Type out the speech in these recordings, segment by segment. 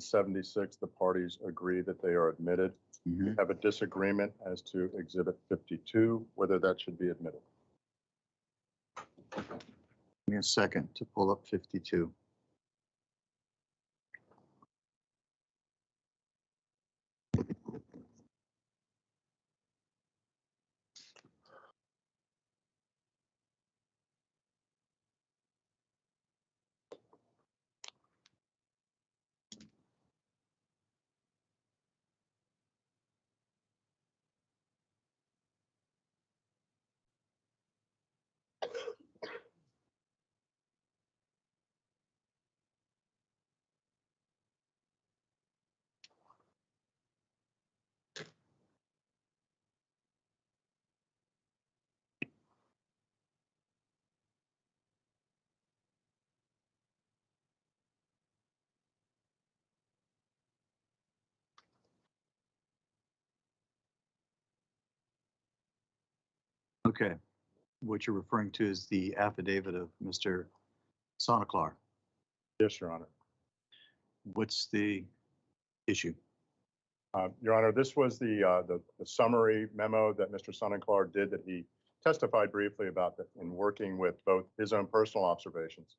76, the parties agree that they are admitted. Mm-hmm. We have a disagreement as to Exhibit 52, whether that should be admitted. Give me a second to pull up 52. Okay, what you're referring to is the affidavit of Mr. Sonaclar. Yes, Your Honor. What's the issue? Your Honor, this was the summary memo that Mr. Sonaclar did that he testified briefly about in working with both his own personal observations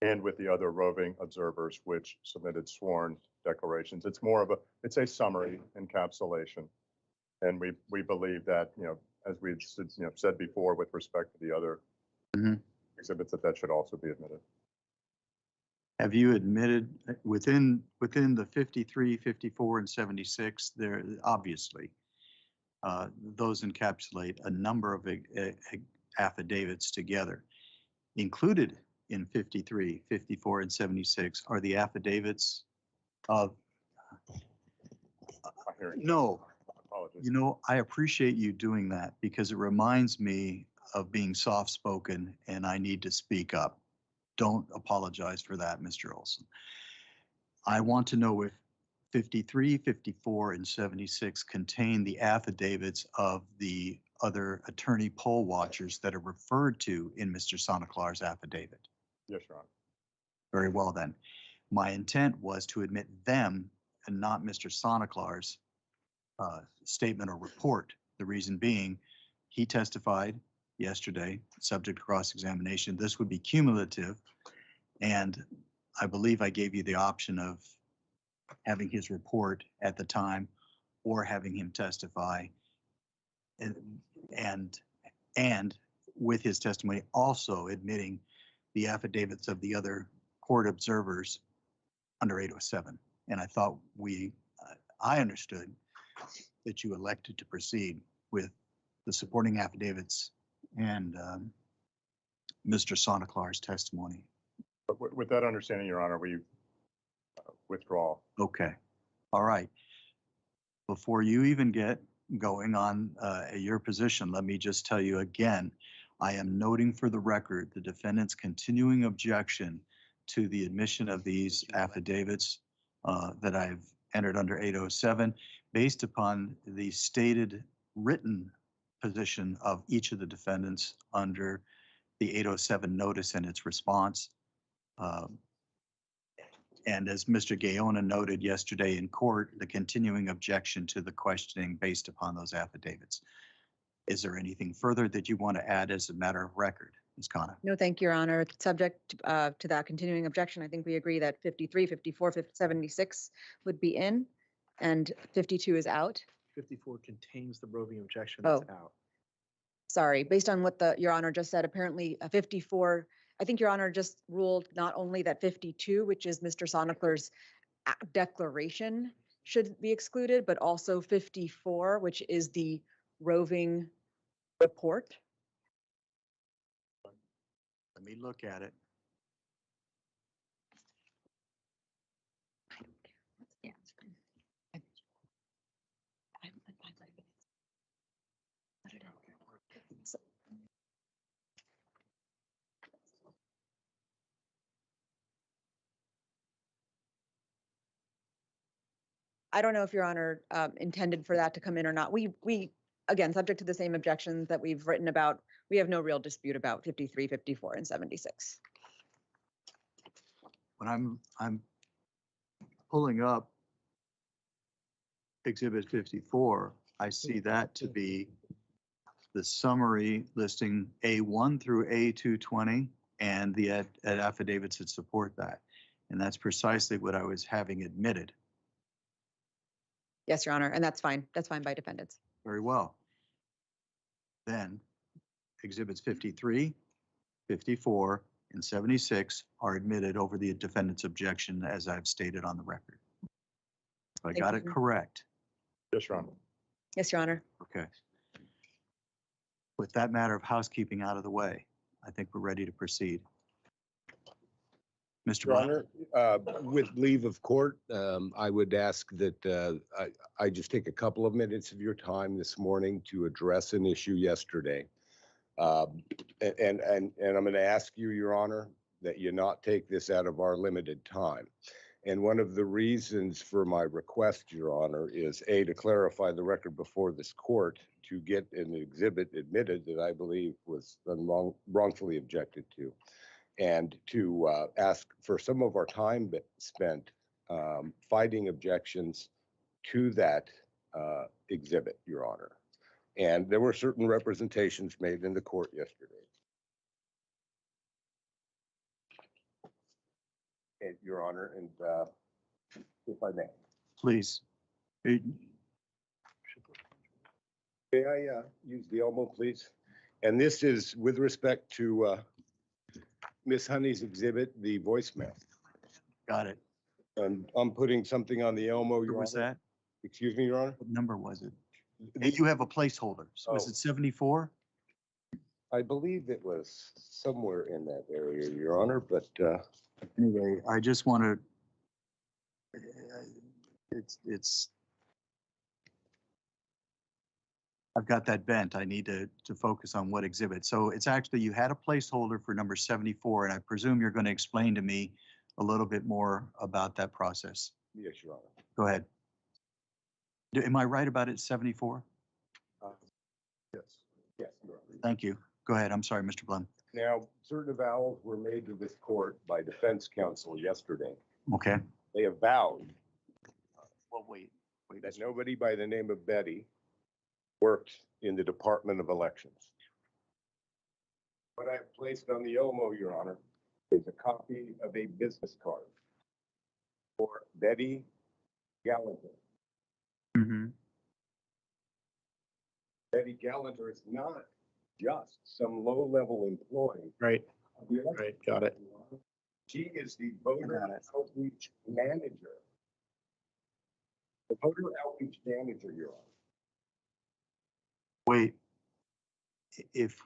and with the other roving observers, which submitted sworn declarations. It's more of it's a summary encapsulation. And we believe that, as we said before with respect to the other exhibits, that should also be admitted. Have you admitted within the 53, 54, and 76, there obviously those encapsulate a number of affidavits together. Included in 53, 54, and 76 are the affidavits of no. Apologies. I appreciate you doing that because it reminds me of being soft-spoken and I need to speak up. Don't apologize for that, Mr. Olson. I want to know if 53, 54, and 76 contain the affidavits of the other attorney poll watchers that are referred to in Mr. Sonaclar's affidavit. Yes, Your Honor. Very well then. My intent was to admit them and not Mr. Sonaclar's statement or report. The reason being, he testified yesterday, subject to cross-examination. This would be cumulative, and I believe I gave you the option of having his report at the time or having him testify, and with his testimony also admitting the affidavits of the other court observers under 807. And I thought I understood that you elected to proceed with the supporting affidavits and Mr. Sonaclar's testimony. But with that understanding, Your Honor, we withdraw. Okay. All right. Before you even get going on your position, let me just tell you again, I am noting for the record the defendant's continuing objection to the admission of these affidavits that I've entered under 807 based upon the stated written position of each of the defendants under the 807 notice and its response. And as Mr. Gaona noted yesterday in court, the continuing objection to the questioning based upon those affidavits. Is there anything further that you want to add as a matter of record, Ms. Khanna? No, thank you, Your Honor. Subject to that continuing objection, I think we agree that 53, 54, 76 would be in and 52 is out. 54 contains the roving objection that's out. Sorry, based on what Your Honor just said, apparently 54, I think Your Honor just ruled not only that 52, which is Mr. Sonaclar's declaration, should be excluded, but also 54, which is the roving report. Let me look at it. I don't care. What's the answer? I don't know if Your Honor intended for that to come in or not. We again, subject to the same objections that we've written about, we have no real dispute about 53, 54, and 76. What I'm pulling up Exhibit 54, I see that to be the summary listing A1 through A220 and the affidavits that support that. And that's precisely what I was having admitted. Yes, Your Honor, and that's fine. That's fine by defendants. Very well. Then Exhibits 53, 54, and 76 are admitted over the defendant's objection, as I've stated on the record. I got it correct. Yes, Your Honor. Yes, Your Honor. Okay. With that matter of housekeeping out of the way, I think we're ready to proceed. Mr. Your Blunt? Honor, with leave of court, I would ask that I just take a couple of minutes of your time this morning to address an issue yesterday. And I'm going to ask you, Your Honor, that you not take this out of our limited time. And one of the reasons for my request, Your Honor, is A, to clarify the record before this court to get an exhibit admitted that I believe was wrongfully objected to, and to ask for some of our time spent fighting objections to that exhibit, Your Honor. And there were certain representations made in the court yesterday. And, Your Honor, and if I may. Please. May I use the Elmo, please? And this is with respect to Miss Honey's exhibit, the voicemail. Got it. And I'm putting something on the Elmo, Where Your was Honor. that? Excuse me, Your Honor? What number was it? The- You have a placeholder. So was Oh. it 74? I believe it was somewhere in that area, Your Honor, but Anyway, I just want to, I've got that bent. I need to focus on what exhibit. So it's actually, you had a placeholder for number 74, and I presume you're going to explain to me a little bit more about that process. yes, Your Honor. Go ahead. Am I right about it, 74? Yes. Yes, Your Honor. Thank you. Go ahead. I'm sorry, Mr. Blum. Now, certain avowals were made to this court by defense counsel yesterday. Okay. They avowed Well, wait. that nobody by the name of Betty worked in the Department of Elections. What I have placed on the Elmo, Your Honor, is a copy of a business card for Betty Gallagher. Mm-hmm. Betty Gallagher is not just some low-level employee. Right, of the election. right, got it. She is the voter got it. outreach manager. The voter outreach manager, Your Honor. Wait. If,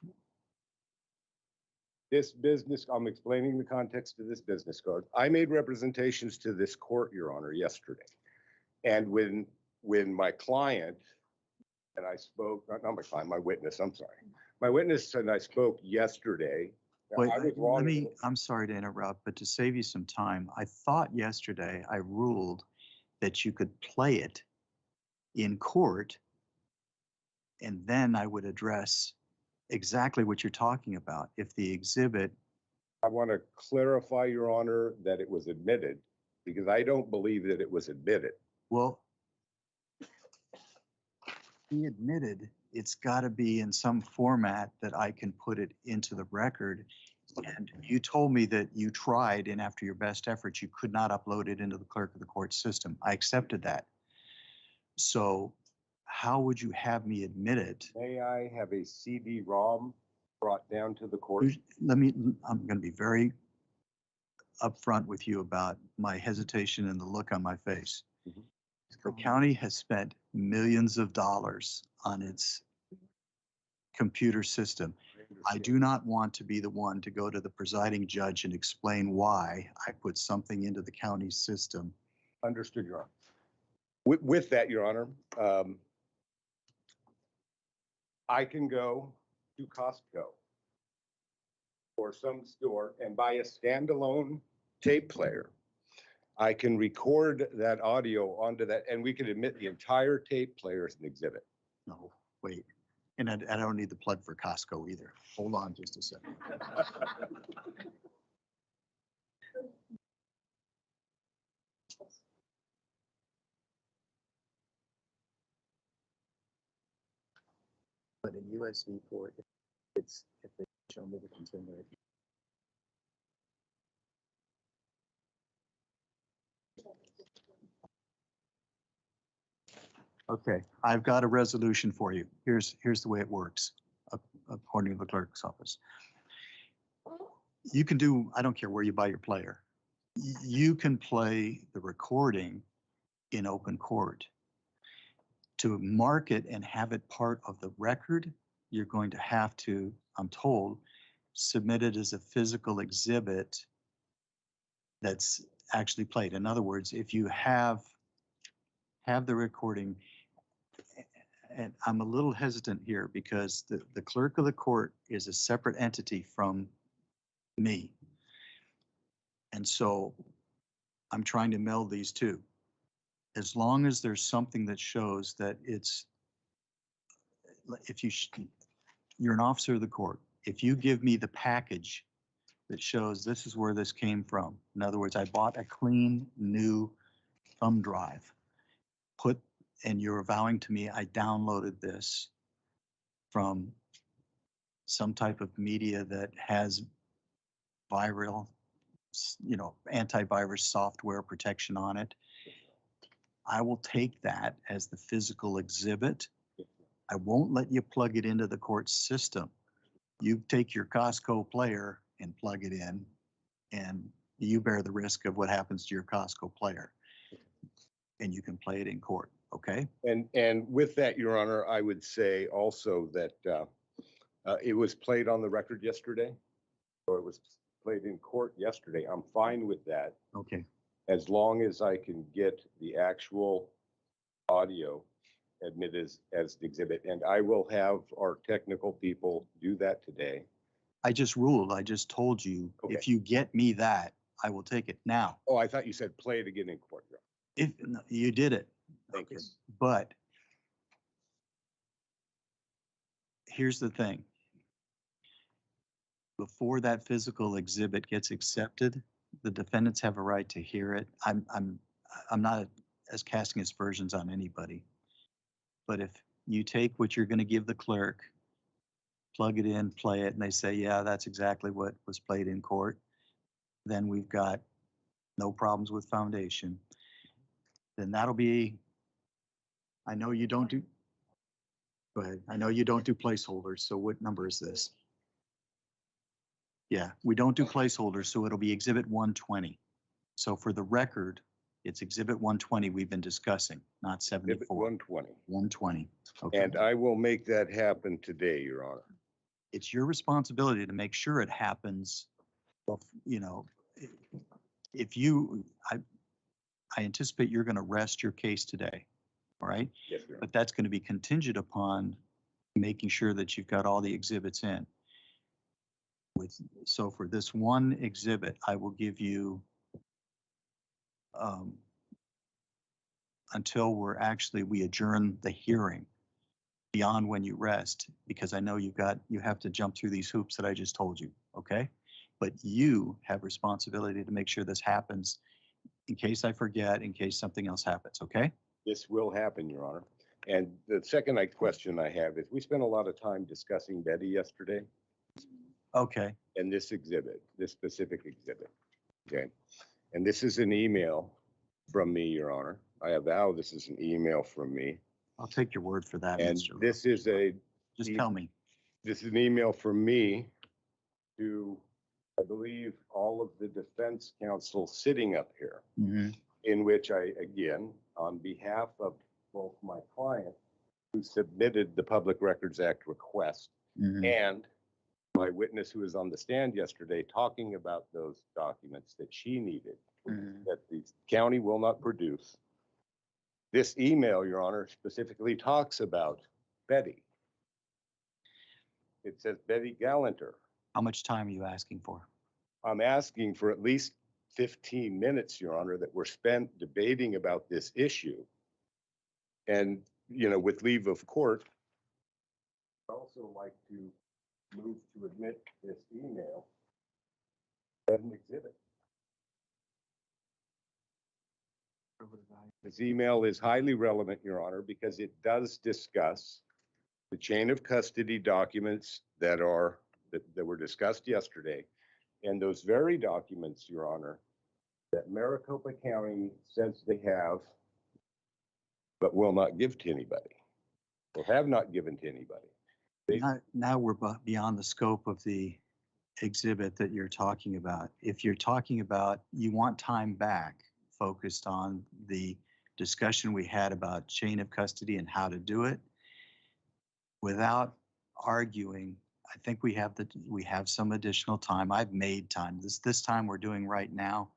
This business, I'm explaining the context of this business card. I made representations to this court, Your Honor, yesterday. And when my client and I spoke, not my client, my witness, I'm sorry. My witness and I spoke yesterday. Now, wait, I was wrong. I'm sorry to interrupt, but to save you some time, I thought yesterday I ruled that you could play it in court, and then I would address exactly what you're talking about. If the exhibit, I want to clarify, Your Honor, that it was admitted, because I don't believe that it was admitted. well, he admitted it's got to be in some format that I can put it into the record. And you told me that you tried, and after your best efforts, you could not upload it into the clerk of the court system. I accepted that. So how would you have me admit it? May I have a CD-ROM brought down to the court? I'm going to be very upfront with you about my hesitation and the look on my face. Mhm. The county has spent millions of dollars on its computer system. I do not want to be the one to go to the presiding judge and explain why I put something into the county system. Understood, Your Honor. With that, Your Honor, I can go to Costco or some store and buy a standalone tape player. I can record that audio onto that, and we can admit the entire tape player as an exhibit. No, wait. And I don't need the plug for Costco either. Hold on just a second. download a USB port if they show me the consumer. Okay, I've got a resolution for you. Here's the way it works, according to the clerk's office. You can do, I don't care where you buy your player. You can play the recording in open court. To mark it and have it part of the record, you're going to have to, I'm told, submit it as a physical exhibit that's actually played. In other words, if you have the recording, and I'm a little hesitant here because the clerk of the court is a separate entity from me. And so I'm trying to meld these two. As long as there's something that shows that it's, if you're an officer of the court, if you give me the package that shows this is where this came from. In other words, I bought a clean new thumb drive, and you're avowing to me I downloaded this from some type of media that has viral, antivirus software protection on it. I will take that as the physical exhibit. I won't let you plug it into the court system. You take your Costco player and plug it in, and you bear the risk of what happens to your Costco player. And you can play it in court, okay? And with that, Your Honor, I would say also that it was played on the record yesterday, or it was played in court yesterday. I'm fine with that, Okay. as long as I can get the actual audio admitted as the exhibit. And I will have our technical people do that today. I just ruled, I just told you, Okay. if you get me that, I will take it now. Oh, I thought you said play it again in court, Your Honor. If no, you did it. Thank you. But here's the thing. Before that physical exhibit gets accepted, the defendants have a right to hear it. I'm not as casting aspersions on anybody. But if you take what you're going to give the clerk, plug it in, play it, and they say, yeah, that's exactly what was played in court, then we've got no problems with foundation. Then that'll be, I know you don't do, go ahead. I know you don't do placeholders, so what number is this? Yeah, we don't do placeholders, so it'll be Exhibit 120. So for the record, it's Exhibit 120 we've been discussing, not Exhibit 74. 120. 120. Okay. And I will make that happen today, Your Honor. It's your responsibility to make sure it happens. If you, I anticipate you're going to rest your case today, all right? Yes, Your Honor. But that's going to be contingent upon making sure that you've got all the exhibits in. So for this one exhibit, I will give you until we adjourn the hearing beyond when you rest, because I know you have to jump through these hoops that I just told you, okay? But you have responsibility to make sure this happens in case I forget, in case something else happens, okay? This will happen, Your Honor. And the second question I have is, we spent a lot of time discussing Betty yesterday Okay, and this exhibit, this specific exhibit, okay? And this is an email from me, Your Honor. I avow this is an email from me. I'll take your word for that, And Mr. this is Just tell me. This is an email from me to, I believe, all of the defense counsel sitting up here, Mhm. in which I, again, on behalf of both my client who submitted the Public Records Act request Mhm. and my witness who was on the stand yesterday talking about those documents that she needed, Mhm. that the county will not produce. This email, Your Honor, specifically talks about Betty. It says Betty Gallanter. How much time are you asking for? I'm asking for at least 15 minutes, Your Honor, that were spent debating about this issue. And, with leave of court, I'd also like to move to admit this email as an exhibit. This email is highly relevant, Your Honor, because it does discuss the chain of custody documents that were discussed yesterday, and those very documents, Your Honor, that Maricopa County says they have, but will not give to anybody, or have not given to anybody. Now we're beyond the scope of the exhibit that you're talking about. If you're talking about, you want time back focused on the discussion we had about chain of custody and how to do it, without arguing, I think we have some additional time. I've made time. This time we're doing right now,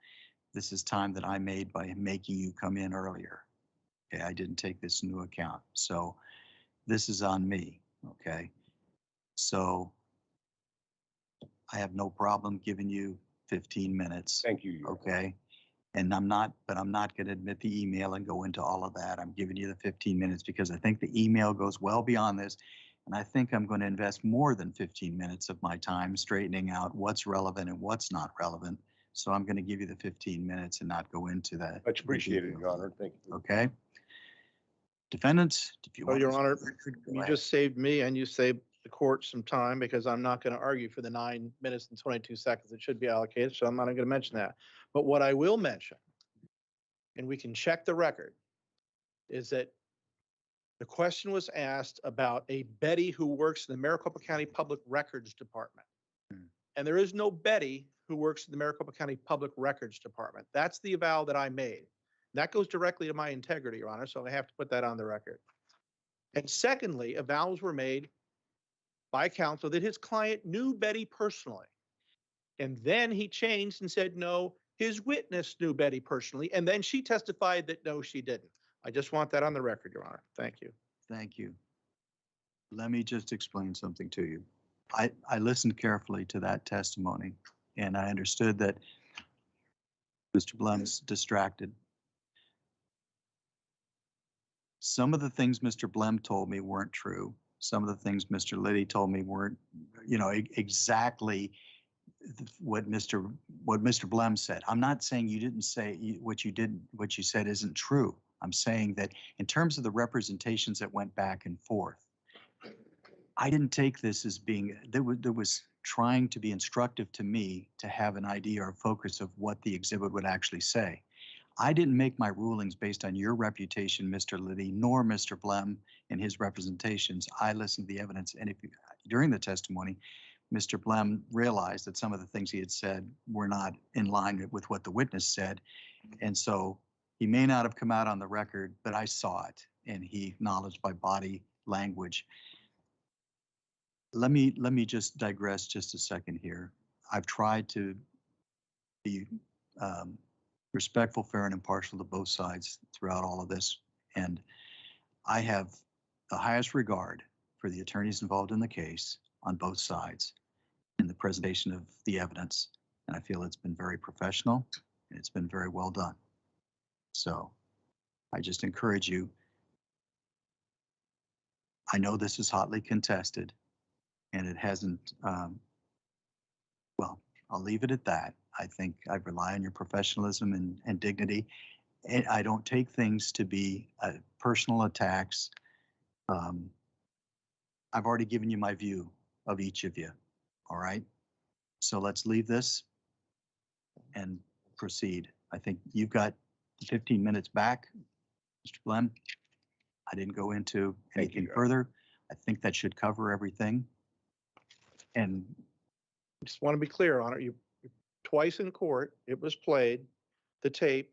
this is time that I made by making you come in earlier. Okay, I didn't take this into account. So this is on me, okay? So I have no problem giving you 15 minutes. Thank you, Your Honor. Okay? And I'm not going to admit the email and go into all of that. I'm giving you the 15 minutes because I think the email goes well beyond this. And I think I'm going to invest more than 15 minutes of my time straightening out what's relevant and what's not relevant. So I'm going to give you the 15 minutes and not go into that. Much appreciated, Your Honor. Thank you. Okay? Defendants, if you Well, want. Your to- Honor, Go you ahead. just saved me and you saved the court some time because I'm not going to argue for the 9 minutes and 22 seconds that should be allocated, so I'm not going to mention that. But what I will mention, and we can check the record, is that the question was asked about a Betty who works in the Maricopa County Public Records Department. And there is no Betty who works in the Maricopa County Public Records Department. That's the avowal that I made. That goes directly to my integrity, Your Honor, so I have to put that on the record. And secondly, avowals were made by counsel that his client knew Betty personally. And then he changed and said, no, his witness knew Betty personally. And then she testified that, no, she didn't. I just want that on the record, Your Honor. Thank you. Thank you. Let me just explain something to you. I listened carefully to that testimony, and I understood that Mr. Blum's distracted. Some of the things Mr. Blum told me weren't true. Some of the things Mr. Liddy told me weren't, exactly what Mr. Blum said. I'm not saying you didn't say what you said isn't true. I'm saying that in terms of the representations that went back and forth, I didn't take this as being, there was trying to be instructive to me to have an idea or focus of what the exhibit would actually say. I didn't make my rulings based on your reputation, Mr. Liddy, nor Mr. Blum and his representations. I listened to the evidence, and during the testimony, Mr. Blum realized that some of the things he had said were not in line with what the witness said, and so he may not have come out on the record, but I saw it, and he acknowledged by body language. Let me just digress just a second here. I've tried to be respectful, fair, and impartial to both sides throughout all of this, and I have the highest regard for the attorneys involved in the case on both sides in the presentation of the evidence, and I feel it's been very professional and it's been very well done. So I just encourage you. I know this is hotly contested, and it hasn't, well, I'll leave it at that. I think I rely on your professionalism and dignity. And I don't take things to be personal attacks. I've already given you my view of each of you. All right. So let's leave this and proceed. I think you've got 15 minutes back, Mr. Blum. I didn't go into Thank you, anything Your further. I think that should cover everything. And Just want to be clear on it. You twice in court, it was played, the tape.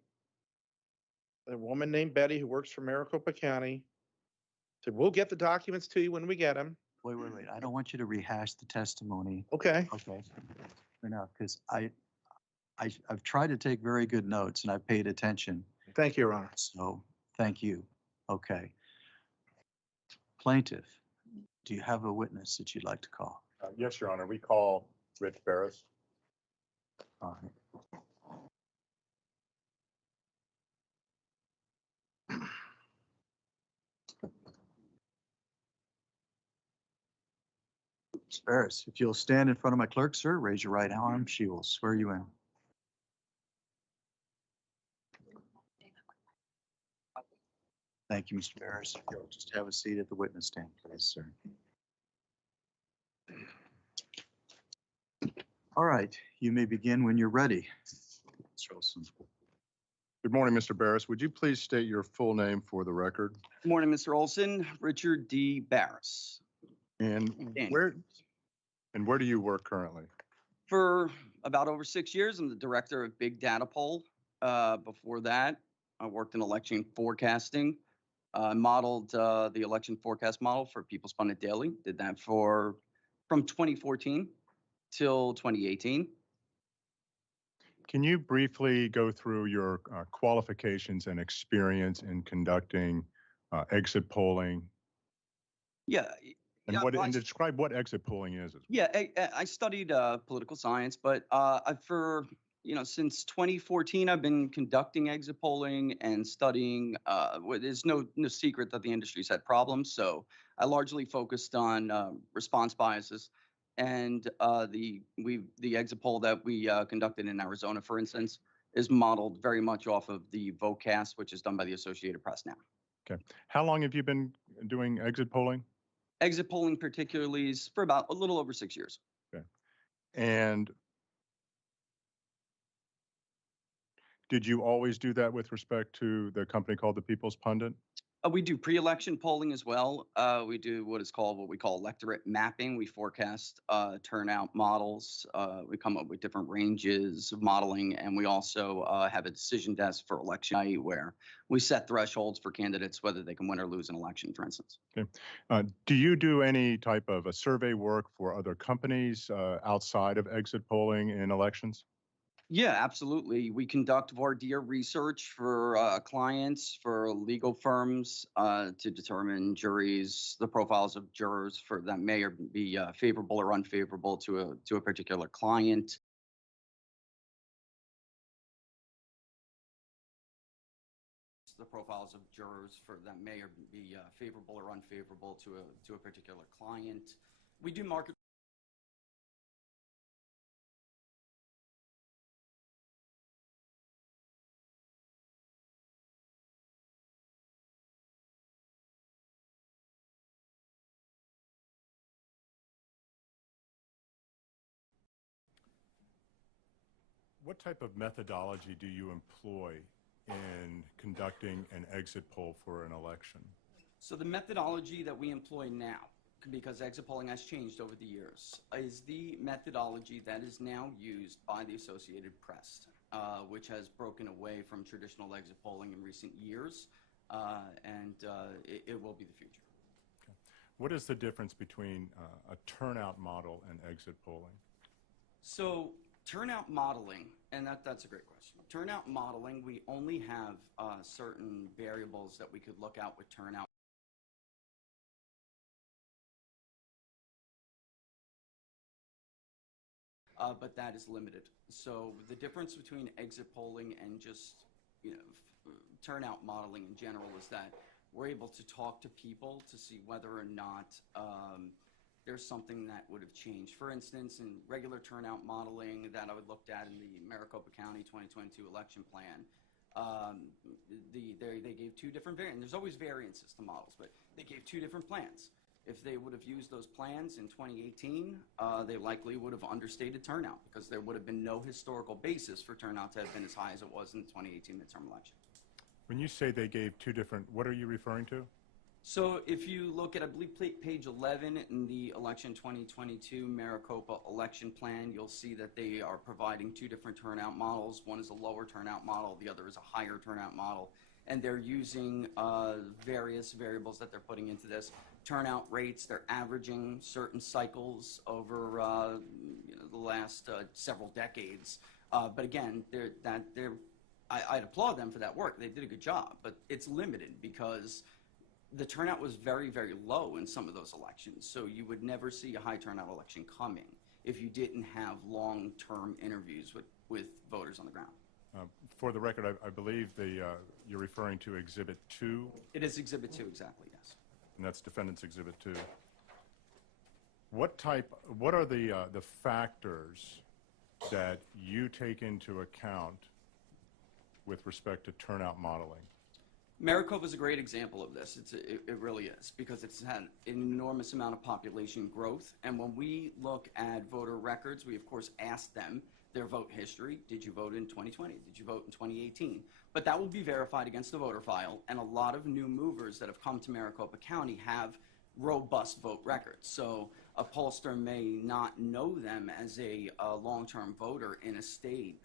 A woman named Betty who works for Maricopa County said, we'll get the documents to you when we get them. wait. I don't want you to rehash the testimony. Okay. Okay. Fair enough, because I've tried to take very good notes and I've paid attention. Thank you, Your Honor. So thank you. Okay. Plaintiff, do you have a witness that you'd like to call? Yes, Your Honor. We call Rich Ferris. All right. Ferris, if you'll stand in front of my clerk, sir, raise your right arm. She will swear you in. Thank you, Mr. Barris. If you'll just have a seat at the witness stand, please, sir. All right, you may begin when you're ready. Mr. Olson. Good morning, Mr. Barris. Would you please state your full name for the record? Good morning, Mr. Olson. Richard D. Barris. And Daniel. where do you work currently? For about over 6 years, I'm the director of Big Data Poll. Before that, I worked in election forecasting. Modeled the election forecast model for People's Pundit Daily. Did that from 2014 till 2018. Can you briefly go through your qualifications and experience in conducting exit polling Yeah. and and describe what exit polling is? Yeah, I studied political science, but since 2014, I've been conducting exit polling and studying. There's no secret that the industry's had problems, so I largely focused on response biases, and the exit poll that we conducted in Arizona, for instance, is modeled very much off of the VoteCast, which is done by the Associated Press now. Okay, how long have you been doing exit polling? Exit polling particularly is for about a little over 6 years. Okay. And did you always do that with respect to the company called the People's Pundit? We do pre-election polling as well. We do what we call electorate mapping. We forecast turnout models. We come up with different ranges of modeling, and we also have a decision desk for election night where we set thresholds for candidates, whether they can win or lose an election, for instance. Okay. Do you do any type of a survey work for other companies outside of exit polling in elections? Yeah, absolutely. We conduct voir dire research for clients, for legal firms, to determine juries, the profiles of jurors for that may or be favorable or unfavorable to a particular client. The profiles of jurors for that may or be favorable or unfavorable to a particular client. We do market. What type of methodology do you employ in conducting an exit poll for an election? So the methodology that we employ now, because exit polling has changed over the years, is the methodology that is now used by the Associated Press, which has broken away from traditional exit polling in recent years, and it will be the future. Okay. What is the difference between a turnout model and exit polling? So turnout modeling, and that's a great question. Turnout modeling, we only have certain variables that we could look at with turnout. But that is limited. So the difference between exit polling and just turnout modeling in general is that we're able to talk to people to see whether or not there's something that would have changed. For instance, in regular turnout modeling that I would looked at in the Maricopa County 2022 election plan, they gave two different variants. There's always variances to models, but they gave two different plans. If they would have used those plans in 2018, they likely would have understated turnout because there would have been no historical basis for turnout to have been as high as it was in the 2018 midterm election. When you say they gave two different, what are you referring to? So if you look at, I believe, page 11 in the election 2022 Maricopa election plan, you'll see that they are providing two different turnout models. One is a lower turnout model, the other is a higher turnout model. And they're using various variables that they're putting into this. Turnout rates, they're averaging certain cycles over the last several decades. But again, I'd applaud them for that work. They did a good job, but it's limited because the turnout was very, very low in some of those elections. So you would never see a high turnout election coming if you didn't have long-term interviews with voters on the ground. For the record, I believe you're referring to Exhibit 2. It is Exhibit 2, exactly, yes. And that's Defendant's Exhibit 2. What are the factors that you take into account with respect to turnout modeling? Maricopa is a great example of this. It really is, because it's had an enormous amount of population growth. And when we look at voter records, we of course ask them their vote history. Did you vote in 2020? Did you vote in 2018? But that will be verified against the voter file. And a lot of new movers that have come to Maricopa County have robust vote records. So a pollster may not know them as a long-term voter in a state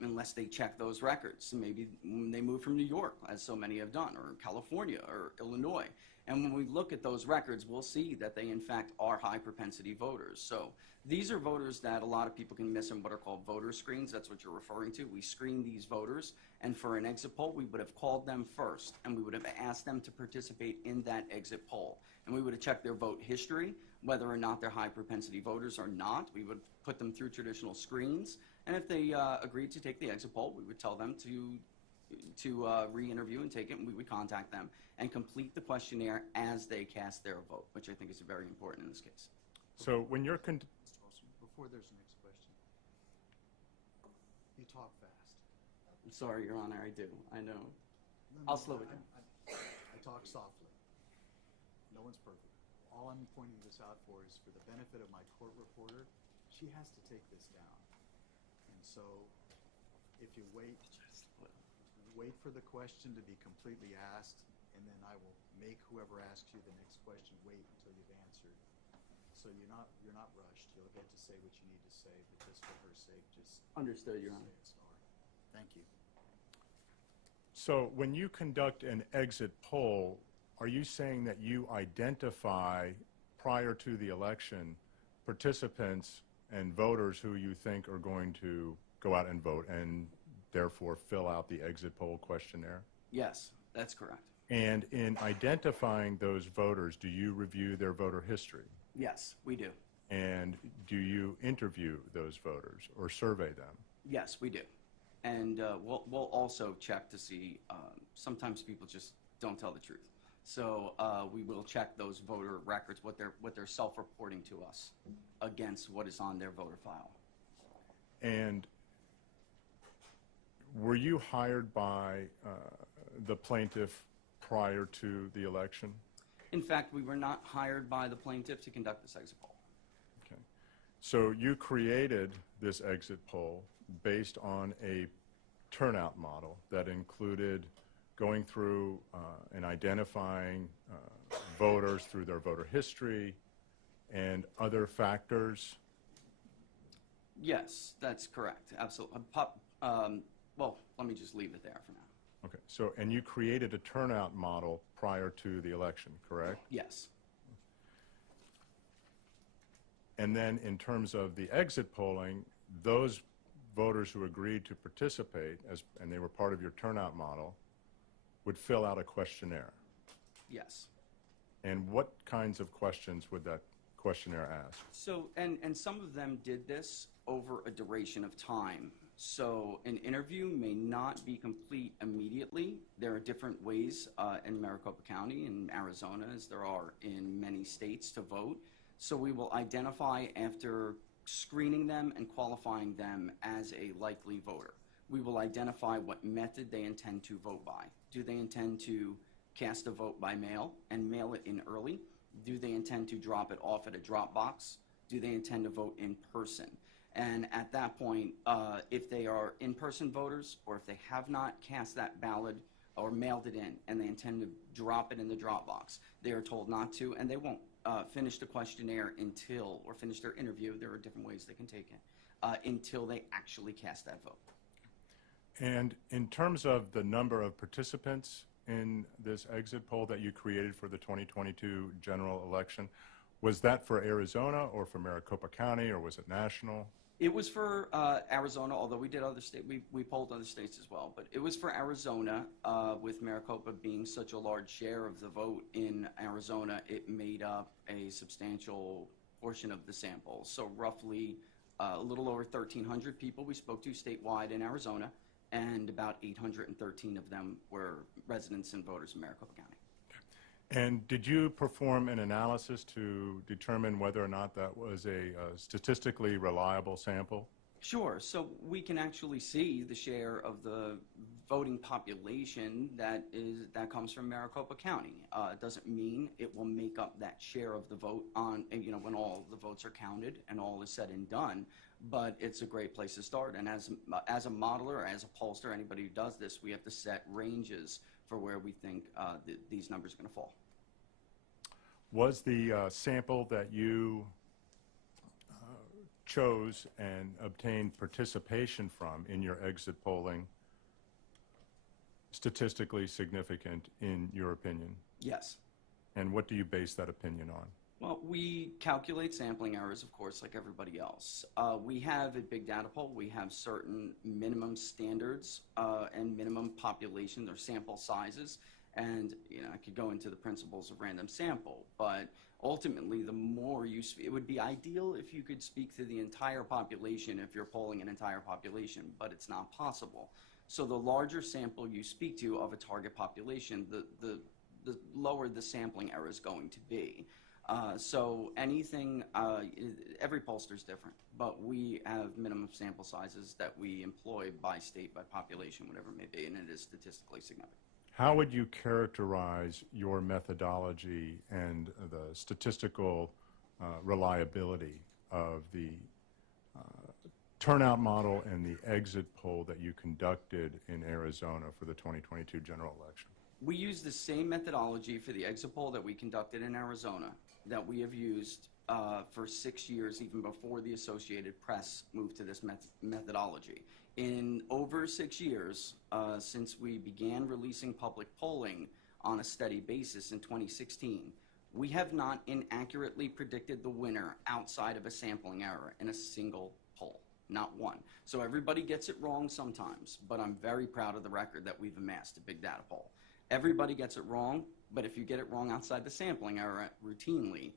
unless they check those records. Maybe when they move from New York, as so many have done, or California or Illinois. And when we look at those records, we'll see that they in fact are high propensity voters. So these are voters that a lot of people can miss in what are called voter screens. That's what you're referring to. We screen these voters, and for an exit poll, we would have called them first, and we would have asked them to participate in that exit poll. And we would have checked their vote history, whether or not they're high propensity voters or not. We would put them through traditional screens, and if they agreed to take the exit poll, we would tell them to re-interview and take it, and we would contact them and complete the questionnaire as they cast their vote, which I think is very important in this case. So when you're Mr. Olson, before there's the next question, you talk fast. I'm sorry, Your Honor, I do. I know. No, I'll slow it down. I talk softly. No one's perfect. All I'm pointing this out for is for the benefit of my court reporter, she has to take this down. And so if you wait for the question to be completely asked, and then I will make whoever asks you the next question wait until you've answered. So you're not rushed. You'll get to say what you need to say, but just for her sake, just Understood, Your say Honor. it slower. Thank you. So when you conduct an exit poll, are you saying that you identify prior to the election participants and voters who you think are going to go out and vote and therefore fill out the exit poll questionnaire? Yes, that's correct. And in identifying those voters, do you review their voter history? Yes, we do. And do you interview those voters or survey them? Yes, we do. And we'll also check to see, sometimes people just don't tell the truth. So we will check those voter records, what they're self-reporting to us against what is on their voter file. And were you hired by the plaintiff prior to the election? In fact, we were not hired by the plaintiff to conduct this exit poll. Okay. So you created this exit poll based on a turnout model that included going through and identifying voters through their voter history and other factors? Yes, that's correct. Absolutely. Well, let me just leave it there for now. Okay. So, and you created a turnout model prior to the election, correct? Yes. And then in terms of the exit polling, those voters who agreed to participate, and they were part of your turnout model, would fill out a questionnaire. Yes. And what kinds of questions would that questionnaire ask? So, and some of them did this over a duration of time. So an interview may not be complete immediately. There are different ways in Maricopa County and Arizona, as there are in many states, to vote. So we will identify after screening them and qualifying them as a likely voter. We will identify what method they intend to vote by. Do they intend to cast a vote by mail and mail it in early? Do they intend to drop it off at a drop box? Do they intend to vote in person? And at that point, if they are in-person voters, or if they have not cast that ballot or mailed it in and they intend to drop it in the drop box, they are told not to, and they won't finish the questionnaire until, or finish their interview, there are different ways they can take it, until they actually cast that vote. And in terms of the number of participants in this exit poll that you created for the 2022 general election, was that for Arizona or for Maricopa County, or was it national? It was for Arizona, although we did other states, we polled other states as well, but it was for Arizona, with Maricopa being such a large share of the vote in Arizona, it made up a substantial portion of the sample. So roughly a little over 1,300 people we spoke to statewide in Arizona, and about 813 of them were residents and voters in Maricopa County. And did you perform an analysis to determine whether or not that was a statistically reliable sample? Sure. So we can actually see the share of the voting population that comes from Maricopa County. It doesn't mean it will make up that share of the vote on, when all the votes are counted and all is said and done, but it's a great place to start. And as a modeler, as a pollster, anybody who does this, we have to set ranges for where we think these numbers are going to fall. Was the sample that you chose and obtained participation from in your exit polling statistically significant in your opinion? Yes. And what do you base that opinion on? Well, we calculate sampling errors, of course, like everybody else. We have a big data pool. We have certain minimum standards and minimum populations or sample sizes. And, I could go into the principles of random sample, but ultimately, the more it would be ideal if you could speak to the entire population if you're polling an entire population, but it's not possible. So the larger sample you speak to of a target population, the lower the sampling error is going to be. So anything, every pollster is different, but we have minimum sample sizes that we employ by state, by population, whatever it may be, and it is statistically significant. How would you characterize your methodology and the statistical reliability of the turnout model and the exit poll that you conducted in Arizona for the 2022 general election? We use the same methodology for the exit poll that we conducted in Arizona that we have used for 6 years, even before the Associated Press moved to this methodology. In over 6 years, since we began releasing public polling on a steady basis in 2016, we have not inaccurately predicted the winner outside of a sampling error in a single poll, not one. So everybody gets it wrong sometimes, but I'm very proud of the record that we've amassed a big data poll. Everybody gets it wrong, but if you get it wrong outside the sampling error routinely,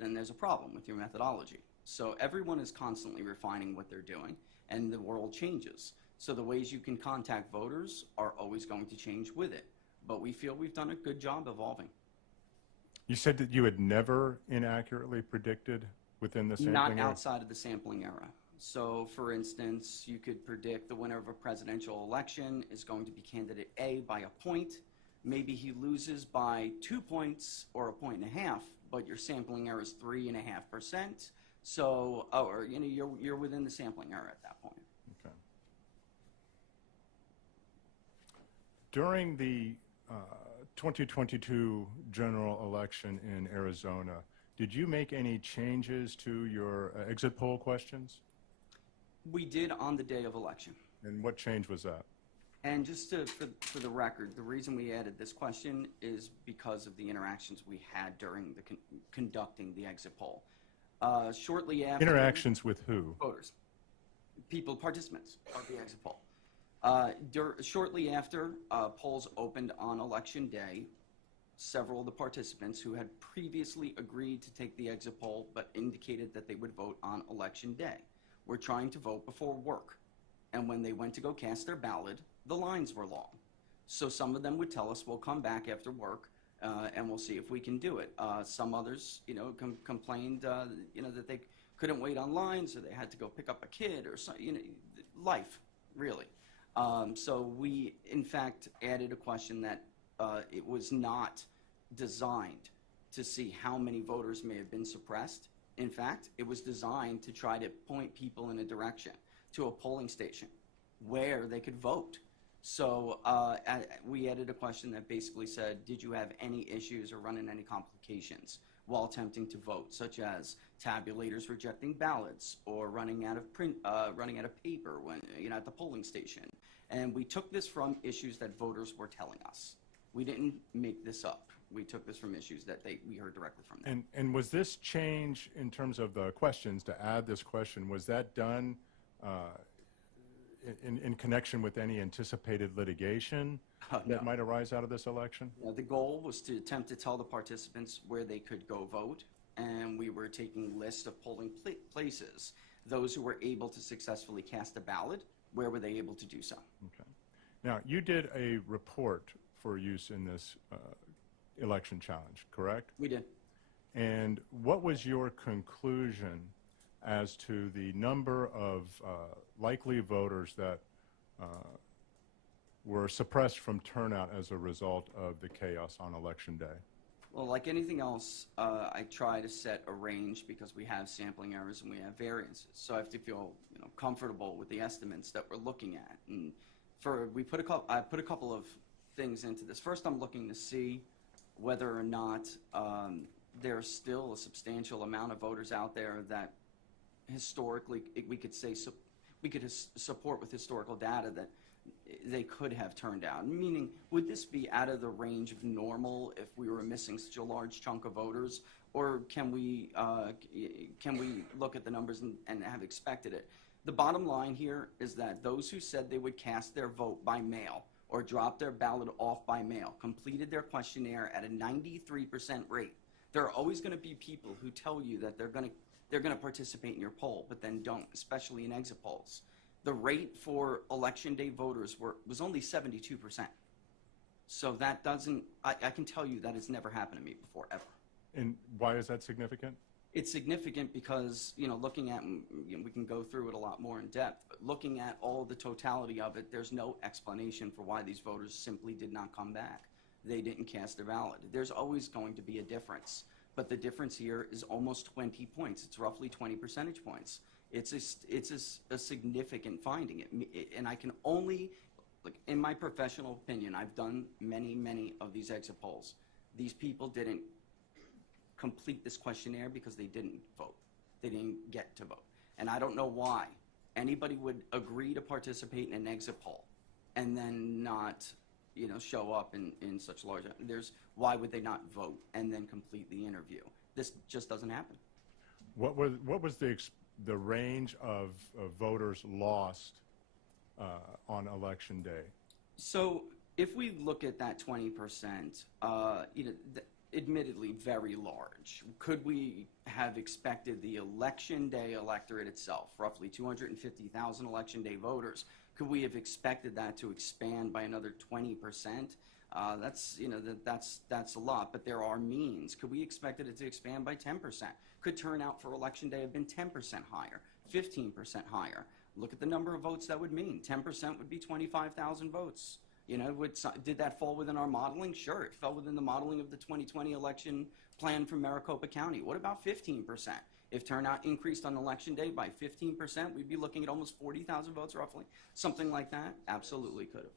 then there's a problem with your methodology. So everyone is constantly refining what they're doing, and the world changes. So the ways you can contact voters are always going to change with it. But we feel we've done a good job evolving. You said that you had never inaccurately predicted within the sampling Not error? outside of the sampling era. So, for instance, you could predict the winner of a presidential election is going to be candidate A by a point. Maybe he loses by 2 points or 1.5 points, but your sampling error is 3.5%. So, you're within the sampling error at that point. Okay. During the 2022 general election in Arizona, did you make any changes to your exit poll questions? We did on the day of election. And what change was that? And just for the record, the reason we added this question is because of the interactions we had during the conducting the exit poll. Shortly after... Interactions with who? Voters. People, participants of the exit poll. Shortly after polls opened on election day, several of the participants who had previously agreed to take the exit poll but indicated that they would vote on election day were trying to vote before work. And when they went to go cast their ballot, the lines were long. So some of them would tell us, we'll come back after work and we'll see if we can do it. Some others, complained, that they couldn't wait on lines or they had to go pick up a kid or something, life, really. So we, in fact, added a question that it was not designed to see how many voters may have been suppressed. In fact, it was designed to try to point people in a direction to a polling station where they could vote. So we added a question that basically said, did you have any issues or run into any complications while attempting to vote, such as tabulators rejecting ballots or running out of paper when at the polling station. And we took this from issues that voters were telling us. We didn't make this up. We took this from issues that we heard directly from them. And was this change in terms of the questions, to add this question, was that done in connection with any anticipated litigation that No. might arise out of this election? The goal was to attempt to tell the participants where they could go vote, and we were taking lists of polling places. Those who were able to successfully cast a ballot, where were they able to do so? Okay. Now, you did a report for use in this election challenge, correct? We did. And what was your conclusion as to the number of likely voters that were suppressed from turnout as a result of the chaos on Election Day? Well, like anything else, I try to set a range because we have sampling errors and we have variances. So I have to feel, comfortable with the estimates that we're looking at. And I put a couple of things into this. First, I'm looking to see whether or not there's still a substantial amount of voters out there that historically we could support with historical data that they could have turned out. Meaning, would this be out of the range of normal if we were missing such a large chunk of voters, or can we look at the numbers and have expected it? The bottom line here is that those who said they would cast their vote by mail or drop their ballot off by mail completed their questionnaire at a 93% rate. There are always going to be people who tell you that they're going to participate in your poll, but then don't, especially in exit polls. The rate for Election Day voters was only 72%. So that I can tell you that has never happened to me before, ever. And why is that significant? It's significant because, looking at, we can go through it a lot more in depth, but looking at all the totality of it, there's no explanation for why these voters simply did not come back. They didn't cast their ballot. There's always going to be a difference, but the difference here is almost 20 points. It's roughly 20 percentage points. It's a significant finding. And I can only, in my professional opinion, I've done many of these exit polls. These people didn't complete this questionnaire because they didn't vote. They didn't get to vote. And I don't know why anybody would agree to participate in an exit poll and then not, show up in such large, why would they not vote and then complete the interview? This just doesn't happen. What was the range of voters lost on Election Day? So if we look at that 20%, admittedly very large. Could we have expected the Election Day electorate itself, roughly 250,000 Election Day voters, could we have expected that to expand by another 20%? That's a lot, but there are means. Could we expect it to expand by 10%? Could turnout for Election Day have been 10% higher, 15% higher? Look at the number of votes that would mean. 10% would be 25,000 votes. Did that fall within our modeling? Sure, it fell within the modeling of the 2020 election plan for Maricopa County. What about 15%? If turnout increased on Election Day by 15%, we'd be looking at almost 40,000 votes roughly. Something like that? Absolutely could have.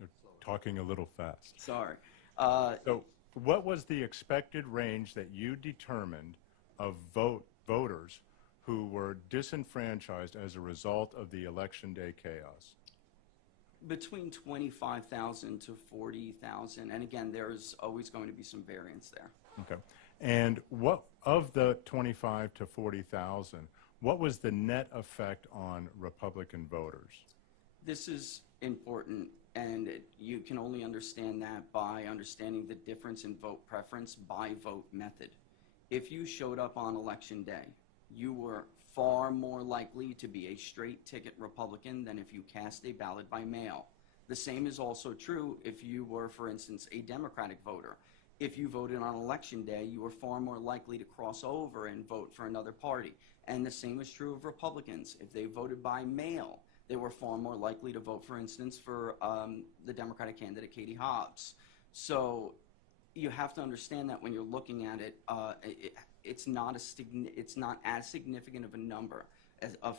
You're talking a little fast. Sorry. So what was the expected range that you determined of voters who were disenfranchised as a result of the Election Day chaos? Between 25,000 to 40,000. And again, there's always going to be some variance there. Okay. And what of the 25 to 40,000, what was the net effect on Republican voters? This is important, and you can only understand that by understanding the difference in vote preference by vote method. If you showed up on Election Day, you were far more likely to be a straight ticket Republican than if you cast a ballot by mail. The same is also true if you were, for instance, a Democratic voter. If you voted on Election Day, you were far more likely to cross over and vote for another party. And the same is true of Republicans. If they voted by mail, they were far more likely to vote, for instance, for the Democratic candidate, Katie Hobbs. So you have to understand that when you're looking at it, it's not as significant of a number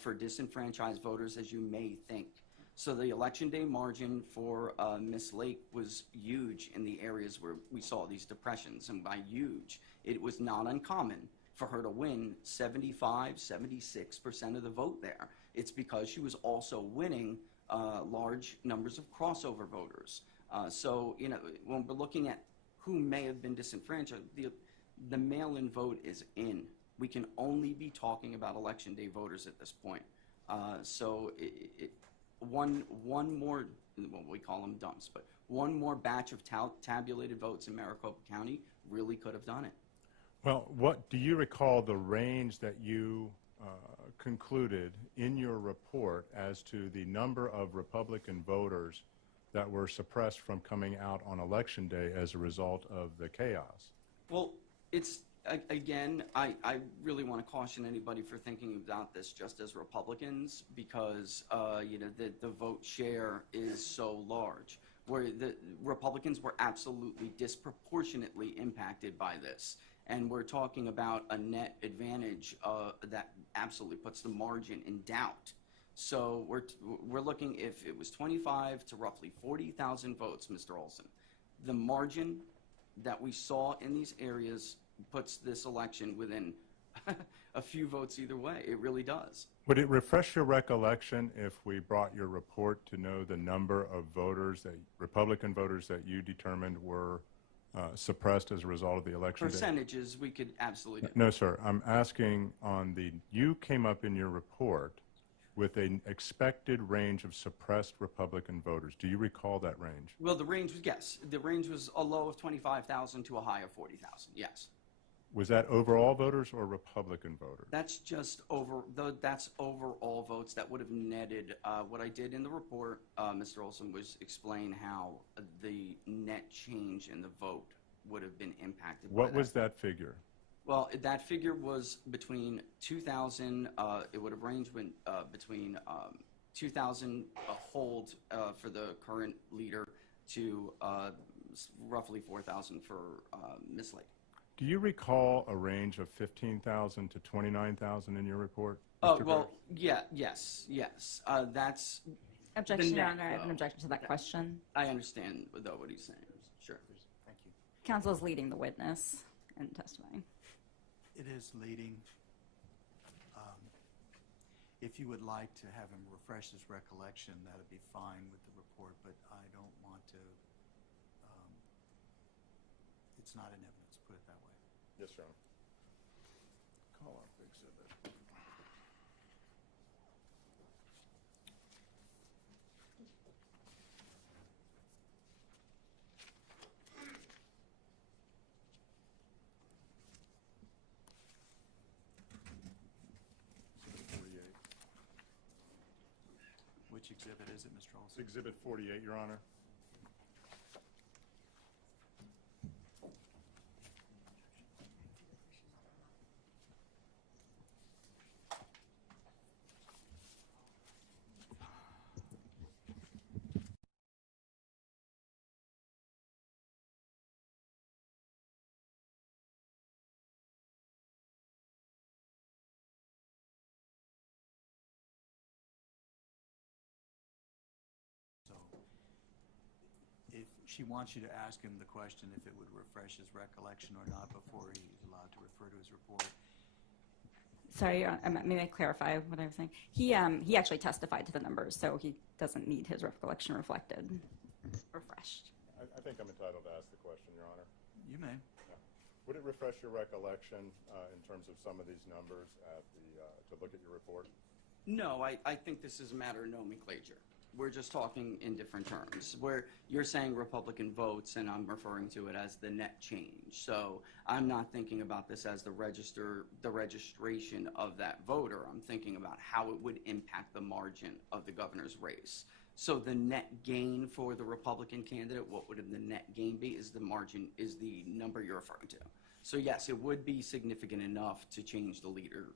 for disenfranchised voters as you may think. So the Election Day margin for Ms. Lake was huge in the areas where we saw these depressions, and by huge, it was not uncommon for her to win 75, 76% of the vote there. It's because she was also winning large numbers of crossover voters. So, when we're looking at who may have been disenfranchised, the mail-in vote is in. We can only be talking about Election Day voters at this point. So one more, well, we call them dumps, but one more batch of tabulated votes in Maricopa County really could have done it. Well, what do you recall the range that you concluded in your report as to the number of Republican voters that were suppressed from coming out on Election Day as a result of the chaos? Well, it's Again, I really want to caution anybody for thinking about this just as Republicans because, the vote share is so large. Where the Republicans were absolutely disproportionately impacted by this. And we're talking about a net advantage that absolutely puts the margin in doubt. So we're looking, if it was 25 to roughly 40,000 votes, Mr. Olson, the margin that we saw in these areas puts this election within a few votes either way. It really does. Would it refresh your recollection if we brought your report to know the number of voters, Republican voters that you determined were suppressed as a result of the election day? Percentages, we could absolutely do. No, sir. I'm asking you came up in your report with an expected range of suppressed Republican voters. Do you recall that range? Well, the range was, yes. The range was a low of 25,000 to a high of 40,000, yes. Was that overall voters or Republican voters? That's just that's overall votes. That would have netted. What I did in the report, Mr. Olson, was explain how the net change in the vote would have been impacted. What was that figure? Well, that figure was between 2,000. It would have ranged between 2,000 hold for the current leader to roughly 4,000 for Ms. Lake. Do you recall a range of 15,000 to 29,000 in your report? Oh, Mr. well, Barrett? yes. That's Objection, Your net, Honor. I have an though. objection to that question. I understand, though, what he's saying. Sure. Thank you. Counsel is leading the witness in testifying. It is leading. If you would like to have him refresh his recollection, that'd be fine with the report, but I don't want to, it's not in evidence, put it that way. Yes, Your Honor. Call up exhibit. Exhibit 48. Which exhibit is it, Mr. It's Olson? exhibit 48, Your Honor. So if she wants you to ask him the question if it would refresh his recollection or not before he's allowed to refer to his report. Sorry, Your Honor, may I clarify what I was saying? He actually testified to the numbers, so he doesn't need his recollection reflected, refreshed. I think I'm entitled to ask the question, Your Honor. You may. Would it refresh your recollection in terms of some of these numbers to look at your report? No, I think this is a matter of nomenclature. We're just talking in different terms, where you're saying Republican votes, and I'm referring to it as the net change. So I'm not thinking about this as the registration of that voter. I'm thinking about how it would impact the margin of the governor's race. So the net gain for the Republican candidate, what would the net gain be, is the margin, is the number you're referring to. So yes, it would be significant enough to change the leader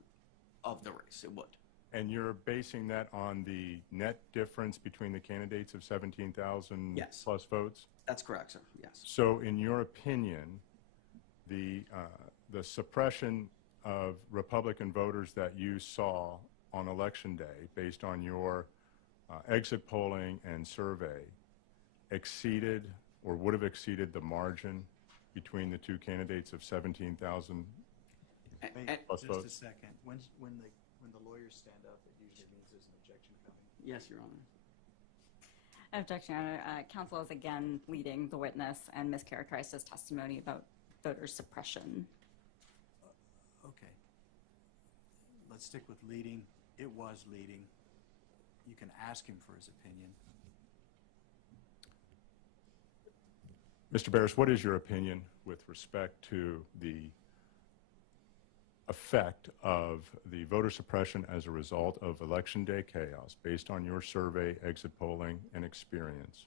of the race. It would. And you're basing that on the net difference between the candidates of 17,000 Yes. plus votes? That's correct, sir. Yes. So in your opinion, the suppression of Republican voters that you saw on Election Day, based on your exit polling and survey, exceeded or would have exceeded the margin between the two candidates of 17,000 Wait, plus just a votes? second. When the lawyers stand up, it usually means there's an objection coming. Yes, Your Honor. Objection, Your Honor. Counsel is again leading the witness and mischaracterized his testimony about voter suppression. Okay. Let's stick with leading. It was leading. You can ask him for his opinion. Mr. Barris, what is your opinion with respect to the effect of the voter suppression as a result of Election Day chaos, based on your survey, exit polling, and experience,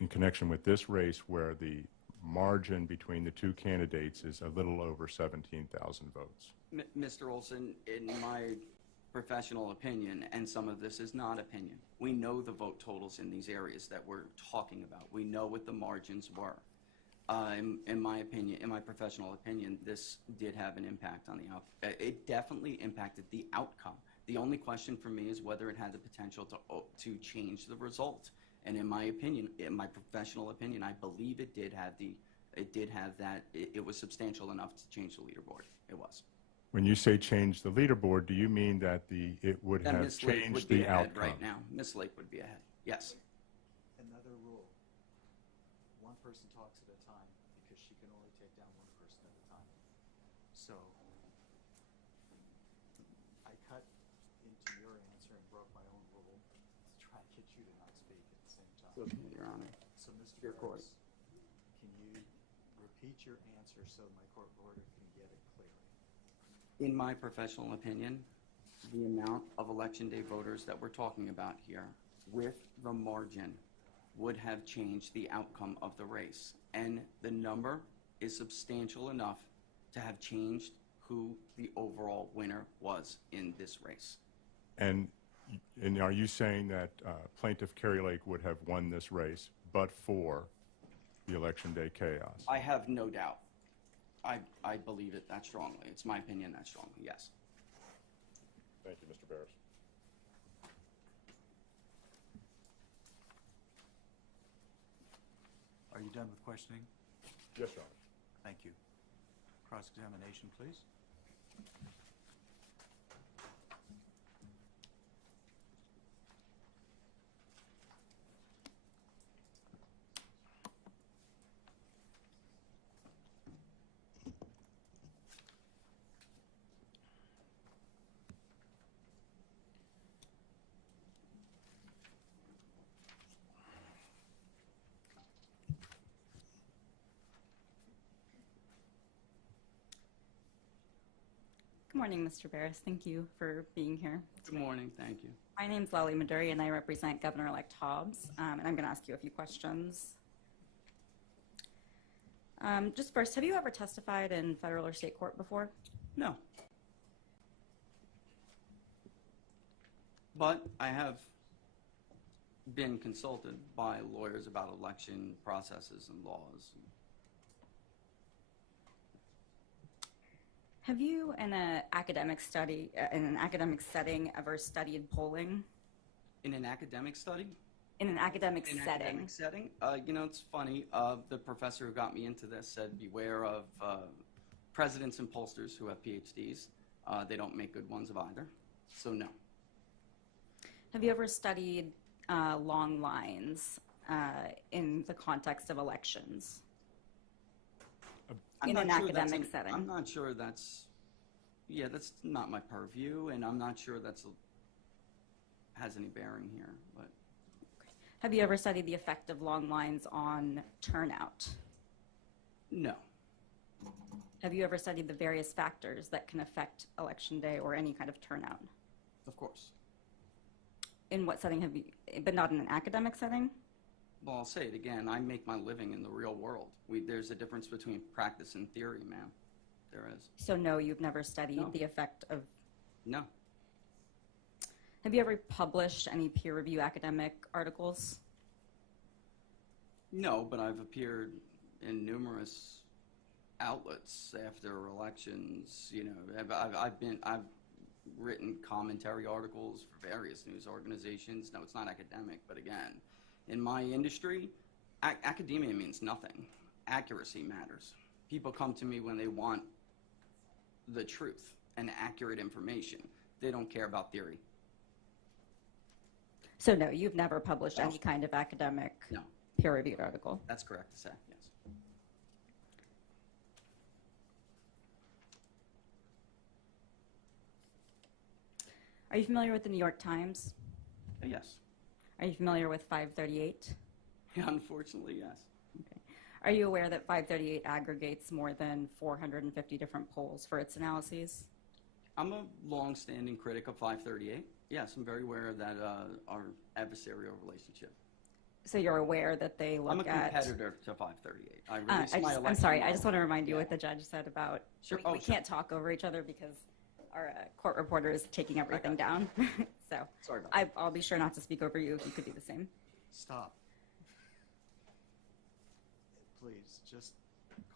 in connection with this race where the margin between the two candidates is a little over 17,000 votes. Mr. Olson, in my professional opinion, and some of this is not opinion, we know the vote totals in these areas that we're talking about. We know what the margins were. In my opinion, in my professional opinion, this did have an impact on the outcome. It definitely impacted the outcome. The only question for me is whether it had the potential to change the result. And in my opinion, in my professional opinion, I believe it did have that. It was substantial enough to change the leaderboard. It was. When you say change the leaderboard, do you mean that it would And have Ms. Lake would changed be the ahead outcome? right now. Ms. Lake would be ahead. Yes. Another rule. One person talks at a time because she can only take down one person at a time. So I cut into your answer and broke my own rule to try and get you to not speak at the same time. Your Honor. So Mr. Your court. Ferris, can you repeat your answer so my court reporter can get it clearly? In my professional opinion, the amount of election day voters that we're talking about here with the margin would have changed the outcome of the race. And the number is substantial enough to have changed who the overall winner was in this race. And are you saying that Plaintiff Carrie Lake would have won this race but for the election day chaos? I have no doubt. I believe it that strongly. It's my opinion that strongly, yes. Thank you, Mr. Barris. Are you done with questioning? Yes, Your Honor. Thank you. Cross-examination, please. Good morning, Mr. Barris. Thank you for being here. Good morning, thank you. My name's Lally Maduri, and I represent Governor-elect Hobbs, and I'm going to ask you a few questions. Just first, have you ever testified in federal or state court before? No. But I have been consulted by lawyers about election processes and laws. Have you, in an academic study, in an academic setting, ever studied polling? In an academic study? In an academic In an setting? academic setting? You know, it's funny. The professor who got me into this said, beware of presidents and pollsters who have PhDs. They don't make good ones of either. So no. Have you ever studied long lines in the context of elections? In an academic setting? I'm not sure that's not my purview, and I'm not sure has any bearing here. But Have you ever studied the effect of long lines on turnout? no. Have you ever studied the various factors that can affect election day or any kind of turnout? Of course. In what setting have you, but not in an academic setting? Well, I'll say it again. I make my living in the real world. There's a difference between practice and theory, ma'am. There is. So no, you've never studied No. the effect of. No. Have you ever published any peer review academic articles? No, but I've appeared in numerous outlets after elections. You know, I've written commentary articles for various news organizations. No, it's not academic, but again, in my industry, academia means nothing. Accuracy matters. People come to me when they want the truth and accurate information. They don't care about theory. So no, you've never published No. any kind of academic No, peer-reviewed article. that's correct to say, yes. Are you familiar with the New York Times? Yes. Are you familiar with 538? Yeah, unfortunately, yes. Okay. Are you aware that 538 aggregates more than 450 different polls for its analyses? I'm a long-standing critic of 538. Yes, I'm very aware of that, our adversarial relationship. So you're aware that they I'm a look at. competitor to 538. I released my election. I'm sorry, I model. just want to remind you Yeah. what the judge said about, Sure. we Oh, sure. can't talk over each other because our court reporter is taking everything down. So Sorry about that. I'll be sure not to speak over you if you could do the same. Stop. Please, just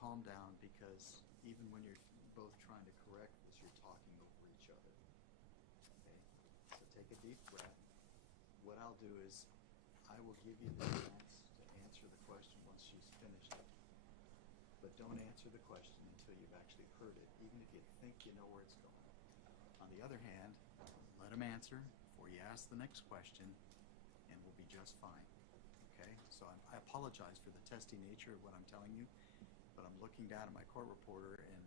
calm down, because even when you're both trying to correct this, you're talking over each other. Okay? So take a deep breath. What I'll do is I will give you the chance to answer the question once she's finished it. But don't answer the question until you've actually heard it, even if you think you know where it's going. On the other hand, let him answer before you ask the next question, and we'll be just fine. Okay? So I apologize for the testy nature of what I'm telling you, but I'm looking down at my court reporter, and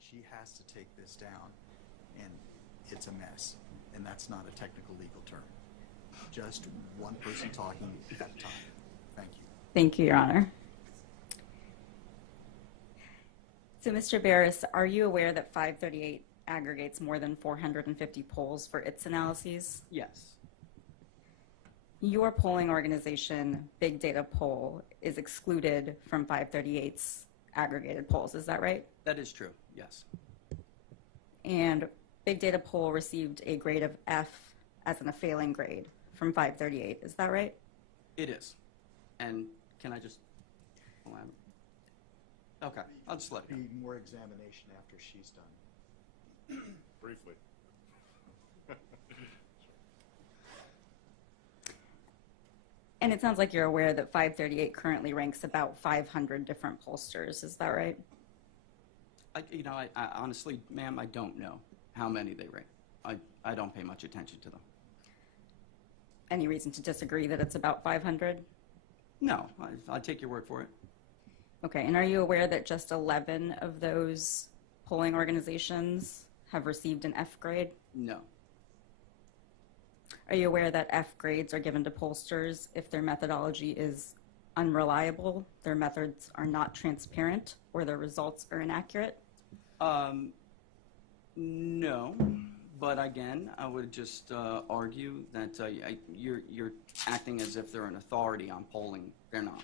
she has to take this down, and it's a mess. And that's not a technical legal term. Just one person talking at a time. Thank you. Thank you, Your Honor. So, Mr. Barris, are you aware that 538 aggregates more than 450 polls for its analyses? Yes. Your polling organization, Big Data Poll, is excluded from 538's aggregated polls. Is that right? That is true. Yes. And Big Data Poll received a grade of F as in a failing grade from 538. Is that right? It is. And can I just? Okay, I'll just let you. Be more examination after she's done. Briefly. And it sounds like you're aware that 538 currently ranks about 500 different pollsters. Is that right? I honestly, ma'am, I don't know how many they rank. I don't pay much attention to them. Any reason to disagree that it's about 500? No, I take your word for it. Okay, and are you aware that just 11 of those polling organizations have received an F grade? No. Are you aware that F grades are given to pollsters if their methodology is unreliable, their methods are not transparent, or their results are inaccurate? No, but again, I would just argue that you're acting as if they're an authority on polling. They're not.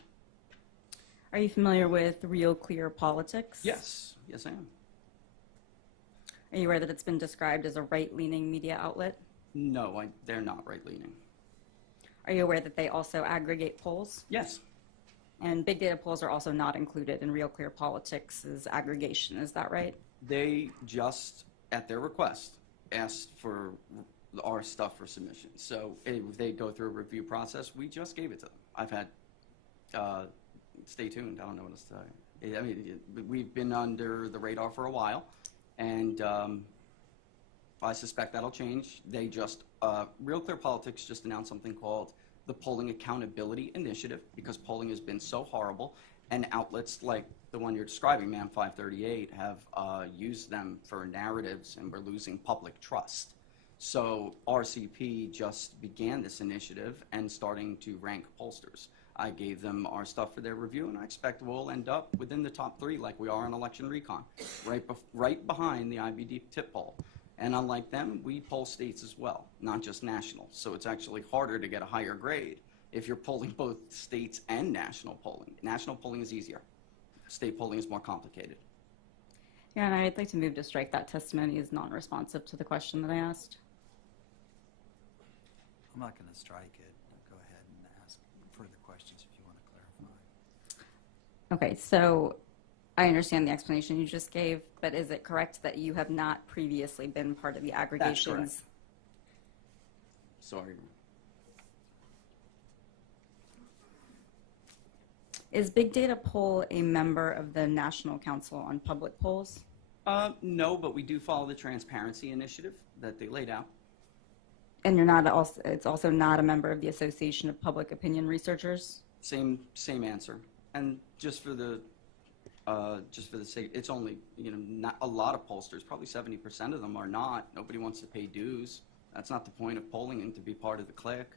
Are you familiar with Real Clear Politics? Yes, yes I am. Are you aware that it's been described as a right-leaning media outlet? No, they're not right-leaning. Are you aware that they also aggregate polls? Yes. And big data polls are also not included in Real Clear Politics' aggregation, is that right? They just, at their request, asked for our stuff for submission. So if they go through a review process, we just gave it to them. I've had, stay tuned, I don't know what else to say. I mean, we've been under the radar for a while, and I suspect that'll change. They just, Real Clear Politics just announced something called the Polling Accountability Initiative, because polling has been so horrible, and outlets like the one you're describing, ma'am, 538, have used them for narratives, and we're losing public trust. So RCP just began this initiative and starting to rank pollsters. I gave them our stuff for their review, and I expect we'll end up within the top 3 like we are in election recon, right behind the IBD tip poll. And unlike them, we poll states as well, not just national. So it's actually harder to get a higher grade if you're polling both states and national polling. National polling is easier. State polling is more complicated. Yeah, and I'd like to move to strike that testimony as non-responsive to the question that I asked. I'm not going to strike it. Go ahead and ask further questions if you want to clarify. Okay, so I understand the explanation you just gave, but is it correct that you have not previously been part of the aggregations? That's correct. Sorry. Is Big Data Poll a member of the National Council on Public Polls? No, but we do follow the transparency initiative that they laid out. And you're not also, it's also not a member of the Association of Public Opinion Researchers? Same answer. And just for the sake, it's only, not a lot of pollsters, probably 70% of them are not. Nobody wants to pay dues. That's not the point of polling, and to be part of the clique.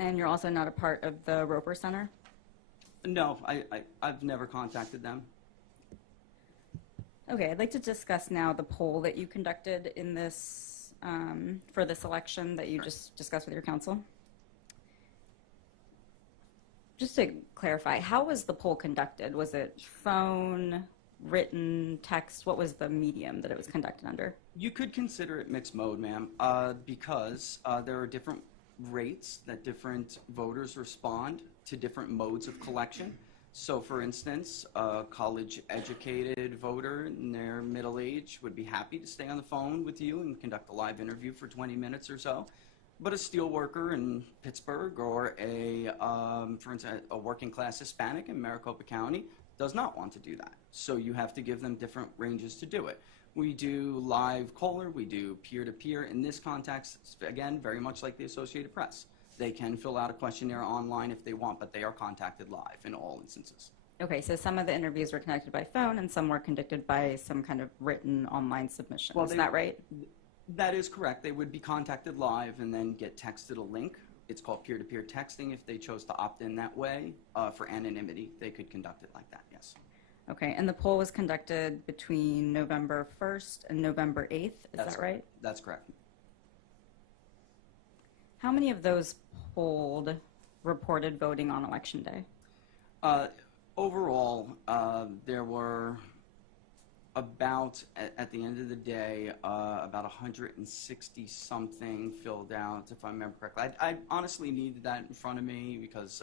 And you're also not a part of the Roper Center? No, I've never contacted them. Okay, I'd like to discuss now the poll that you conducted in this, for this election that you just discussed with your counsel. Just to clarify, how was the poll conducted? Was it phone, written, text? What was the medium that it was conducted under? You could consider it mixed mode, ma'am, because there are different rates that different voters respond to different modes of collection. So for instance, a college-educated voter in their middle age would be happy to stay on the phone with you and conduct a live interview for 20 minutes or so. But a steel worker in Pittsburgh or for instance, a working class Hispanic in Maricopa County does not want to do that. So you have to give them different ranges to do it. We do live caller, we do peer-to-peer. In this context, again, very much like the Associated Press. They can fill out a questionnaire online if they want, but they are contacted live in all instances. Okay, so some of the interviews were conducted by phone and some were conducted by some kind of written online submission. Is that right? That is correct. They would be contacted live and then get texted a link. It's called peer-to-peer texting. If they chose to opt in that way for anonymity, they could conduct it like that, yes. Okay, and the poll was conducted between November 1st and November 8th, is that right? That's correct. How many of those polled reported voting on Election Day? Overall, there were about, at the end of the day, about 160 something filled out, if I remember correctly. I honestly needed that in front of me because,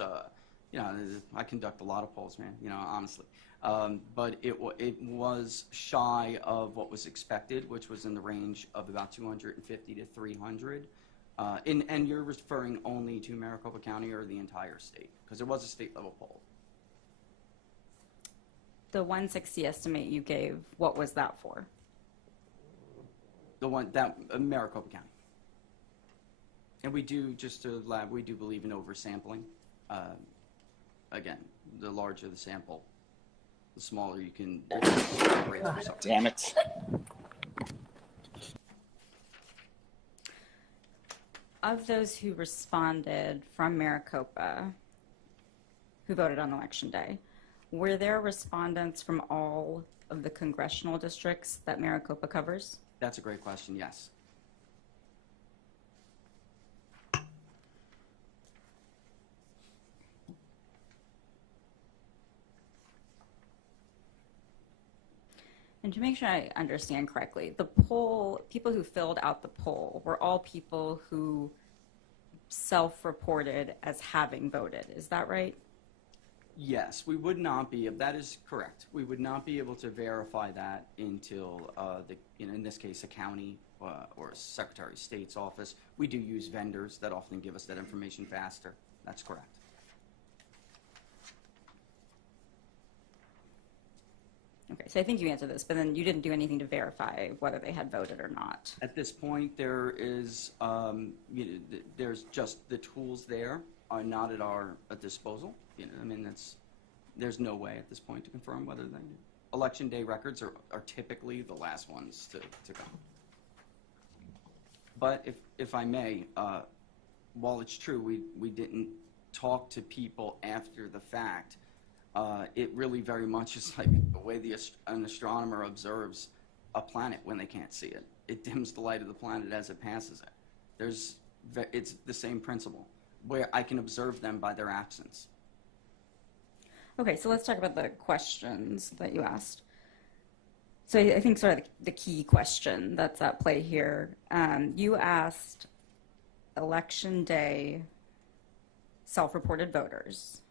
you know, I conduct a lot of polls, man, you know, honestly. But it was shy of what was expected, which was in the range of about 250 to 300. And you're referring only to Maricopa County or the entire state? Because it was a state level poll. The 160 estimate you gave, what was that for? The one that Maricopa County. And we do, just to lab, we do believe in oversampling. Again, the larger the sample, the smaller you can. Damn it. Of those who responded from Maricopa, who voted on Election Day, were there respondents from all of the congressional districts that Maricopa covers? That's a great question, yes. And to make sure I understand correctly, the poll, people who filled out the poll were all people who self-reported as having voted. Is that right? Yes, we would not be, that is correct. We would not be able to verify that until, in this case, a county or a Secretary of State's office. We do use vendors that often give us that information faster. That's correct. Okay, so I think you answered this, but then you didn't do anything to verify whether they had voted or not. At this point, there is, there's just the tools there are not at our disposal. You know, I mean, there's no way at this point to confirm whether they. Election day records are typically the last ones to come. But if I may, while it's true we didn't talk to people after the fact, it really very much is like the way an astronomer observes a planet when they can't see it. It dims the light of the planet as it passes it. It's the same principle, where I can observe them by their absence. Okay, so let's talk about the questions that you asked. So I think sort of the key question that's at play here, you asked Election Day self-reported voters,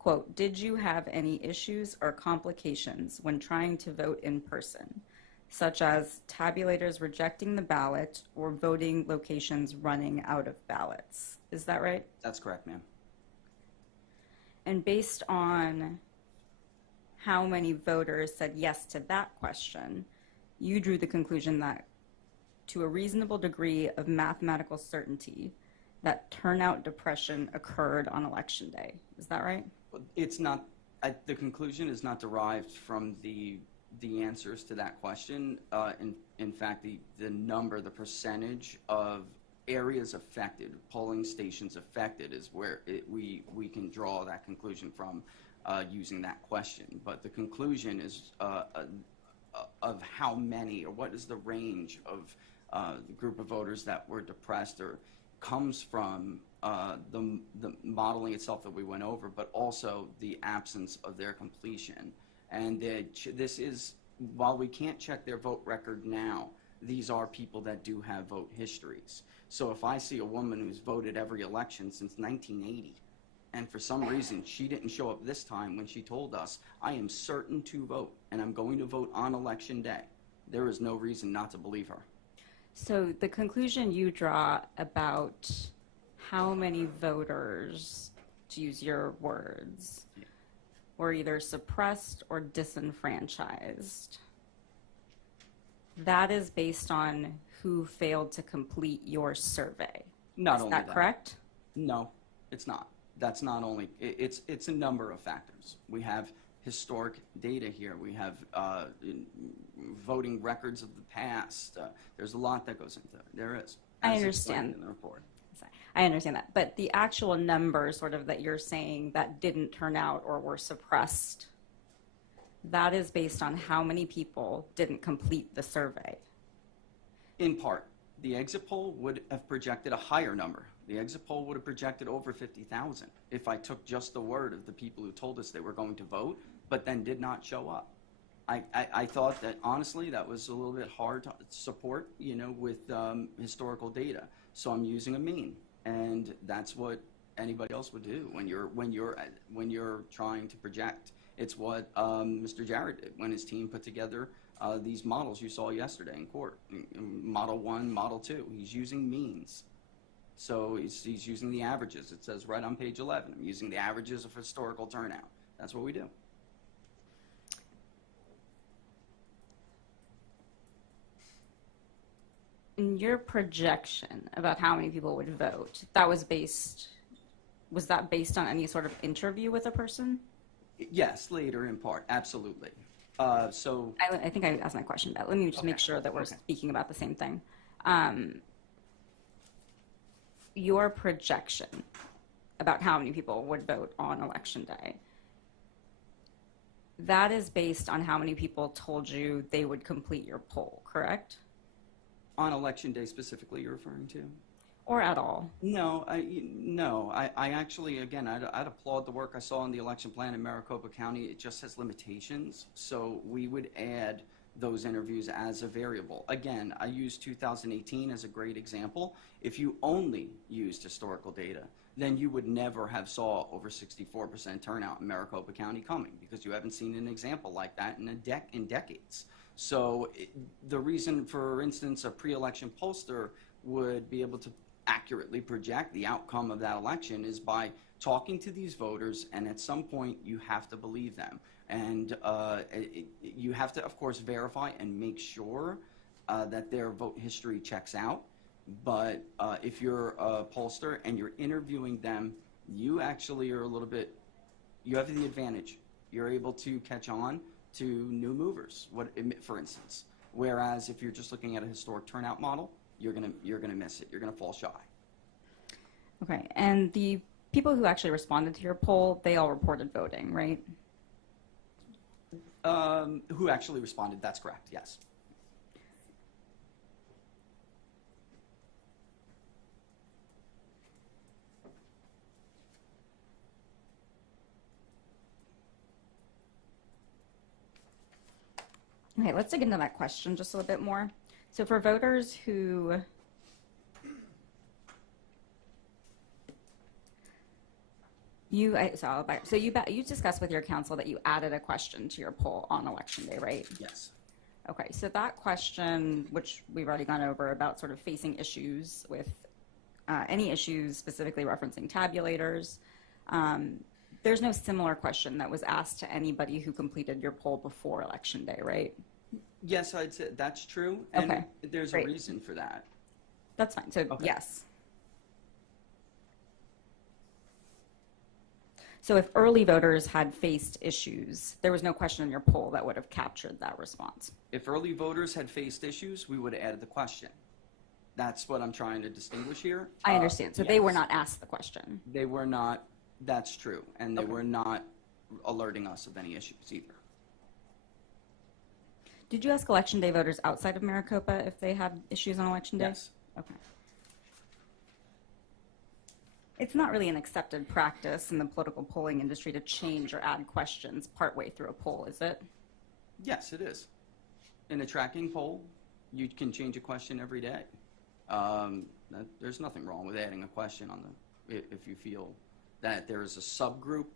quote, did you have any issues or complications when trying to vote in person, such as tabulators rejecting the ballot or voting locations running out of ballots? Is that right? That's correct, ma'am. And based on how many voters said yes to that question, you drew the conclusion that to a reasonable degree of mathematical certainty that turnout depression occurred on Election Day. Is that right? It's not, the conclusion is not derived from the answers to that question. In fact, the percentage of areas affected, polling stations affected, is where we can draw that conclusion from using that question. But the conclusion is of how many, or what is the range of the group of voters that were depressed or comes from the modeling itself that we went over, but also the absence of their completion. And this is, while we can't check their vote record now, these are people that do have vote histories. So if I see a woman who's voted every election since 1980, and for some reason she didn't show up this time when she told us, I am certain to vote, and I'm going to vote on election day, there is no reason not to believe her. So the conclusion you draw about how many voters, to use your words, were either suppressed or disenfranchised, that is based on who failed to complete your survey. Not Is only that correct? No, it's not. That's not only, it's a number of factors. We have historic data here. We have voting records of the past. There's a lot that goes into it. There is. I as understand. explained in the report. I understand that. But the actual numbers sort of that you're saying that didn't turn out or were suppressed, that is based on how many people didn't complete the survey. In part, the exit poll would have projected a higher number. The exit poll would have projected over 50,000 if I took just the word of the people who told us they were going to vote, but then did not show up. I thought that, honestly, that was a little bit hard to support, you know, with historical data. So I'm using a mean, and that's what anybody else would do when you're trying to project. It's what Mr. Jarrett did when his team put together these models you saw yesterday in court, Model 1, Model 2. He's using means. So he's using the averages. It says right on page 11, I'm using the averages of historical turnout. That's what we do. In your projection about how many people would vote, that was that based on any sort of interview with a person? Yes, later in part, absolutely. So I think I asked my question, but let me just make sure that we're speaking about the same thing. Your projection about how many people would vote on election day, that is based on how many people told you they would complete your poll, correct? on election day specifically you're referring to? Or at all? No, I actually, again, I'd applaud the work I saw in the election plan in Maricopa County. It just has limitations, so we would add those interviews as a variable. Again, I use 2018 as a great example. If you only used historical data, then you would never have saw over 64% turnout in Maricopa County coming, because you haven't seen an example like that in decades. So the reason, for instance, a pre-election pollster would be able to accurately project the outcome of that election is by talking to these voters, and at some point you have to believe them. And you have to, of course, verify and make sure that their vote history checks out. But if you're a pollster and you're interviewing them, you actually are you have the advantage. You're able to catch on to new movers, for instance. Whereas if you're just looking at a historic turnout model, you're gonna miss it. You're gonna fall shy. Okay, and the people who actually responded to your poll, they all reported voting, right? Who actually responded? That's correct. Yes. Okay, let's dig into that question just a little bit more. So for voters who you discussed with your counsel that you added a question to your poll on election day, right? Yes. Okay, so that question, which we've already gone over about sort of facing issues with any issues specifically referencing tabulators, there's no similar question that was asked to anybody who completed your poll before election day, right? Yes, I'd say that's true. And Okay, there's great. a reason for that. That's fine. So Okay. yes. So if early voters had faced issues, there was no question in your poll that would have captured that response. If early voters had faced issues, we would have added the question. That's what I'm trying to distinguish here. I understand. So they were yes. not asked the question. They were not. That's true. And they Okay. were not alerting us of any issues either. Did you ask election day voters outside of Maricopa if they had issues on election day? Yes. Okay. It's not really an accepted practice in the political polling industry to change or add questions partway through a poll, is it? Yes, it is. In a tracking poll, you can change a question every day. There's nothing wrong with adding a question on if you feel that there is a subgroup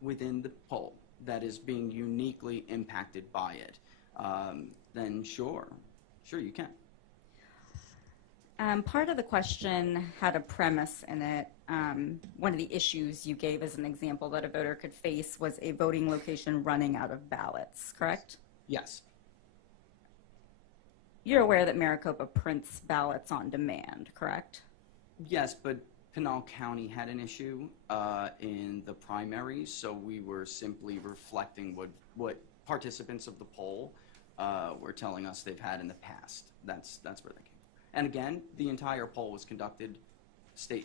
within the poll that is being uniquely impacted by it, then sure you can. Part of the question had a premise in it. One of the issues you gave as an example that a voter could face was a voting location running out of ballots, correct? Yes. You're aware that Maricopa prints ballots on demand, correct? Yes, but Pinal County had an issue in the primaries, so we were simply reflecting what participants of the poll were telling us they've had in the past. That's where they came from. And again, the entire poll was conducted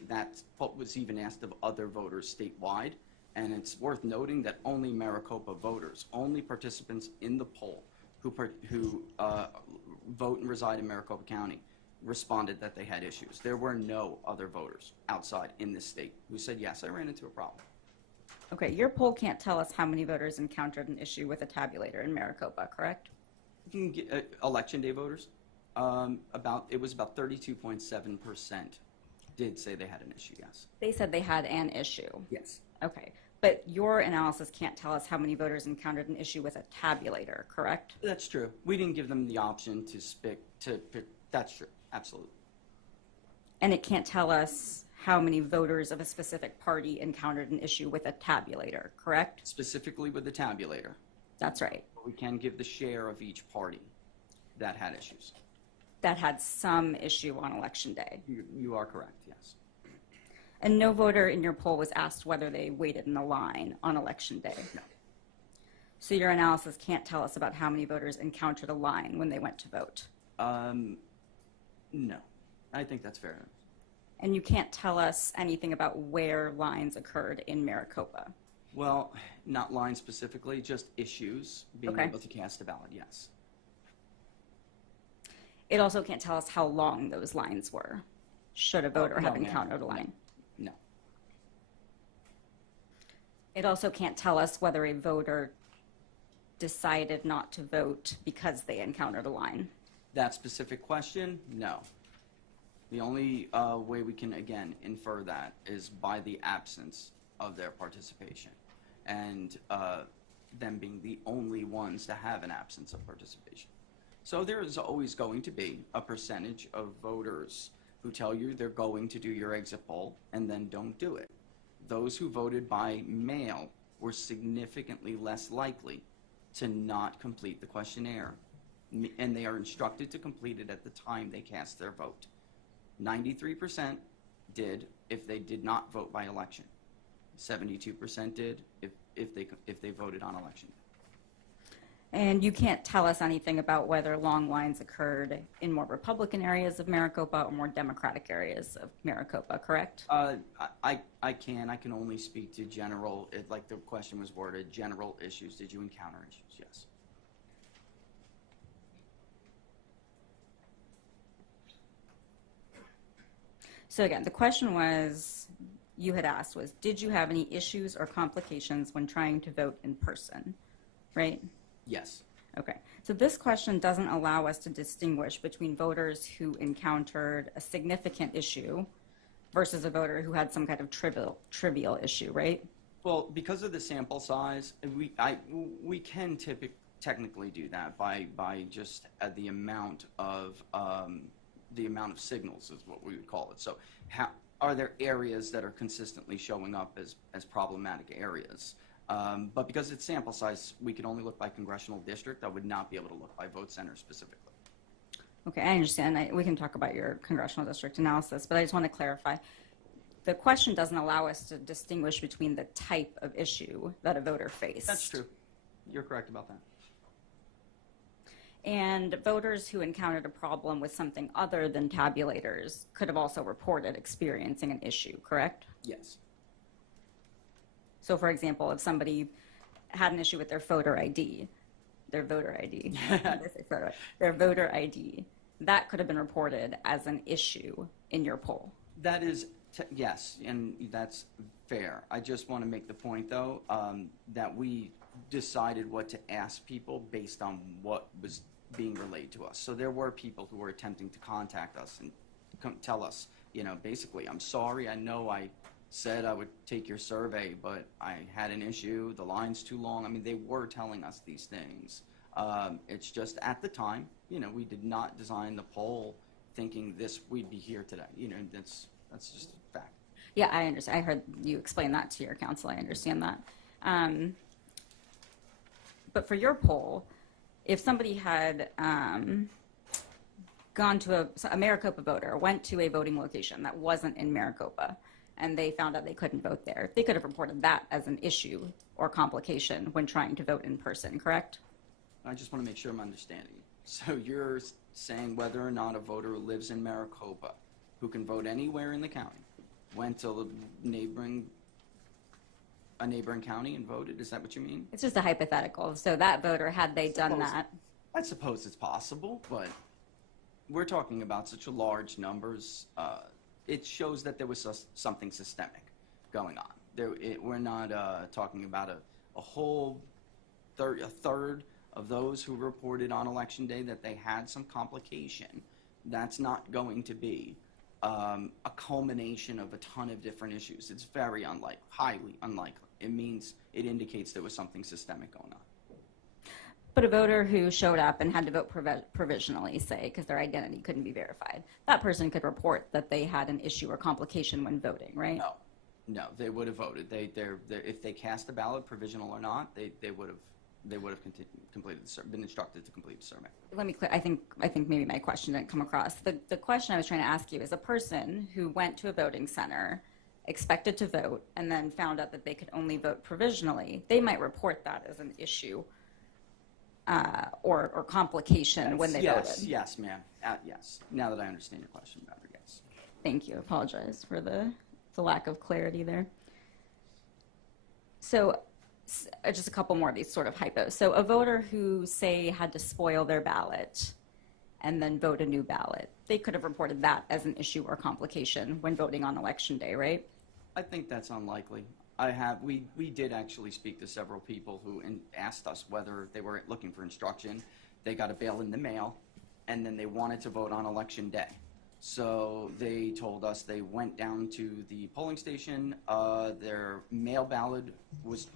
that poll was even asked of other voters statewide, and it's worth noting that only Maricopa voters, only participants in the poll who vote and reside in Maricopa County responded that they had issues. There were no other voters outside in this state who said, yes, I ran into a problem. Okay, your poll can't tell us how many voters encountered an issue with a tabulator in Maricopa, correct? You can get election day voters. It was about 32.7% did say they had an issue, yes. They said they had an issue. Yes. Okay, but your analysis can't tell us how many voters encountered an issue with a tabulator, correct? That's true. We didn't give them the option to pick. That's true, absolutely. And it can't tell us how many voters of a specific party encountered an issue with a tabulator, correct? Specifically with the tabulator. That's right. We can give the share of each party that had issues. That had some issue on election day. You are correct, yes. And no voter in your poll was asked whether they waited in the line on election day. No. So your analysis can't tell us about how many voters encountered a line when they went to vote. No, I think that's fair. And you can't tell us anything about where lines occurred in Maricopa. Well, not lines specifically, just issues, being Okay. able to cast a ballot, yes. It also can't tell us how long those lines were, should a voter no, have ma'am. encountered a line. No. It also can't tell us whether a voter decided not to vote because they encountered a line. That specific question, no. The only way we can, again, infer that is by the absence of their participation and them being the only ones to have an absence of participation. So there is always going to be a percentage of voters who tell you they're going to do your exit poll and then don't do it. Those who voted by mail were significantly less likely to not complete the questionnaire, and they are instructed to complete it at the time they cast their vote. 93% did if they did not vote by election. 72% did if they voted on election. And you can't tell us anything about whether long lines occurred in more Republican areas of Maricopa or more Democratic areas of Maricopa, correct? I can only speak to general, like the question was worded, general issues. Did you encounter issues? Yes. So again, the question you had asked was, did you have any issues or complications when trying to vote in person, right? Yes. Okay, so this question doesn't allow us to distinguish between voters who encountered a significant issue versus a voter who had some kind of trivial issue, right? Well, because of the sample size, we can technically do that by just the amount of signals is what we would call it. So are there areas that are consistently showing up as problematic areas? But because it's sample size, we can only look by congressional district. I would not be able to look by vote center specifically. Okay, I understand. We can talk about your congressional district analysis, but I just want to clarify. The question doesn't allow us to distinguish between the type of issue that a voter faced. That's true. You're correct about that. And voters who encountered a problem with something other than tabulators could have also reported experiencing an issue, correct? Yes. So, for example, if somebody had an issue with their voter ID, their voter ID, that could have been reported as an issue in your poll. That is Yes, and that's fair. I just want to make the point, though, that we decided what to ask people based on what was being relayed to us. So there were people who were attempting to contact us and tell us, you know, basically, I'm sorry, I know I said I would take your survey, but I had an issue, the line's too long. I mean, they were telling us these things. It's just at the time, you know, we did not design the poll thinking we'd be here today. You know, that's just a fact. Yeah, I understand. I heard you explain that to your counsel. I understand that. But for your poll, if somebody had gone to a Maricopa voter, went to a voting location that wasn't in Maricopa, and they found out they couldn't vote there, they could have reported that as an issue or complication when trying to vote in person, correct? I just want to make sure I'm understanding. So you're saying whether or not a voter who lives in Maricopa, who can vote anywhere in the county, went to a neighboring county and voted? Is that what you mean? It's just a hypothetical. So that voter, had they done that? I suppose it's possible, but we're talking about such large numbers. It shows that there was something systemic going on. We're not talking about a whole third of those who reported on election day that they had some complication. That's not going to be a culmination of a ton of different issues. It's very unlikely, highly unlikely. It indicates there was something systemic going on. But a voter who showed up and had to vote provisionally, say, because their identity couldn't be verified, that person could report that they had an issue or complication when voting, right? No, they would have voted. If they cast a ballot, provisional or not, they would have been instructed to complete the survey. Let me clear. I think maybe my question didn't come across. The question I was trying to ask you is, a person who went to a voting center, expected to vote, and then found out that they could only vote provisionally, they might report that as an issue or complication when they voted. Yes, ma'am. Yes. Now that I understand your question better, yes. Thank you. Apologize for the lack of clarity there. So just a couple more of these sort of hypos. So a voter who, say, had to spoil their ballot and then vote a new ballot, they could have reported that as an issue or complication when voting on election day, right? I think that's unlikely. We did actually speak to several people who asked us whether they were looking for instruction. They got a bill in the mail, and then they wanted to vote on election day. So they told us they went down to the polling station. Their mail ballot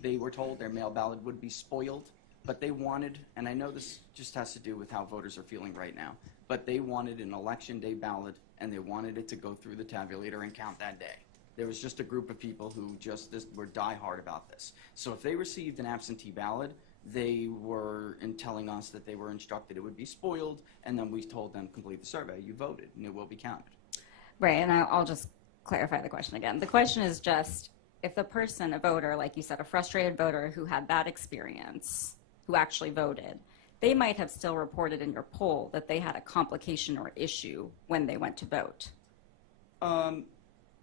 they were told their mail ballot would be spoiled, but they wanted, and I know this just has to do with how voters are feeling right now, but they wanted an election day ballot, and they wanted it to go through the tabulator and count that day. There was just a group of people who were diehard about this. So if they received an absentee ballot, they were telling us that they were instructed it would be spoiled, and then we told them, complete the survey, you voted, and it will be counted. Right, and I'll just clarify the question again. The question is just, if the person, a voter, like you said, a frustrated voter who had that experience, who actually voted, they might have still reported in your poll that they had a complication or issue when they went to vote.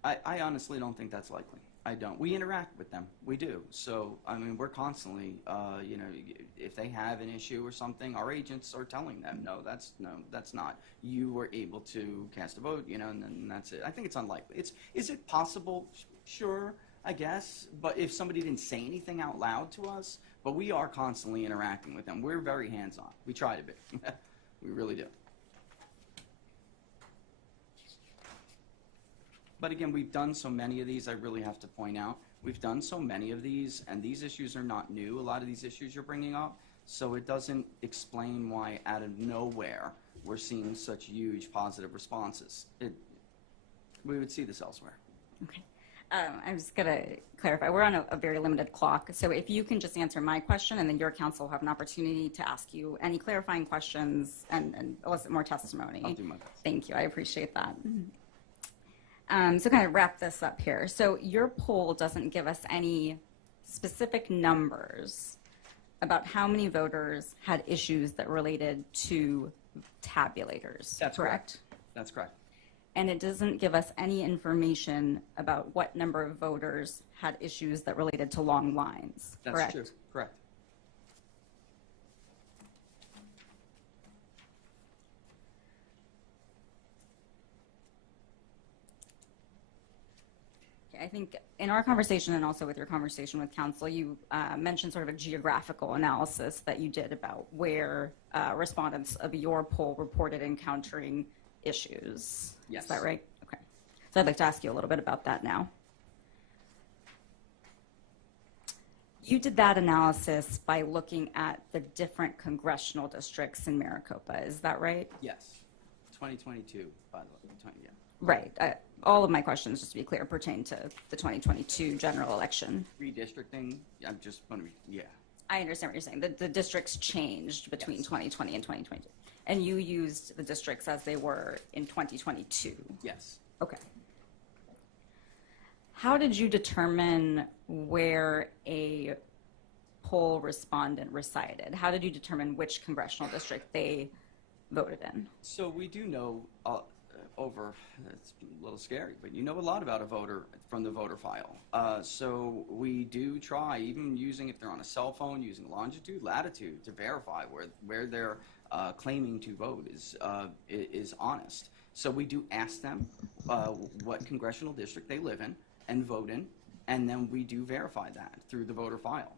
I honestly don't think that's likely. I don't. We interact with them. We do. So, I mean, we're constantly, if they have an issue or something, our agents are telling them, no, that's not. You were able to cast a vote, and then that's it. I think it's unlikely. Is it possible? Sure, I guess. But if somebody didn't say anything out loud to us, but we are constantly interacting with them. We're very hands-on. We try to be. We really do. But again, we've done so many of these, I really have to point out. We've done so many of these, and these issues are not new, a lot of these issues you're bringing up. So it doesn't explain why out of nowhere we're seeing such huge positive responses. We would see this elsewhere. Okay. I'm just going to clarify. We're on a very limited clock. So if you can just answer my question, and then your counsel will have an opportunity to ask you any clarifying questions and elicit more testimony. I'll do my best. Thank you. I appreciate that. So kind of wrap this up here. So your poll doesn't give us any specific numbers about how many voters had issues that related to tabulators. That's correct? That's correct. And it doesn't give us any information about what number of voters had issues that related to long lines. That's correct? true. Correct. I think in our conversation and also with your conversation with counsel, you mentioned sort of a geographical analysis that you did about where respondents of your poll reported encountering issues. Yes. Is that right? Okay. So I'd like to ask you a little bit about that now. You did that analysis by looking at the different congressional districts in Maricopa. Is that right? Yes. 2022, by the way. Yeah. Right. All of my questions, just to be clear, pertain to the 2022 general election. Redistricting, I'm just wondering, yeah. I understand what you're saying. The districts changed between Yes. 2020 and 2022. And you used the districts as they were in 2022. Yes. Okay. How did you determine where a poll respondent resided? How did you determine which congressional district they voted in? So we do know it's a little scary, but you know a lot about a voter from the voter file. So we do try, even using, if they're on a cell phone, using longitude, latitude to verify where they're claiming to vote is honest. So we do ask them what congressional district they live in and vote in, and then we do verify that through the voter file.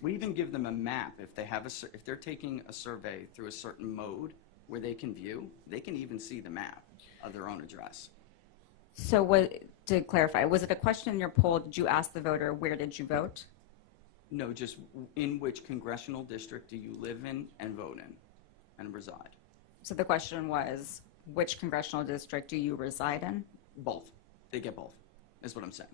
We even give them a map if they're taking a survey through a certain mode where they can view, they can even see the map of their own address. So to clarify, was it a question in your poll, did you ask the voter, where did you vote? No, just in which congressional district do you live in and vote in and reside? So the question was, which congressional district do you reside in? Both. They get both, is what I'm saying.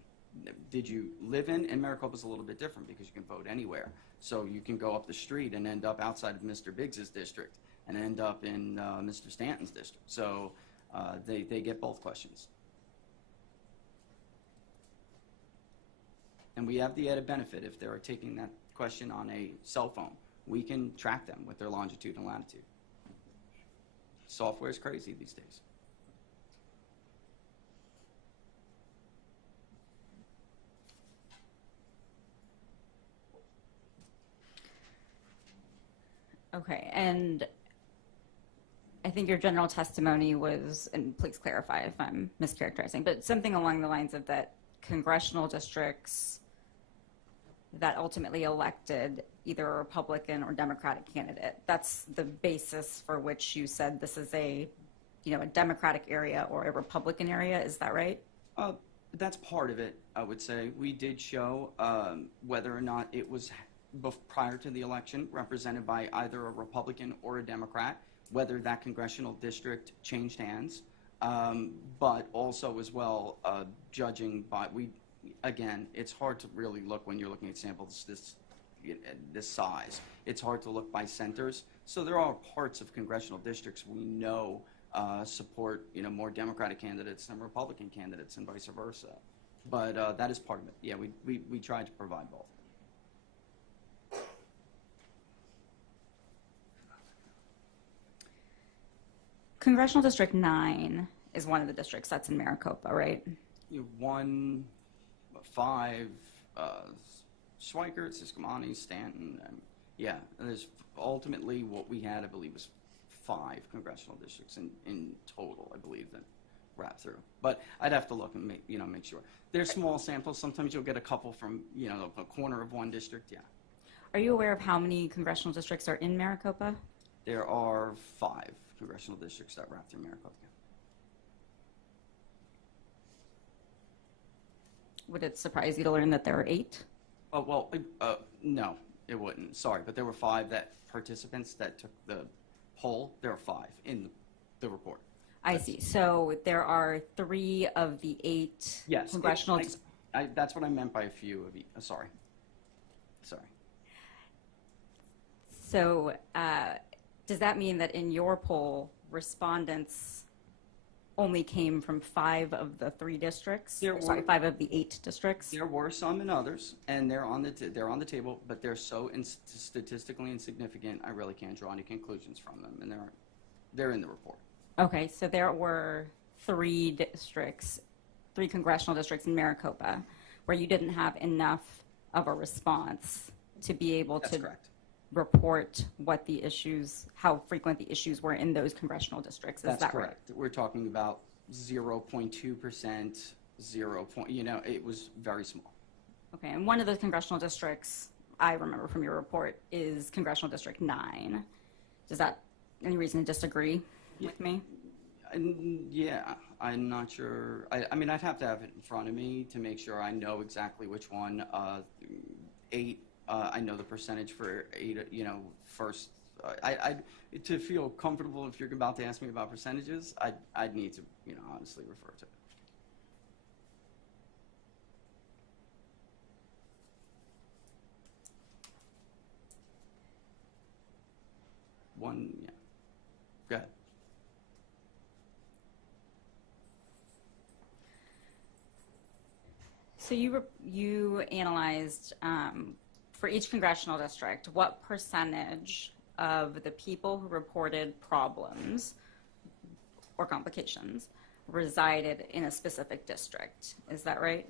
Did you live in, and Maricopa's a little bit different because you can vote anywhere. So you can go up the street and end up outside of Mr. Biggs's district and end up in Mr. Stanton's district. So they get both questions. And we have the added benefit if they're taking that question on a cell phone. We can track them with their longitude and latitude. Software is crazy these days. Okay, and I think your general testimony was, and please clarify if I'm mischaracterizing, but something along the lines of that congressional districts that ultimately elected either a Republican or Democratic candidate, that's the basis for which you said this is a Democratic area or a Republican area, is that right? That's part of it, I would say. We did show whether or not it was prior to the election represented by either a Republican or a Democrat, whether that congressional district changed hands, but also as well judging by, again, it's hard to really look when you're looking at samples this size. It's hard to look by centers. So there are parts of congressional districts we know support more Democratic candidates than Republican candidates and vice versa. But that is part of it. Yeah, we tried to provide both. Congressional District 9 is one of the districts that's in Maricopa, right? 1, 5, Schweikert, Siscomani, Stanton. Yeah, and there's ultimately what we had, I believe, was 5 congressional districts in total, I believe, that wrap through. But I'd have to look and make sure. They're small samples. Sometimes you'll get a couple from, a corner of one district, yeah. Are you aware of how many congressional districts are in Maricopa? There are 5 congressional districts that wrap through Maricopa. Would it surprise you to learn that there are 8? Oh, well, no, it wouldn't. Sorry, but there were 5 participants that took the poll. There are 5 in the report. I see. So there are 3 of the 8 Yes, congressional. that's what I meant by a few of each. Sorry. So does that mean that in your poll, respondents only came from 5 of the 3 districts? Sorry, 5 of the 8 districts? There were some and others, and they're on the table, but they're so statistically insignificant, I really can't draw any conclusions from them, and they're in the report. Okay, so there were 3 congressional districts in Maricopa where you didn't have enough of a response to be able That's to correct. report how frequent the issues were in those congressional districts. Is That's that correct. We're talking about 0.2%, 0. It was very small. Okay, and one of the congressional districts I remember from your report is Congressional District 9. Is that any reason to disagree with me? Yeah, I'm not sure. I mean, I'd have to have it in front of me to make sure I know exactly which one. 8, I know the percentage for 8, first. To feel comfortable, if you're about to ask me about percentages, I'd need to, honestly refer to it. Yeah. Go ahead. So you analyzed for each congressional district what percentage of the people who reported problems or complications resided in a specific district. Is that right?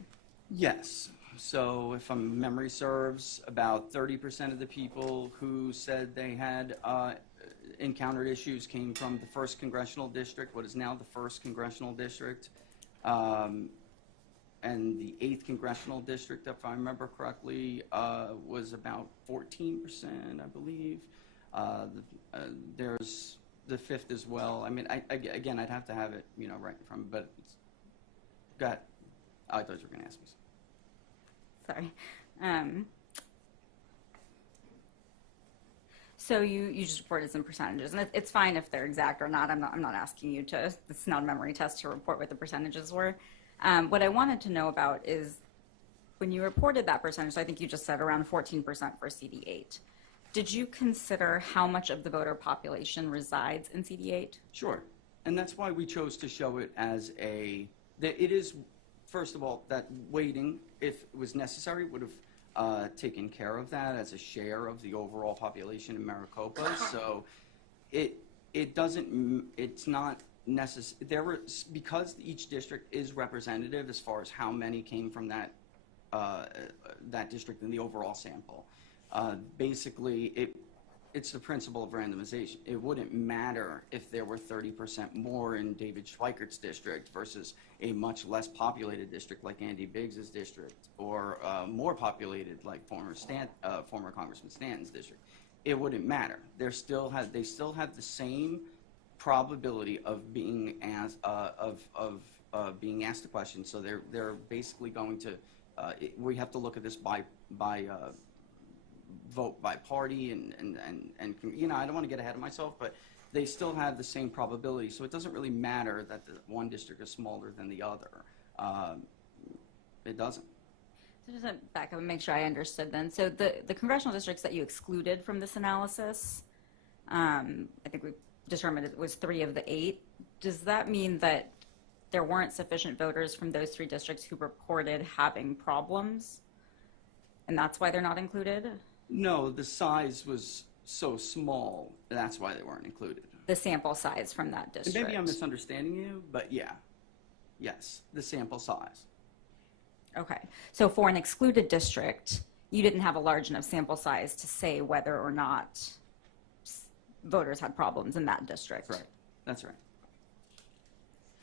Yes. So if memory serves, about 30% of the people who said they had encountered issues came from the 1st Congressional District, what is now the 1st Congressional District. And the 8th Congressional District, if I remember correctly, was about 14%, I believe. There's the 5th as well. I mean, again, I'd have to have it, right in front of me, but go ahead. I thought you were going to ask me something. Sorry. So you just reported some percentages, and it's fine if they're exact or not. I'm not asking you to. It's not a memory test to report what the percentages were. What I wanted to know about is when you reported that percentage, I think you just said around 14% for CD8. Did you consider how much of the voter population resides in CD8? Sure. And that's why we chose to show it as it is, first of all, that weighting, if it was necessary, would have taken care of that as a share of the overall population in Maricopa. So it's not necessary. Because each district is representative as far as how many came from that district in the overall sample. Basically, it's the principle of randomization. It wouldn't matter if there were 30% more in David Schweikert's district versus a much less populated district like Andy Biggs's district, or more populated like former Congressman Stanton's district. It wouldn't matter. They still have the same probability of being asked a question. So they're basically going to. We have to look at this by vote by party and I don't want to get ahead of myself, but they still have the same probability. So it doesn't really matter that the one district is smaller than the other. It doesn't. So just to back up and make sure I understood then. So the congressional districts that you excluded from this analysis, I think we determined it was 3 of the 8. Does that mean that there weren't sufficient voters from those 3 districts who reported having problems, and that's why they're not included? No, the size was so small, that's why they weren't included. The sample size from that district. And maybe I'm misunderstanding you, but yes, the sample size. Okay, so for an excluded district, you didn't have a large enough sample size to say whether or not voters had problems in that district. Right, that's right.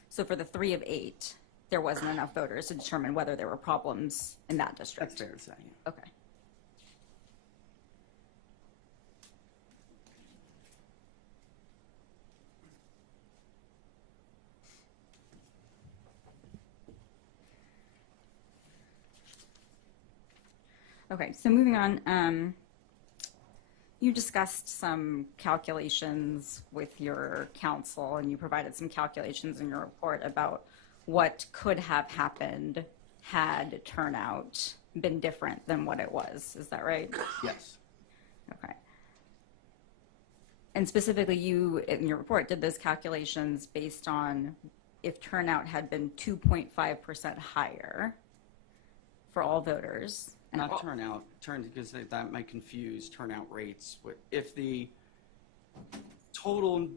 So for the 3 of 8, there wasn't enough voters to determine whether there were problems in that district. That's fair to say. Okay. Okay, so moving on, you discussed some calculations with your counsel, and you provided some calculations in your report about what could have happened had turnout been different than what it was. Is that right? Yes. Okay. And specifically, you, in your report, did those calculations based on if turnout had been 2.5% higher for all voters. Not turnout, because that might confuse turnout rates. If the total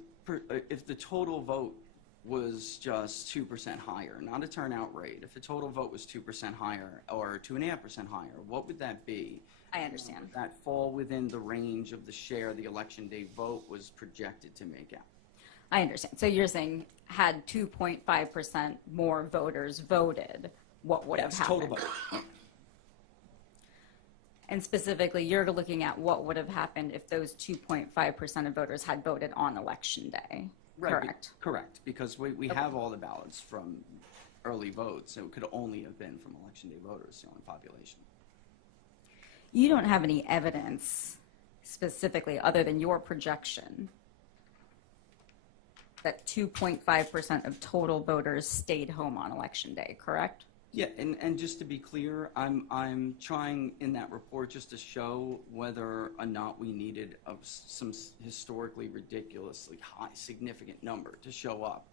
vote was just 2% higher, not a turnout rate, if the total vote was 2% higher or 2.5% higher, what would that be? I understand. Would that fall within the range of the share the election day vote was projected to make out? I understand. So you're saying had 2.5% more voters voted, what would have Yes, happened? total vote. And specifically, you're looking at what would have happened if those 2.5% of voters had voted on election day, Right, correct? Correct, because we have all the ballots from early votes, so it could only have been from election day voters, the only population. You don't have any evidence specifically other than your projection that 2.5% of total voters stayed home on election day, correct? Yeah, and just to be clear, I'm trying in that report just to show whether or not we needed some historically ridiculously high, significant number to show up.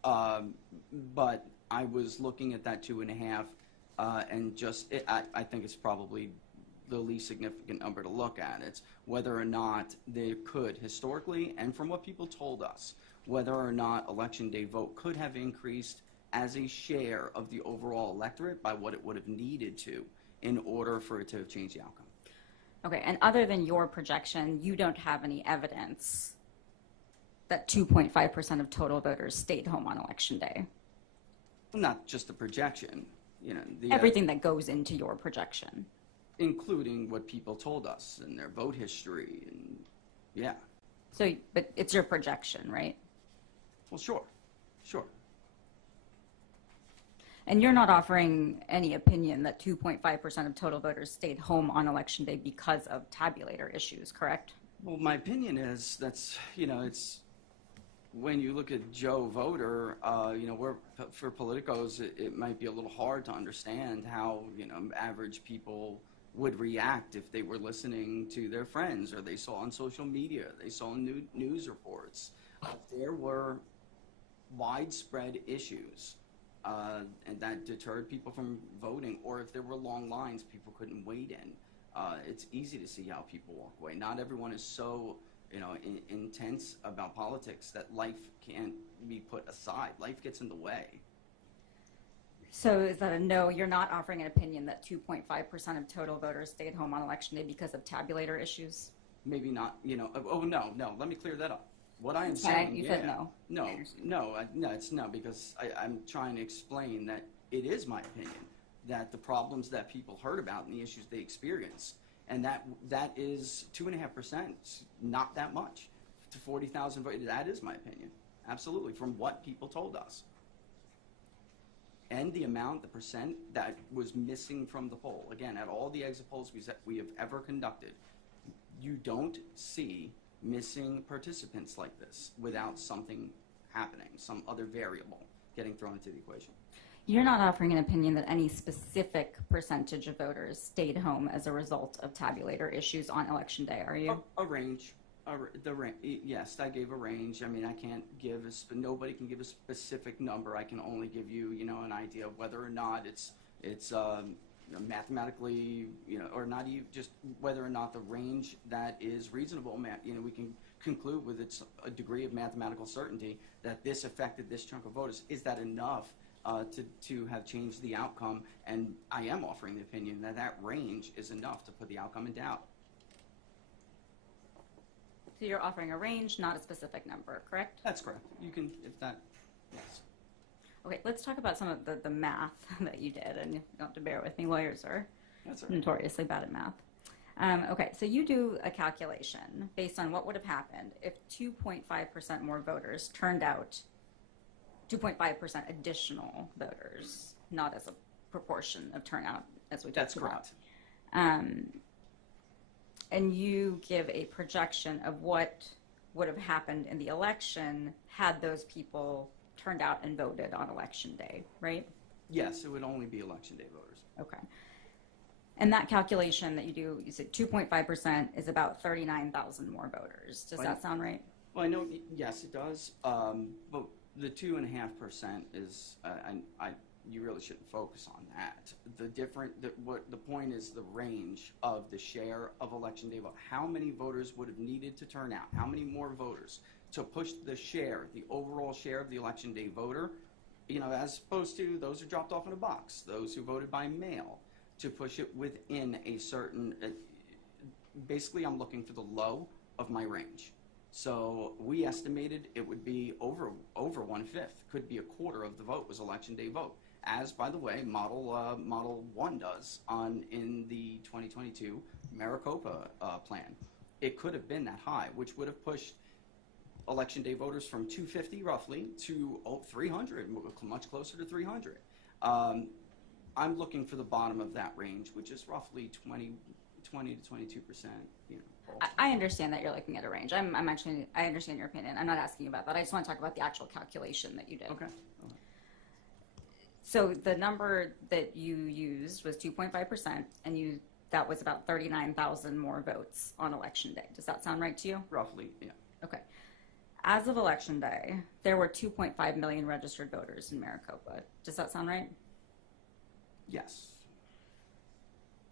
But I was looking at that 2.5, and I think it's probably the least significant number to look at. It's whether or not they could historically, and from what people told us, whether or not election day vote could have increased as a share of the overall electorate by what it would have needed to in order for it to have changed the outcome. Okay, and other than your projection, you don't have any evidence that 2.5% of total voters stayed home on election day? Not just the projection, you know. Everything that goes into your projection. Including what people told us and their vote history, and yeah. So, but it's your projection, right? Well, sure. And you're not offering any opinion that 2.5% of total voters stayed home on election day because of tabulator issues, correct? Well, my opinion is it's when you look at Joe voter, for politicos, it might be a little hard to understand how, average people would react if they were listening to their friends or they saw on social media, they saw in news reports. There were widespread issues and that deterred people from voting, or if there were long lines people couldn't wait in. It's easy to see how people walk away. Not everyone is so intense about politics that life can't be put aside. Life gets in the way. So is that a no? You're not offering an opinion that 2.5% of total voters stayed home on election day because of tabulator issues? Maybe not, no, let me clear that up. What I am Okay, saying, you said no. No, it's no, because I'm trying to explain that it is my opinion that the problems that people heard about and the issues they experienced, and that is 2.5%, not that much to 40,000 voters. That is my opinion, absolutely, from what people told us. And the amount, the percent that was missing from the poll. Again, at all the exit polls we have ever conducted, you don't see missing participants like this without something happening, some other variable getting thrown into the equation. You're not offering an opinion that any specific percentage of voters stayed home as a result of tabulator issues on election day, are you? A range. Yes, I gave a range. I mean, I can't give nobody can give a specific number. I can only give you, an idea of whether or not it's mathematically, or not even just whether or not the range that is reasonable. We can conclude with a degree of mathematical certainty that this affected this chunk of voters. Is that enough to have changed the outcome? And I am offering the opinion that range is enough to put the outcome in doubt. So you're offering a range, not a specific number, correct? That's correct. You can, yes. Okay, let's talk about some of the math that you did, and you don't have to bear with me. Lawyers are notoriously bad at math. Okay, so you do a calculation based on what would have happened if 2.5% more voters turned out, 2.5% additional voters, not as a proportion of turnout, as we talked about. That's correct. And you give a projection of what would have happened in the election had those people turned out and voted on election day, right? Yes, it would only be election day voters. Okay. And that calculation that you do, you said 2.5% is about 39,000 more voters. Does that sound right? Well, I know, yes, it does. But the 2.5% is, you really shouldn't focus on that. The point is the range of the share of election day vote. How many voters would have needed to turn out? How many more voters to push the overall share of the election day voter, as opposed to those who dropped off in a box, those who voted by mail, to push it within a certain, basically I'm looking for the low of my range. So we estimated it would be over 1/5, could be a quarter of the vote was election day vote. As, by the way, Model 1 does in the 2022 Maricopa plan. It could have been that high, which would have pushed election day voters from 250 roughly to 300, much closer to 300. I'm looking for the bottom of that range, which is roughly 20 to 22%. I understand that you're looking at a range. I understand your opinion. I'm not asking you about that. I just want to talk about the actual calculation that you did. Okay. So the number that you used was 2.5%, and that was about 39,000 more votes on election day. Does that sound right to you? Roughly, yeah. Okay. As of election day, there were 2.5 million registered voters in Maricopa. Does that sound right? Yes.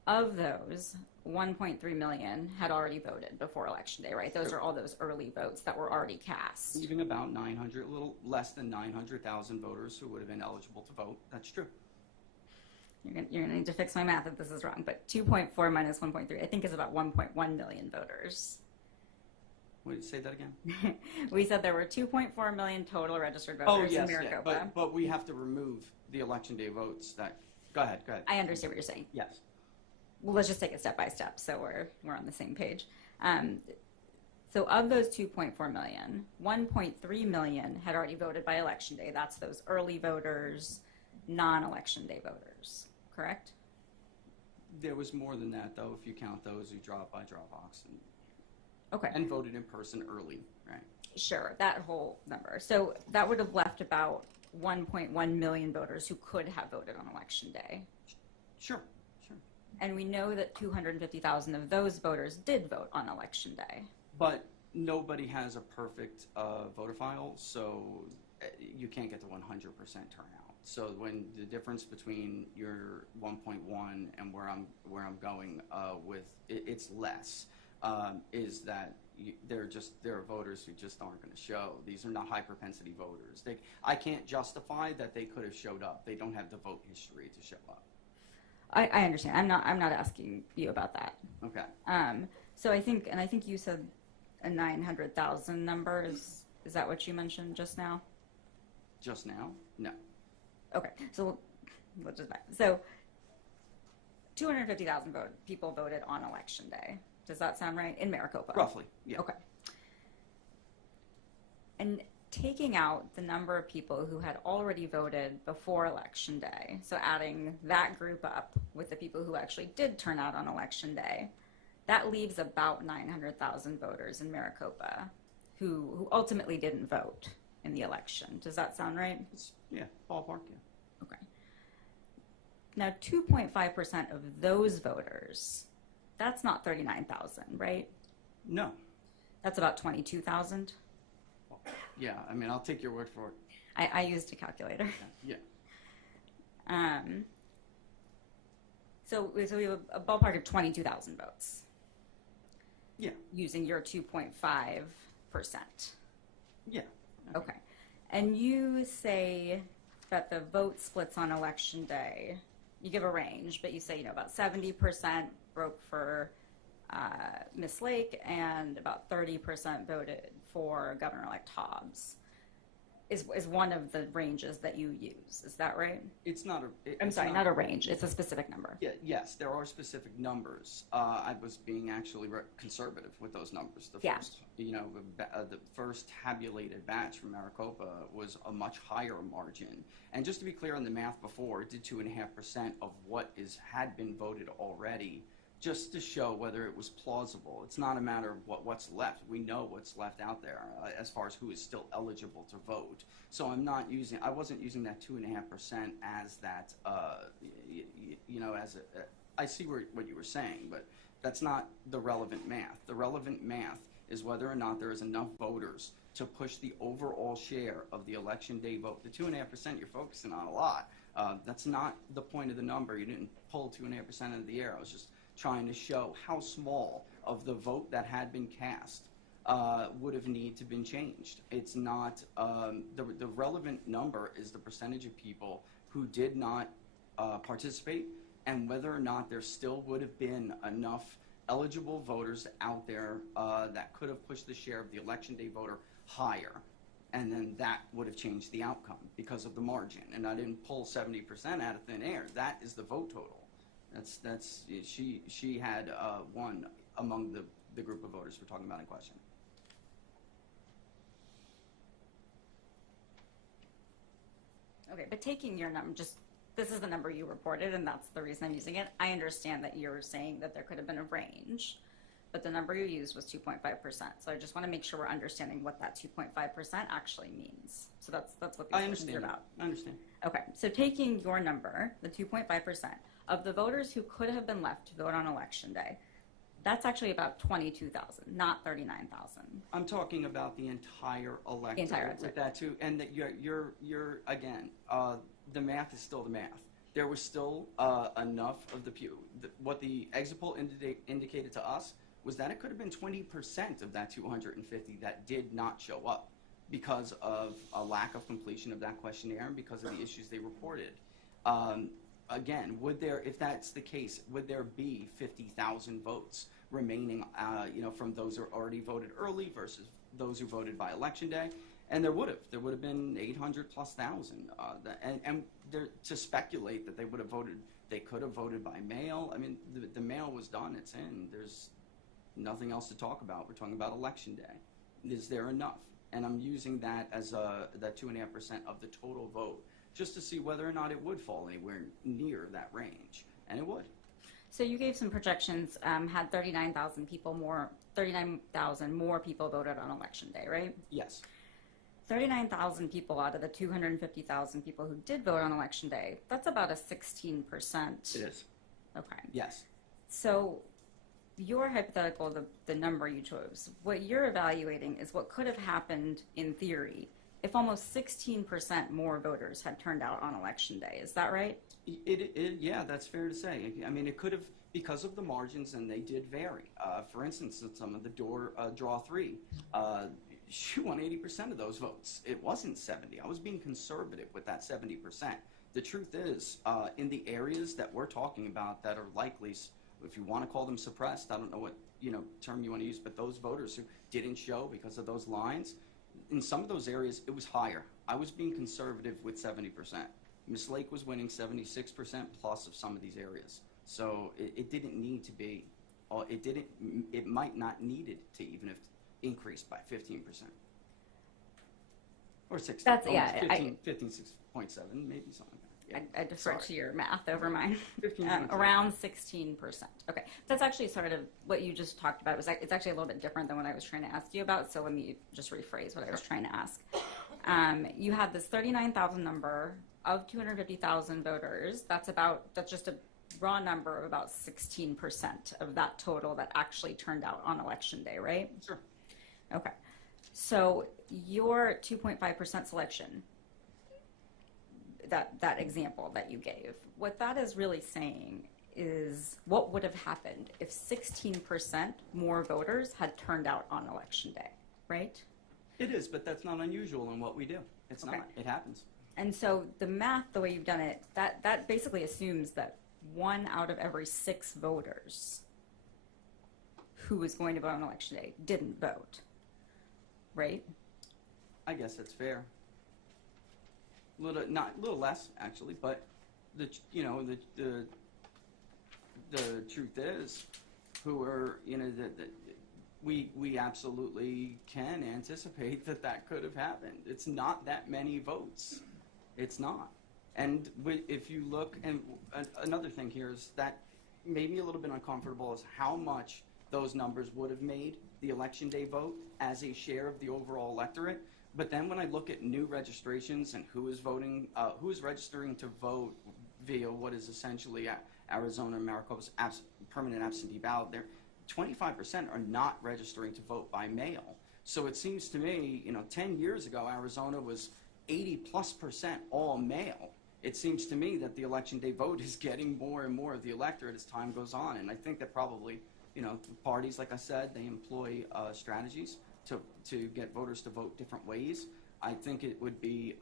Of those, 1.3 million had already voted before election day, right? Those are all those early votes that were already cast. Leaving about 900, a little less than 900,000 voters who would have been eligible to vote. That's true. You're gonna need to fix my math if this is wrong, but 2.4 minus 1.3, I think, is about 1.1 million voters. Wait, say that again? We said there were 2.4 million total registered Oh, voters in yes, yeah, Maricopa. but we have to remove the election day votes that, go ahead. I understand what you're saying. Yes. Well, let's just take it step by step so we're on the same page. So of those 2.4 million, 1.3 million had already voted by election day. That's those early voters, non-election day voters, correct? There was more than that, though, if you count those who dropped by Dropbox Okay. and voted in person early, right? Sure, that whole number. So that would have left about 1.1 million voters who could have voted on election day. Sure. And we know that 250,000 of those voters did vote on election day. But nobody has a perfect voter file, so you can't get to 100% turnout. So when the difference between your 1.1 and where I'm going with it's less, is that there are voters who just aren't going to show. These are not high propensity voters. I can't justify that they could have showed up. They don't have the vote history to show up. I understand. I'm not asking you about that. Okay. So I think you said a 900,000 number. Is that what you mentioned just now? Just now? No. Okay. So let's just back. So 250,000 people voted on election day. Does that sound right? In Maricopa? Roughly, yeah. Okay. And taking out the number of people who had already voted before election day, so adding that group up with the people who actually did turn out on election day, that leaves about 900,000 voters in Maricopa who ultimately didn't vote in the election. Does that sound right? Yeah, ballpark, yeah. Okay. Now, 2.5% of those voters, that's not 39,000, right? No. That's about 22,000. Yeah, I mean, I'll take your word for it. I used a calculator. Yeah. So we have a ballpark of 22,000 votes. Yeah. Using your 2.5%. Yeah. Okay. And you say that the vote splits on election day, you give a range, but you say, about 70% broke for Miss Lake and about 30% voted for Governor-elect Hobbs is one of the ranges that you use. Is that right? It's not I'm sorry, not a range. It's a specific number. Yeah, yes, there are specific numbers. I was being actually conservative with those numbers. The first tabulated batch from Maricopa was a much higher margin. And just to be clear on the math before, it did 2.5% of what had been voted already, just to show whether it was plausible. It's not a matter of what's left. We know what's left out there as far as who is still eligible to vote. So I wasn't using that 2.5% as that, I see what you were saying, but that's not the relevant math. The relevant math is whether or not there is enough voters to push the overall share of the election day vote. The 2.5% you're focusing on a lot. That's not the point of the number. You didn't pull 2.5% out of the air. I was just trying to show how small of the vote that had been cast would have needed to been changed. It's not, the relevant number is the percentage of people who did not participate and whether or not there still would have been enough eligible voters out there that could have pushed the share of the election day voter higher. And then that would have changed the outcome because of the margin. And I didn't pull 70% out of thin air. That is the vote total. She had won among the group of voters we're talking about in question. Okay, but taking your number, this is the number you reported, and that's the reason I'm using it. I understand that you're saying that there could have been a range, but the number you used was 2.5%. So I just want to make sure we're understanding what that 2.5% actually means. So that's what these questions are about. I understand. Okay, so taking your number, the 2.5%, of the voters who could have been left to vote on election day, that's actually about 22,000, not 39,000. I'm talking about the entire electorate. The entire with that too, and that you're again, the math is still the math. There was still enough of what the exit poll indicated to us was that it could have been 20% of that 250 that did not show up because of a lack of completion of that questionnaire and because of the issues they reported. Again, if that's the case, would there be 50,000 votes remaining, from those who already voted early versus those who voted by election day? And there would have been 800 plus thousand. And to speculate that they could have voted by mail. I mean, the mail was done, it's in. There's nothing else to talk about. We're talking about election day. Is there enough? And I'm using that as that 2.5% of the total vote, just to see whether or not it would fall anywhere near that range, and it would. So you gave some projections, had 39,000 more people voted on election day, right? Yes. 39,000 people out of the 250,000 people who did vote on election day, that's about a 16%. It is. Okay. Yes. So your hypothetical, the number you chose, what you're evaluating is what could have happened in theory if almost 16% more voters had turned out on election day. Is that right? Yeah, that's fair to say. I mean, it could have, because of the margins, and they did vary. For instance, in some of the draw three, she won 80% of those votes. It wasn't 70. I was being conservative with that 70%. The truth is, in the areas that we're talking about that are likely, if you want to call them suppressed, I don't know what term you want to use, but those voters who didn't show because of those lines, in some of those areas, it was higher. I was being conservative with 70%. Miss Lake was winning 76% plus of some of these areas. So it didn't need to be, it might not need it to even have increased by 15%. Or 16. That's, 15.7, maybe something like that. Yeah. I defer Sorry. to your math over mine. 15.7. Around 16%. Okay, that's actually sort of what you just talked about. It's actually a little bit different than what I was trying to ask you about. So let me just rephrase what I was trying to ask. You had this 39,000 number of 250,000 voters. That's just a raw number of about 16% of that total that actually turned out on election day, right? Sure. Okay, so your 2.5% selection, that example that you gave, what that is really saying is what would have happened if 16% more voters had turned out on election day, right? It is, but that's not unusual in what we do. It's Okay. not. It happens. And so the math, the way you've done it, that basically assumes that 1 out of every 6 voters who was going to vote on election day didn't vote, right? I guess that's fair. A little less actually, but the truth is, we absolutely can anticipate that could have happened. It's not that many votes. It's not. And if you look, and another thing here is that made me a little bit uncomfortable is how much those numbers would have made the election day vote as a share of the overall electorate. But then when I look at new registrations and who is registering to vote via what is essentially Arizona and Maricopa's permanent absentee ballot, there 25% are not registering to vote by mail. So it seems to me, 10 years ago, Arizona was 80+% all mail. It seems to me that the election day vote is getting more and more of the electorate as time goes on. And I think that probably, parties, like I said, they employ strategies to get voters to vote different ways. I think it would be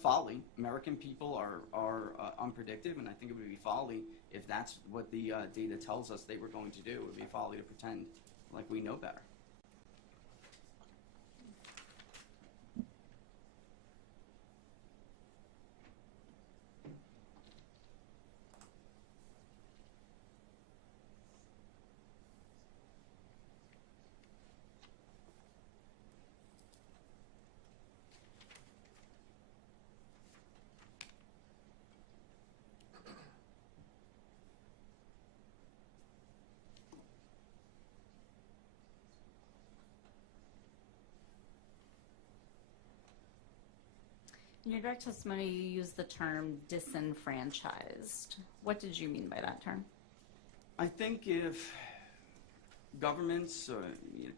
folly. American people are unpredictable, and I think it would be folly If that's what the data tells us they were going to do, it would be folly to pretend like we know better. In your direct testimony, you used the term disenfranchised. What did you mean by that term? I think if governments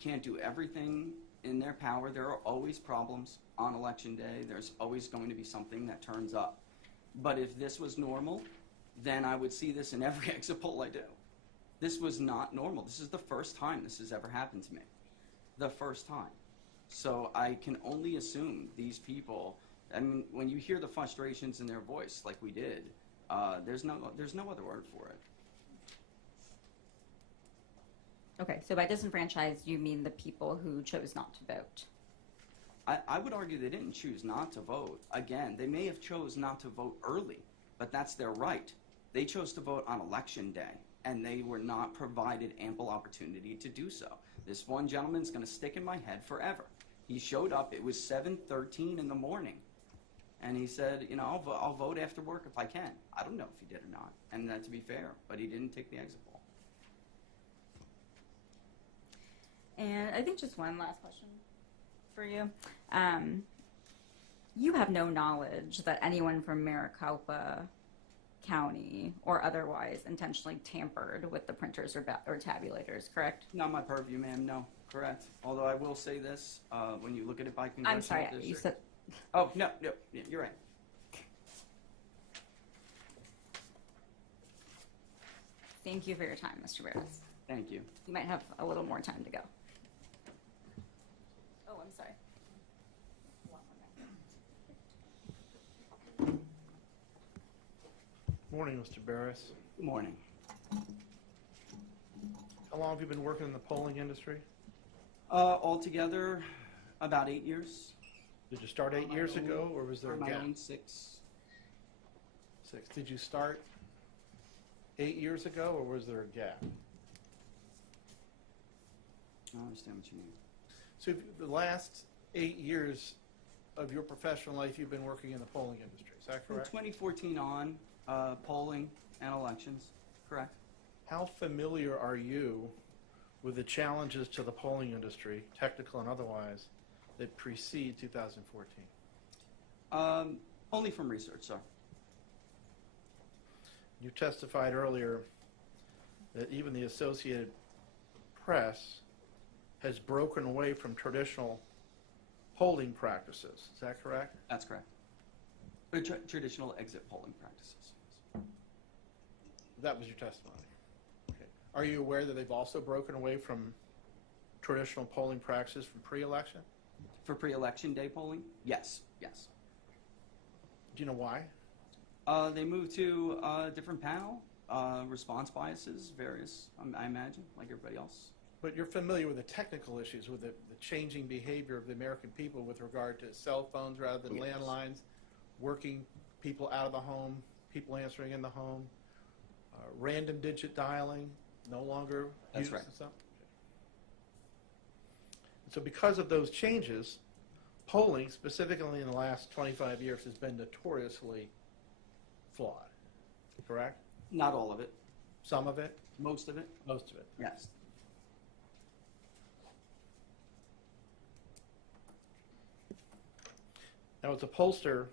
can't do everything in their power, there are always problems on election day. There's always going to be something that turns up. But if this was normal, then I would see this in every exit poll I do. This was not normal. This is the first time this has ever happened to me. The first time. So I can only assume these people, I mean, when you hear the frustrations in their voice like we did, there's no other word for it. Okay, so by disenfranchised, you mean the people who chose not to vote? I would argue they didn't choose not to vote. Again, they may have chose not to vote early, but that's their right. They chose to vote on election day, and they were not provided ample opportunity to do so. This one gentleman's going to stick in my head forever. He showed up, it was 7:13 in the morning, and he said, you know, I'll vote after work if I can. I don't know if he did or not, and to be fair, but he didn't take the exit poll. And I think just one last question for you. You have no knowledge that anyone from Maricopa County or otherwise intentionally tampered with the printers or tabulators, correct? Not my purview, ma'am, no, correct. Although I will say this, when you look at it by congressional I'm sorry, district. you said, Oh, no, you're right. thank you for your time, Mr. Barris. Thank you. You might have a little more time to go. Oh, I'm sorry. Morning, Mr. Barris. Good morning. How long have you been working in the polling industry? Altogether, about 8 years. Did you start 8 years ago, or was there a For my gap? own 6. 6. Did you start 8 years ago, or was there a gap? I understand what you mean. So the last 8 years of your professional life, you've been working in the polling industry, is that From correct? 2014 on, polling and elections, correct? How familiar are you with the challenges to the polling industry, technical and otherwise, that precede 2014? Only from research, sir. You testified earlier that even the Associated Press has broken away from traditional polling practices. Is that correct? That's correct. Traditional exit polling practices. That was your testimony. Okay. Are you aware that they've also broken away from traditional polling practices from pre-election? For pre-election day polling? Yes. Do you know why? They moved to a different panel, response biases, various, I imagine, like everybody else. But you're familiar with the technical issues, with the changing behavior of the American people with regard to cell phones rather than Yes. landlines, working people out of the home, people answering in the home, random digit dialing, no longer That's used right. and stuff? So because of those changes, polling, specifically in the last 25 years, has been notoriously flawed, correct? Not all of it. Some of it, Most of it? most of it. Yes. Now, as a pollster,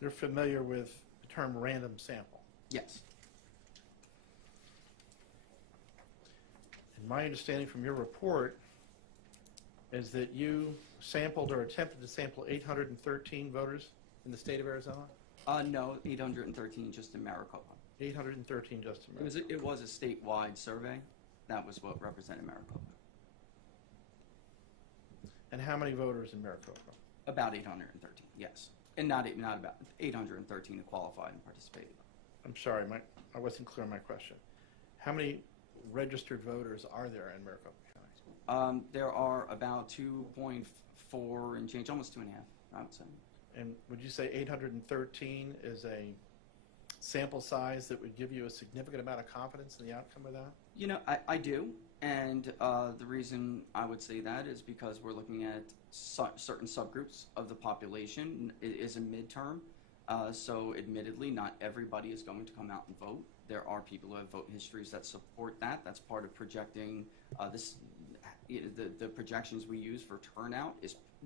you're familiar with the term random sample. Yes. And my understanding from your report is that you sampled or attempted to sample 813 voters in the state of Arizona? No, 813 just in Maricopa. 813 just in Arizona. It was a statewide survey. That was what represented Maricopa. And how many voters in Maricopa? About 813, yes. And not about 813 who qualified and participated. I'm sorry, I wasn't clear on my question. How many registered voters are there in Maricopa County? There are about 2.4 and change, almost 2.5, I would say. And would you say 813 is a sample size that would give you a significant amount of confidence in the outcome of that? You know, I do, and the reason I would say that is because we're looking at certain subgroups of the population. It is a midterm, so admittedly, not everybody is going to come out and vote. There are people who have vote histories that support that. That's part of projecting the projections we use for turnout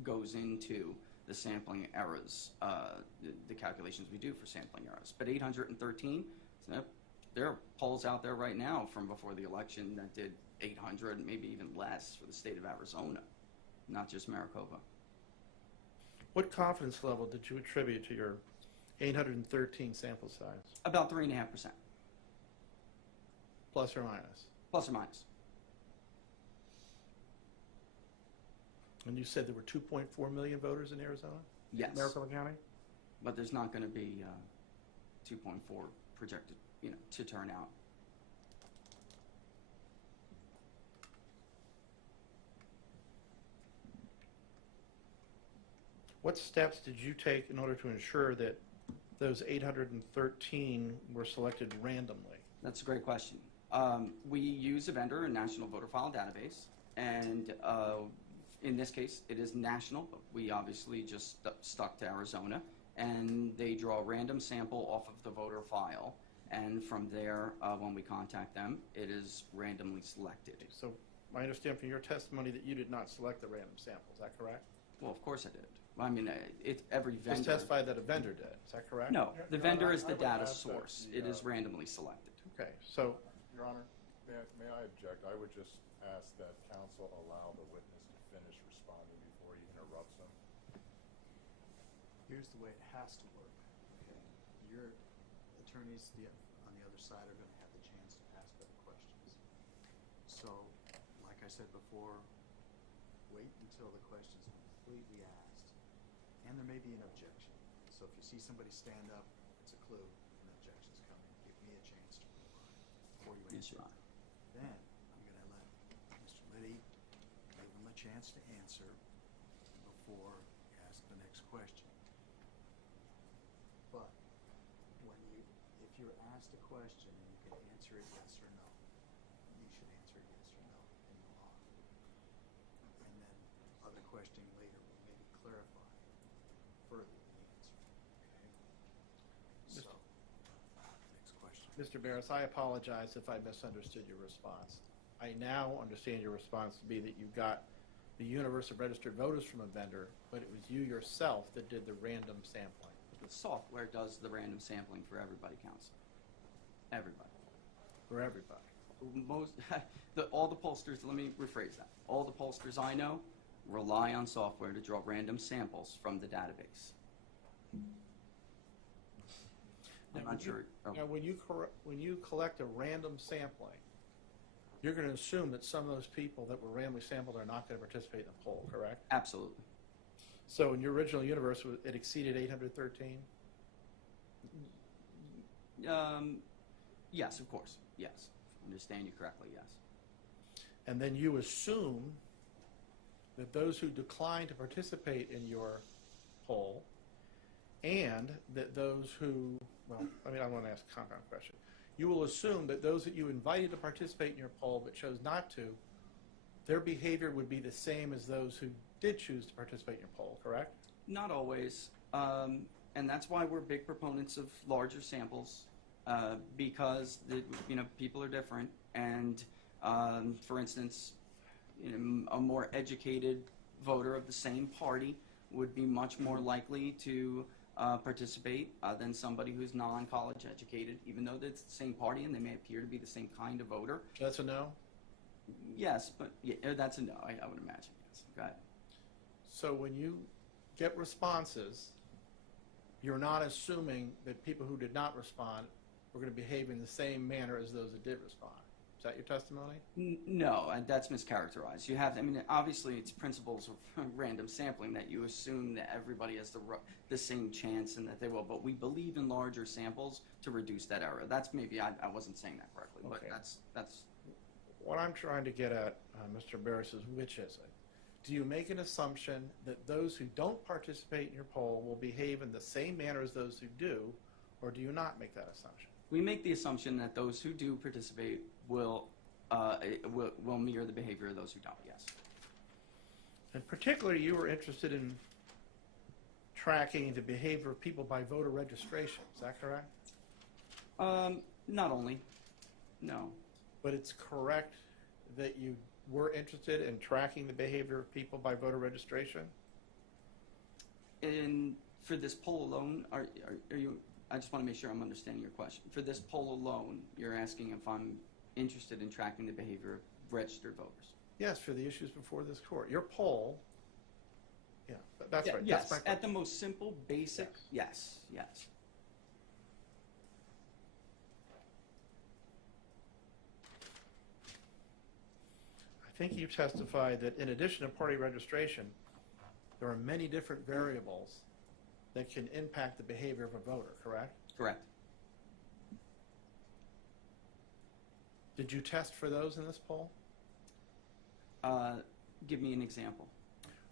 goes into the sampling errors, the calculations we do for sampling errors. But 813, there are polls out there right now from before the election that did 800, maybe even less for the state of Arizona, not just Maricopa. What confidence level did you attribute to your 813 sample size? About 3.5%, Plus or minus? plus or minus. And you said there were 2.4 million voters in Arizona? Yes, Maricopa County? but there's not going to be 2.4 projected, to turn out. What steps did you take in order to ensure that those 813 were selected randomly? That's a great question. We use a vendor, a national voter file database, and in this case, it is national, but we obviously just stuck to Arizona, and they draw a random sample off of the voter file, and from there, when we contact them, it is randomly selected. So I understand from your testimony that you did not select the random sample, is that correct? Well, of course I did. I mean, every vendor. Just testify that a vendor did, is that correct? No, the Your vendor Honor, is I the would data ask that source. the, It is randomly selected. Okay, so Your Honor, may I object? I would just ask that counsel allow the witness to finish responding before he interrupts them. Here's the way it has to work. Okay. Your attorneys on the other side are going to have the chance to ask better questions. So, like I said before, wait until the question's completely asked. And there may be an objection. So if you see somebody stand up, it's a clue an objection's coming. Give me a chance to reply before you Yes, answer. Your Honor. Then I'm going to let Mr. Liddy give him a chance to answer before you ask the next question. But if you're asked a question and you can answer it yes or no, you should answer it yes or no and move on. And then other questioning later will maybe clarify further the answer. Okay? So, next question. Mr. Barris, I apologize if I misunderstood your response. I now understand your response to be that you got the universe of registered voters from a vendor, but it was you yourself that did the random sampling. The software does the random sampling for everybody, counsel. Everybody. For everybody. All the pollsters, let me rephrase that. All the pollsters I know rely on software to draw random samples from the database. I'm Now, not sure. Now, when you collect a random sampling, you're going to assume that some of those people that were randomly sampled are not going to participate in the poll, correct? Absolutely. So in your original universe, it exceeded 813? Yes, of course. Yes. If I understand you correctly, yes. And then you assume that those who declined to participate in your poll and that those who, I want to ask a compound question. You will assume that those that you invited to participate in your poll but chose not to, their behavior would be the same as those who did choose to participate in your poll, correct? Not always. And that's why we're big proponents of larger samples because people are different. And for instance, a more educated voter of the same party would be much more likely to participate than somebody who's non-college educated, even though it's the same party and they may appear to be the same kind of voter. That's a no? Yes, but that's a no, I would imagine, yes. Go ahead. So when you get responses, you're not assuming that people who did not respond were going to behave in the same manner as those that did respond. Is that your testimony? No, and that's mischaracterized. You have, I mean, obviously it's principles of random sampling that you assume that everybody has the same chance and that they will, but we believe in larger samples to reduce that error. That's maybe, I wasn't saying that correctly, but Okay. that's. What I'm trying to get at, Mr. Barris, is which is it? Do you make an assumption that those who don't participate in your poll will behave in the same manner as those who do, or do you not make that assumption? We make the assumption that those who do participate will mirror the behavior of those who don't, yes. And particularly, you were interested in tracking the behavior of people by voter registration. Is that correct? Not only, no. But it's correct that you were interested in tracking the behavior of people by voter registration? And for this poll alone, are you, I just want to make sure I'm understanding your question. For this poll alone, you're asking if I'm interested in tracking the behavior of registered voters? Yes, for the issues before this court. Your poll, yeah, that's right. Yes, That's my at question. the most simple, basic, yes. I think you testified that in addition to party registration, there are many different variables that can impact the behavior of a voter, correct? Correct. Did you test for those in this poll? Give me an example.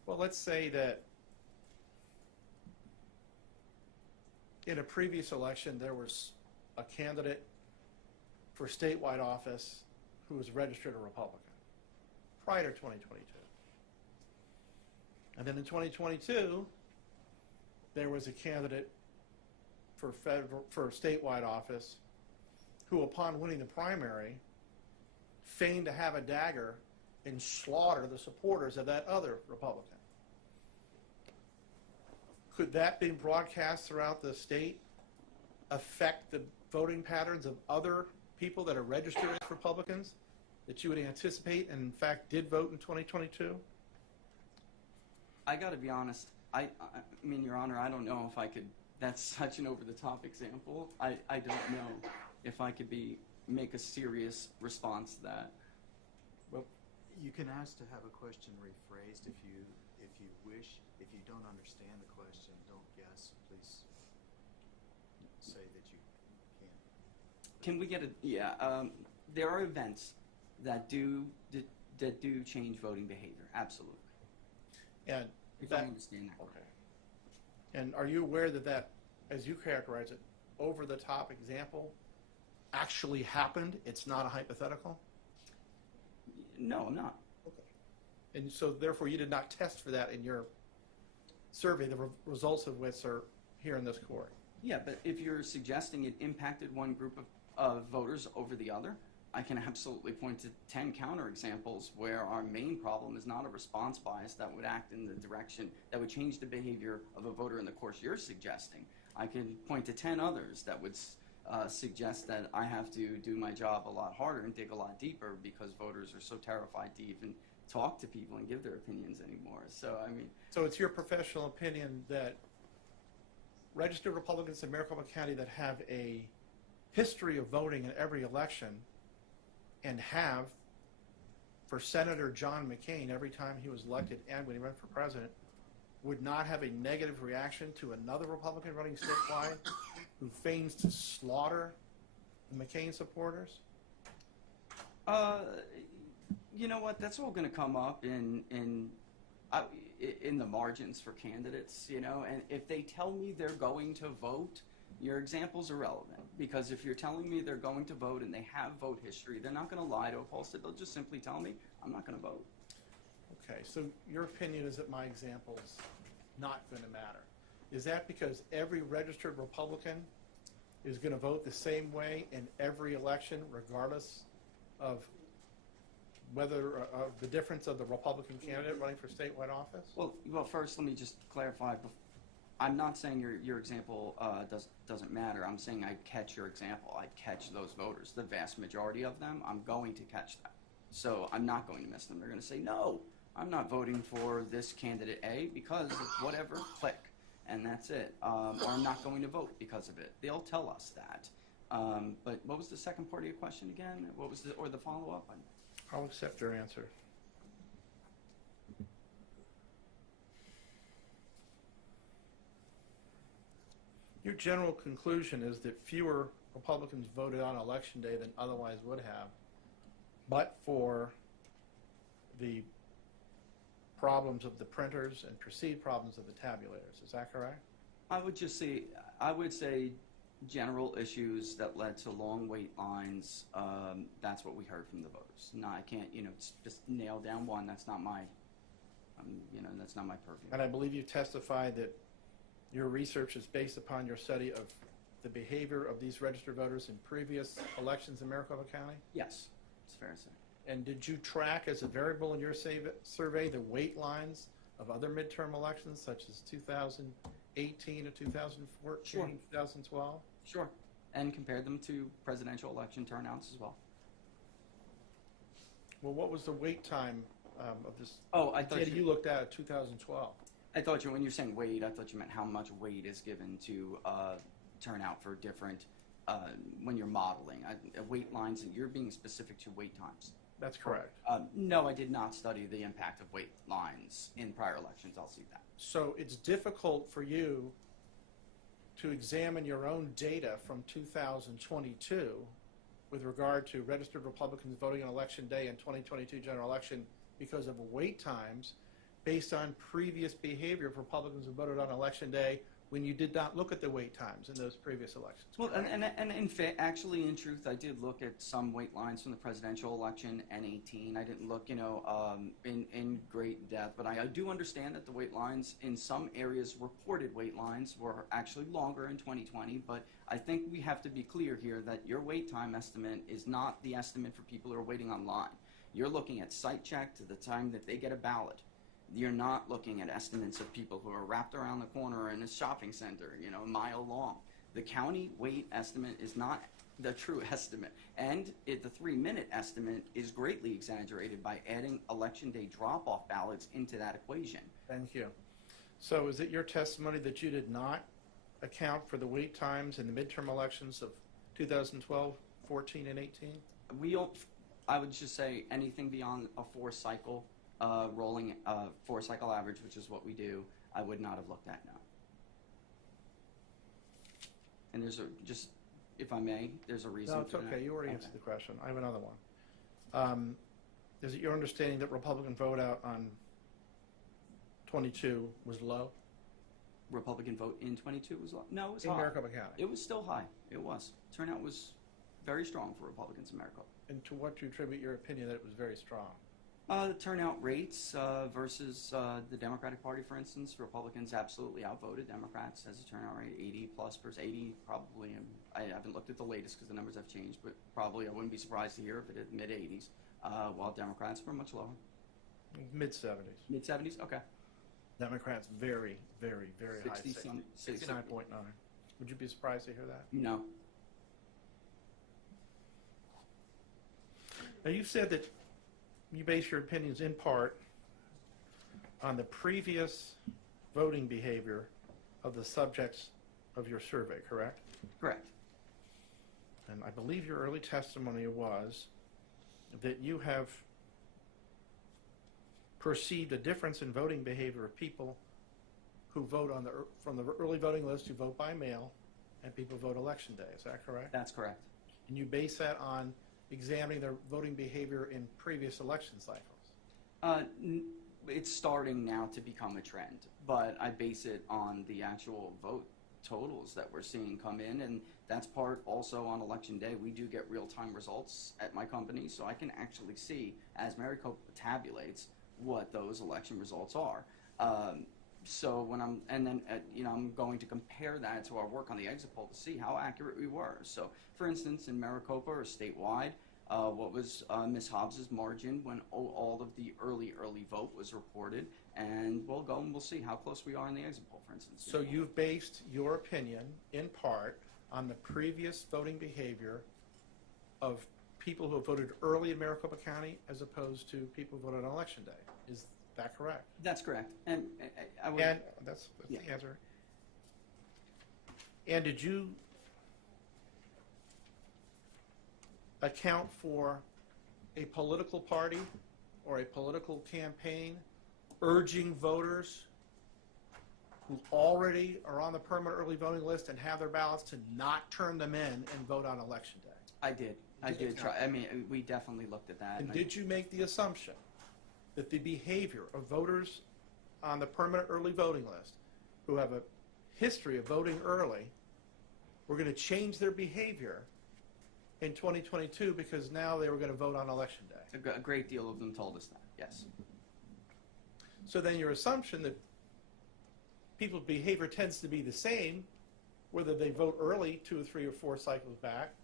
Well, let's say that in a previous election, there was a candidate for statewide office who was registered a Republican prior to 2022. And then in 2022, there was a candidate for statewide office who, upon winning the primary, feigned to have a dagger and slaughter the supporters of that other Republican. Could that be broadcast throughout the state affect the voting patterns of other people that are registered as Republicans that you would anticipate and in fact did vote in 2022? I got to be honest. I mean, Your Honor, I don't know if I could. That's such an over-the-top example. I don't know if I could make a serious response to that. Well, you can ask to have a question rephrased if you wish. If you don't understand the question, don't guess. Please say that you can. Can we get a, yeah, there are events that do change voting behavior, absolutely. And If that, I understand that. okay. And are you aware that, as you characterize it, over-the-top example actually happened? It's not a hypothetical? No, I'm not. Okay. And so therefore you did not test for that in your survey, the results of which are here in this court. Yeah, but if you're suggesting it impacted one group of voters over the other, I can absolutely point to 10 counterexamples where our main problem is not a response bias that would act in the direction that would change the behavior of a voter in the course you're suggesting. I can point to 10 others that would suggest that I have to do my job a lot harder and dig a lot deeper because voters are so terrified to even talk to people and give their opinions anymore. So, I mean... So it's your professional opinion that registered Republicans in Maricopa County that have a history of voting in every election and have, for Senator John McCain, every time he was elected and when he ran for president, would not have a negative reaction to another Republican running statewide who feigns to slaughter the McCain supporters? You know what? That's all going to come up in the margins for candidates, you know, and if they tell me they're going to vote, your example's irrelevant, because if you're telling me they're going to vote and they have vote history, they're not going to lie to a pollster. They'll just simply tell me, I'm not going to vote. Okay, so your opinion is that my example's not going to matter. Is that because every registered Republican is going to vote the same way in every election, regardless of whether the difference of the Republican candidate running for statewide office? Well, first, let me just clarify. I'm not saying your example doesn't matter. I'm saying I'd catch your example. I'd catch those voters. The vast majority of them, I'm going to catch them. So I'm not going to miss them. They're going to say, no, I'm not voting for this candidate A because of whatever, click, and that's it. Or I'm not going to vote because of it. They'll tell us that. But what was the second part of your question again? What was or the follow-up? I'll accept your answer. Your general conclusion is that fewer Republicans voted on Election Day than otherwise would have, but for the problems of the printers and perceived problems of the tabulators. Is that correct? I would say general issues that led to long wait lines. That's what we heard from the voters. No, I can't, just nail down one. That's not my, that's not my purview. And I believe you testified that your research is based upon your study of the behavior of these registered voters in previous elections in Maricopa County? Yes, it's fair to say. And did you track as a variable in your survey the wait lines of other midterm elections, such as 2018 to 2014, Sure. 2012? Sure. And compared them to presidential election turnouts as well. Well, what was the wait time of this Oh, I thought data you looked at 2012? I thought when you're saying weight, I thought you meant how much weight is given to turnout for different, when you're modeling. Weight lines, you're being specific to wait times. That's correct. No, I did not study the impact of weight lines in prior elections. I'll see that. So it's difficult for you to examine your own data from 2022 with regard to registered Republicans voting on Election Day and 2022 general election because of wait times based on previous behavior of Republicans who voted on Election Day when you did not look at the wait times in those previous elections. Well, correct? and in fact, actually, in truth, I did look at some wait lines from the presidential election and 18. I didn't look, in great depth, but I do understand that the wait lines in some areas, reported wait lines, were actually longer in 2020. But I think we have to be clear here that your wait time estimate is not the estimate for people who are waiting online. You're looking at site check to the time that they get a ballot. You're not looking at estimates of people who are wrapped around the corner in a shopping center, a mile long. The county wait estimate is not the true estimate. And the 3-minute estimate is greatly exaggerated by adding Election Day drop-off ballots into that equation. Thank you. So is it your testimony that you did not account for the wait times in the midterm elections of 2012, 14, and 18? I would just say anything beyond a 4-cycle rolling 4-cycle average, which is what we do, I would not have looked at now. And if I may, there's a reason. No, it's for that. okay. You already answered the question. I have another one. Is it your understanding that Republican vote out on 22 was low? Republican vote in 22 was low? No, it was high. In Maricopa County. It was still high. It was. Turnout was very strong for Republicans in Maricopa. And to what do you attribute your opinion that it was very strong? The turnout rates versus the Democratic Party, for instance, Republicans absolutely outvoted Democrats as a turnout rate, 80+%, 80 probably. I haven't looked at the latest because the numbers have changed, but probably I wouldn't be surprised to hear if it hit mid-80s, while Democrats were much lower. Mid-70s. Mid-70s? Okay. Democrats very, very, very high. 60, 69.9. Would you be surprised to hear that? No. Now, you've said that you base your opinions in part on the previous voting behavior of the subjects of your survey, correct? Correct. And I believe your early testimony was that you have perceived a difference in voting behavior of people who vote from the early voting list, who vote by mail, and people vote Election Day. Is that correct? That's correct. And you base that on examining their voting behavior in previous election cycles? It's starting now to become a trend, but I base it on the actual vote totals that we're seeing come in, and that's part also on Election Day. We do get real-time results at my company, so I can actually see, as Maricopa tabulates, what those election results are. So when I'm going to compare that to our work on the exit poll to see how accurate we were. So, for instance, in Maricopa or statewide, what was Ms. Hobbs's margin when all of the early vote was reported, and we'll go and we'll see how close we are in the exit poll, for instance. So you've based your opinion in part on the previous voting behavior of people who have voted early in Maricopa County as opposed to people who voted on Election Day. Is that correct? That's correct. And I would. And that's Yeah. the answer. And did you account for a political party or a political campaign urging voters who already are on the permanent early voting list and have their ballots to not turn them in and vote on election day? I did. I did try. I mean, we definitely looked at that. And I- did you make the assumption that the behavior of voters on the permanent early voting list who have a history of voting early were going to change their behavior in 2022 because now they were going to vote on election day? A great deal of them told us that, yes. So then your assumption that people's behavior tends to be the same, whether they vote early 2 or 3 or 4 cycles back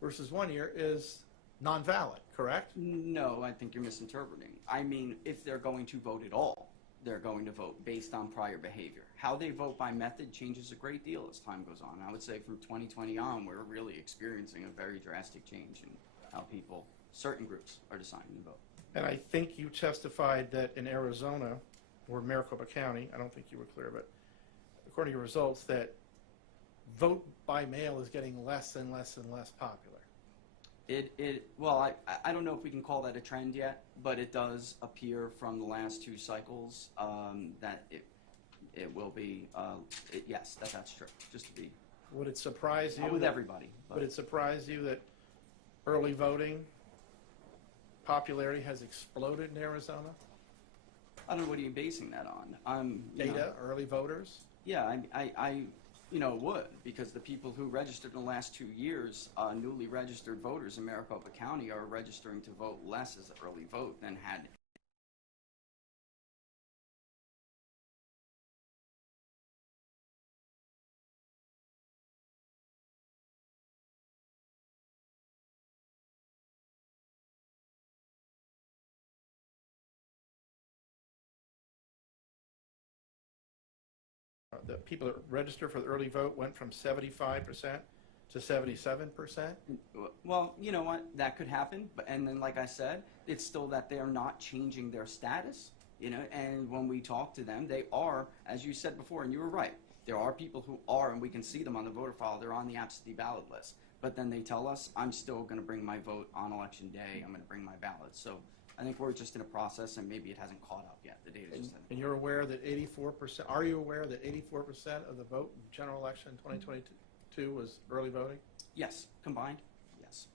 versus 1 year, is non-valid, correct? No, I think you're misinterpreting. I mean, if they're going to vote at all, they're going to vote based on prior behavior. How they vote by method changes a great deal as time goes on. I would say from 2020 on, we're really experiencing a very drastic change in how people, certain groups, are deciding to vote. And I think you testified that in Arizona, or Maricopa County, I don't think you were clear, but according to your results, that vote by mail is getting less and less and less popular. Well, I don't know if we can call that a trend yet, but it does appear from the last 2 cycles that it will be, yes, that's true, just to be. Would it surprise you? Not with that- everybody. But Would it surprise you that early voting popularity has exploded in Arizona? I don't know, what are you basing that on? You know, Data, early voters? Yeah, I would, because the people who registered in the last 2 years, newly registered voters in Maricopa County are registering to vote less as an early vote than had. The people that register for the early vote went from 75% to 77%? Well, you know what, that could happen, but, and then like I said, it's still that they're not changing their status, you know, and when we talk to them, they are, as you said before, and you were right, there are people who are, and we can see them on the voter file, they're on the absentee ballot list, but then they tell us, I'm still gonna bring my vote on election day, I'm gonna bring my ballot, so I think we're just in a process, and maybe it hasn't caught up yet, the data just hasn't. And you're aware that 84%, are you aware that 84% of the vote in general election in 2022 was early voting? Yes, combined, yes.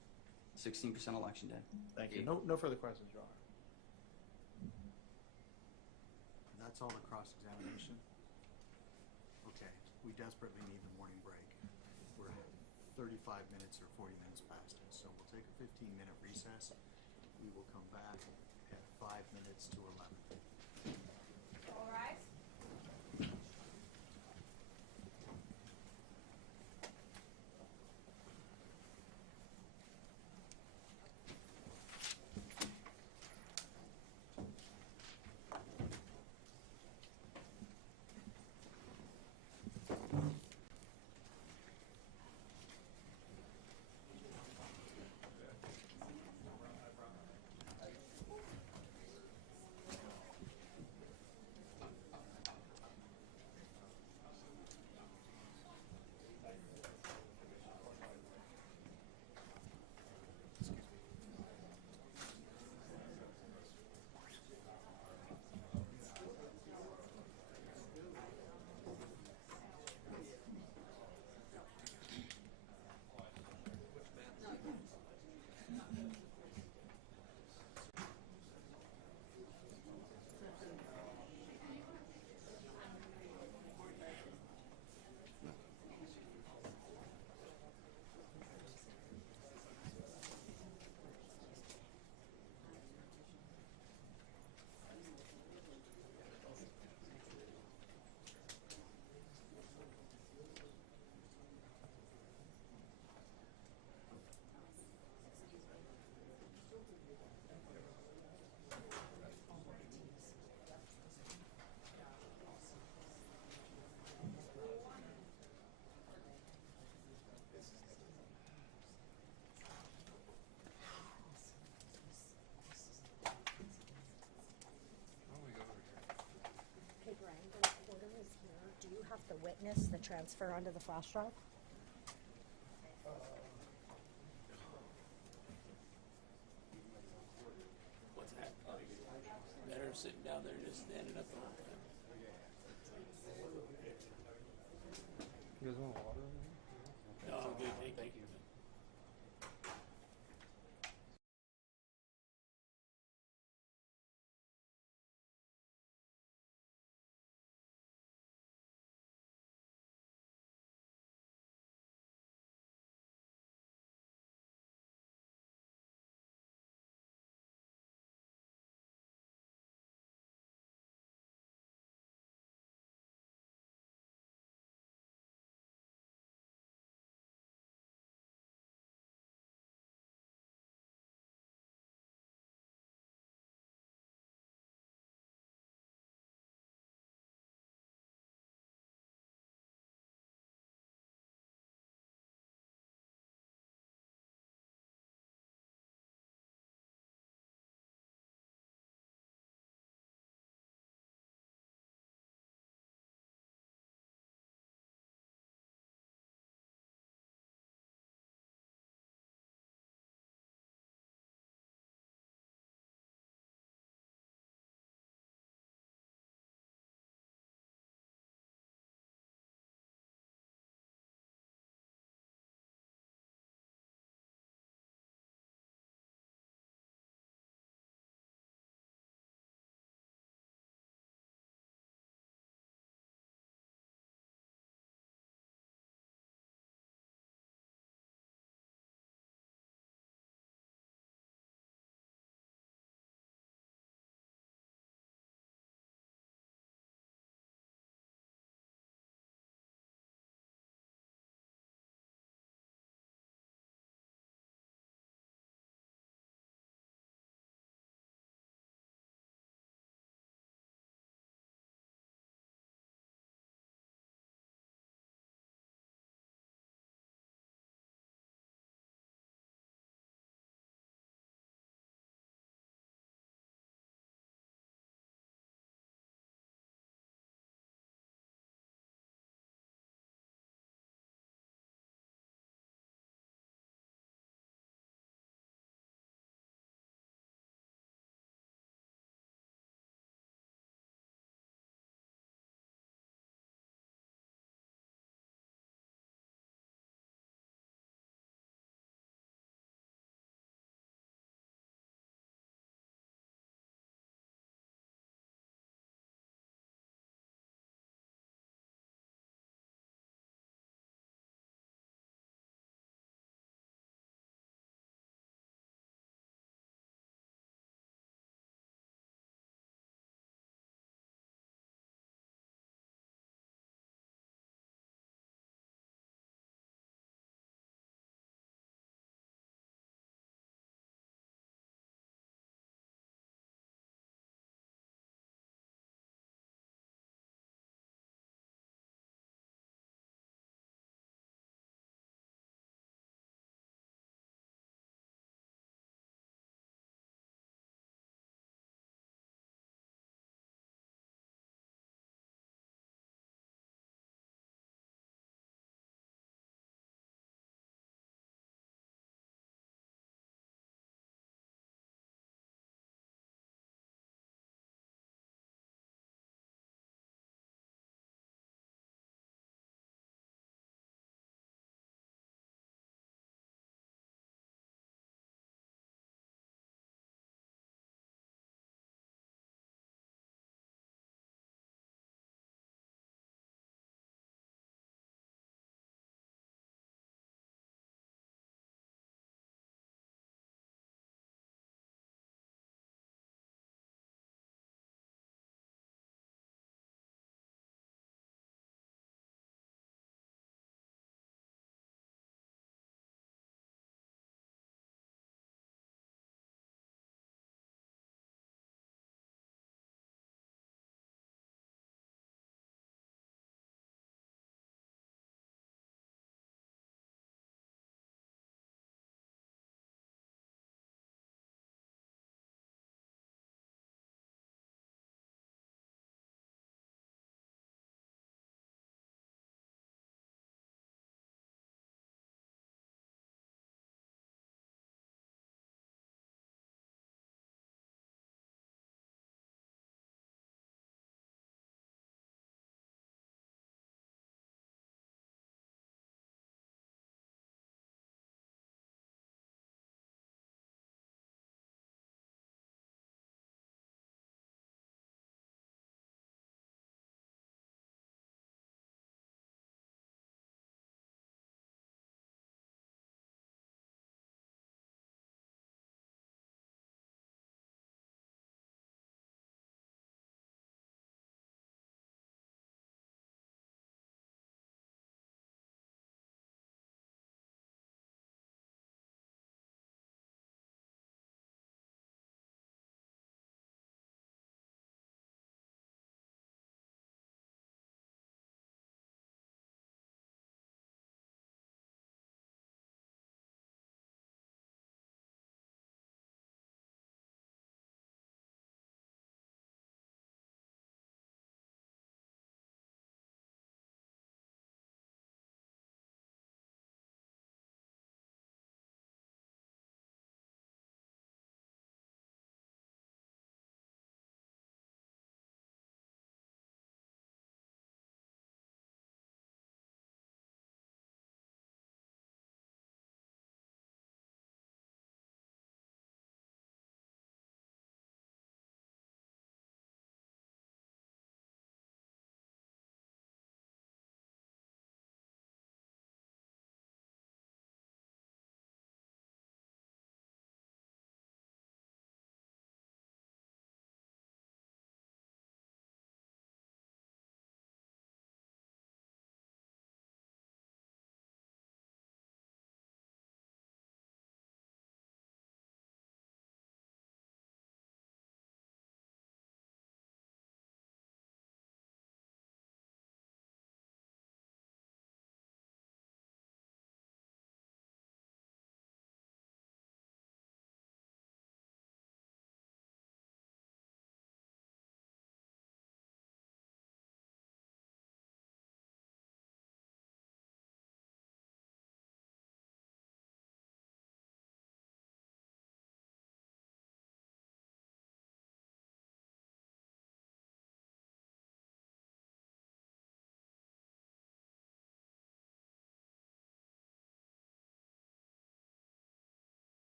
16% election day. Thank you. No further questions, Your Honor. That's all the cross-examination? Okay, we desperately need the morning break. We're 35 minutes or 40 minutes past it, so we'll take a 15-minute recess. We will come back at 5 minutes to 11. All rise. The witness, the transfer onto the flash drive? sitting down there and just standing up the whole time. You guys want water? No, I'm good, thank you.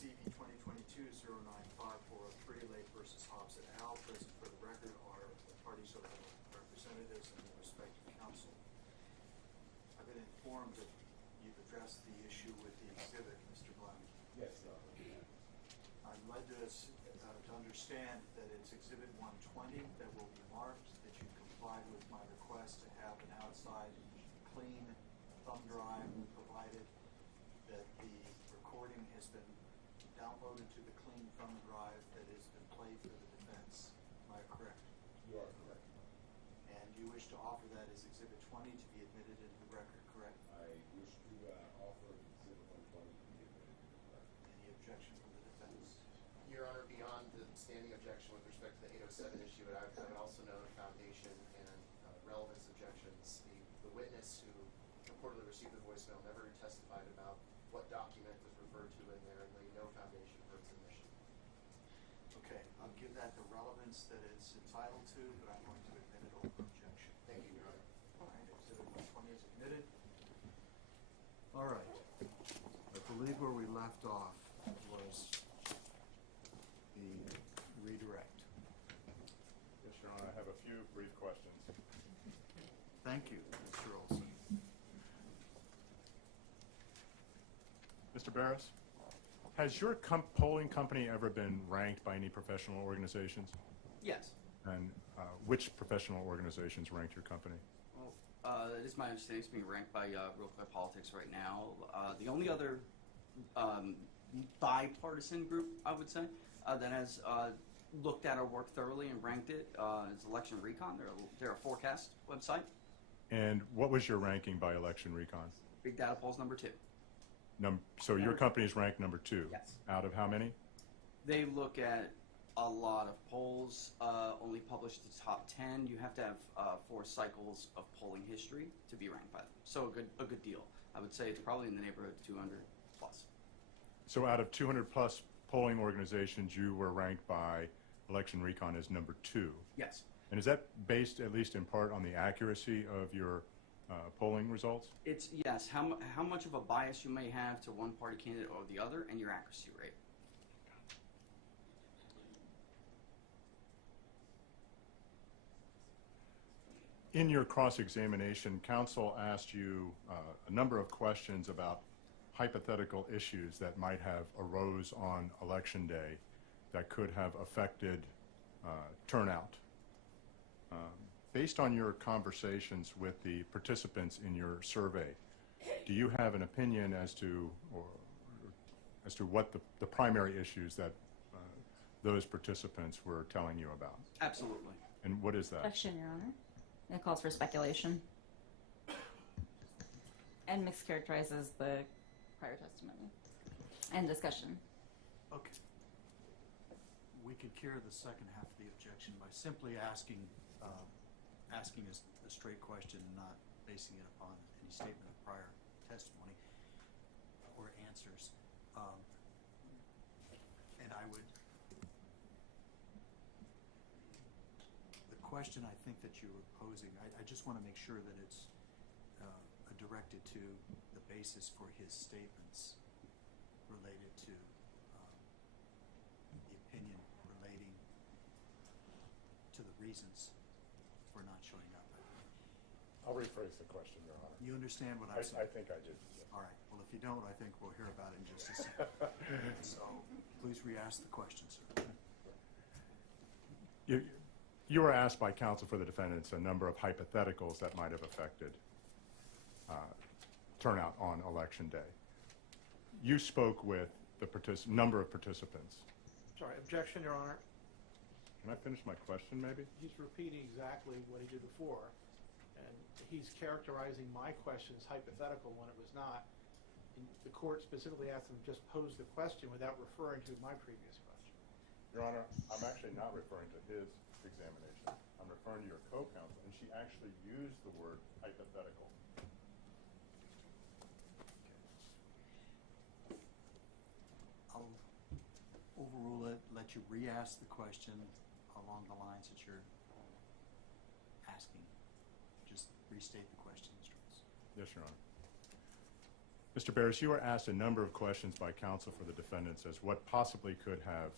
CV 2022-095-403, Lake versus Hobbs et al. Present for the record are the parties or the representatives and the respective counsel. I've been informed that you've addressed the issue with the exhibit, Mr. Glenn. Yes, I'm led to understand that it's Exhibit 120 that will be marked, that you complied with my request to have an outside clean thumb drive provided, that the recording has been downloaded to the clean thumb drive that has been played for the defense. Am I correct? you are correct. And you wish to offer that as Exhibit 20 to be admitted into the record, correct? I wish to offer Exhibit 120 to be admitted to the record. Any objection from the defense? Your Honor, beyond the standing objection with respect to the 807 issue, I would also note a foundation and relevance objections. The witness who reportedly received the voicemail never testified about what document was referred to in there and laid no foundation for its admission. Okay, I'll give that the relevance that it's entitled to, but I'm going to admit it over objection. Thank you, Your Honor. All right, Exhibit 120 is admitted. All right. I believe where we left off was the redirect. Yes, Your Honor, I have a few brief questions. Thank you, Mr. Olson. Mr. Barris, has your polling company ever been ranked by any professional organizations? Yes. And which professional organizations ranked your company? Well, it is my understanding it's being ranked by Real Clear Politics right now. The only other bipartisan group, I would say, that has looked at our work thoroughly and ranked it is Election Recon. They're a forecast website. And what was your ranking by Election Recon? Big Data Polls number 2. So your company is ranked number 2? Yes. Out of how many? They look at a lot of polls, only published the top 10. You have to have 4 cycles of polling history to be ranked by them. So a good deal. I would say it's probably in the neighborhood of 200 plus. So out of 200 plus polling organizations, you were ranked by Election Recon as number 2? Yes. And is that based at least in part on the accuracy of your polling results? It's, yes, how much of a bias you may have to one party candidate or the other and your accuracy rate. In your cross-examination, counsel asked you a number of questions about hypothetical issues that might have arose on election day that could have affected turnout. Based on your conversations with the participants in your survey, do you have an opinion as to what the primary issues that those participants were telling you about? Absolutely. And what is that? Objection, Your Honor. It calls for speculation and mischaracterizes the prior testimony and discussion. Okay. We could cure the second half of the objection by simply asking a straight question and not basing it upon any statement of prior testimony or answers. And I would, the question I think that you were posing, I just want to make sure that it's directed to the basis for his statements related to the opinion relating to the reasons for not showing up. I'll rephrase the question, Your Honor. You understand what I'm saying? I think I did. All right. Well, if you don't, I think we'll hear about it in just a second. So please re-ask the question, sir. You were asked by counsel for the defendants a number of hypotheticals that might have affected turnout on election day. You spoke with the number of participants. Sorry, objection, Your Honor. Can I finish my question, maybe? He's repeating exactly what he did before, and he's characterizing my questions hypothetical when it was not. And the court specifically asked him to just pose the question without referring to my previous question. Your Honor, I'm actually not referring to his examination. I'm referring to your co-counsel, and she actually used the word hypothetical. I'll overrule it, let you re-ask the question along the lines that you're asking. Just restate the question, Mr. Wilson. Yes, Your Honor. Mr. Barris, you were asked a number of questions by counsel for the defendants as what possibly could have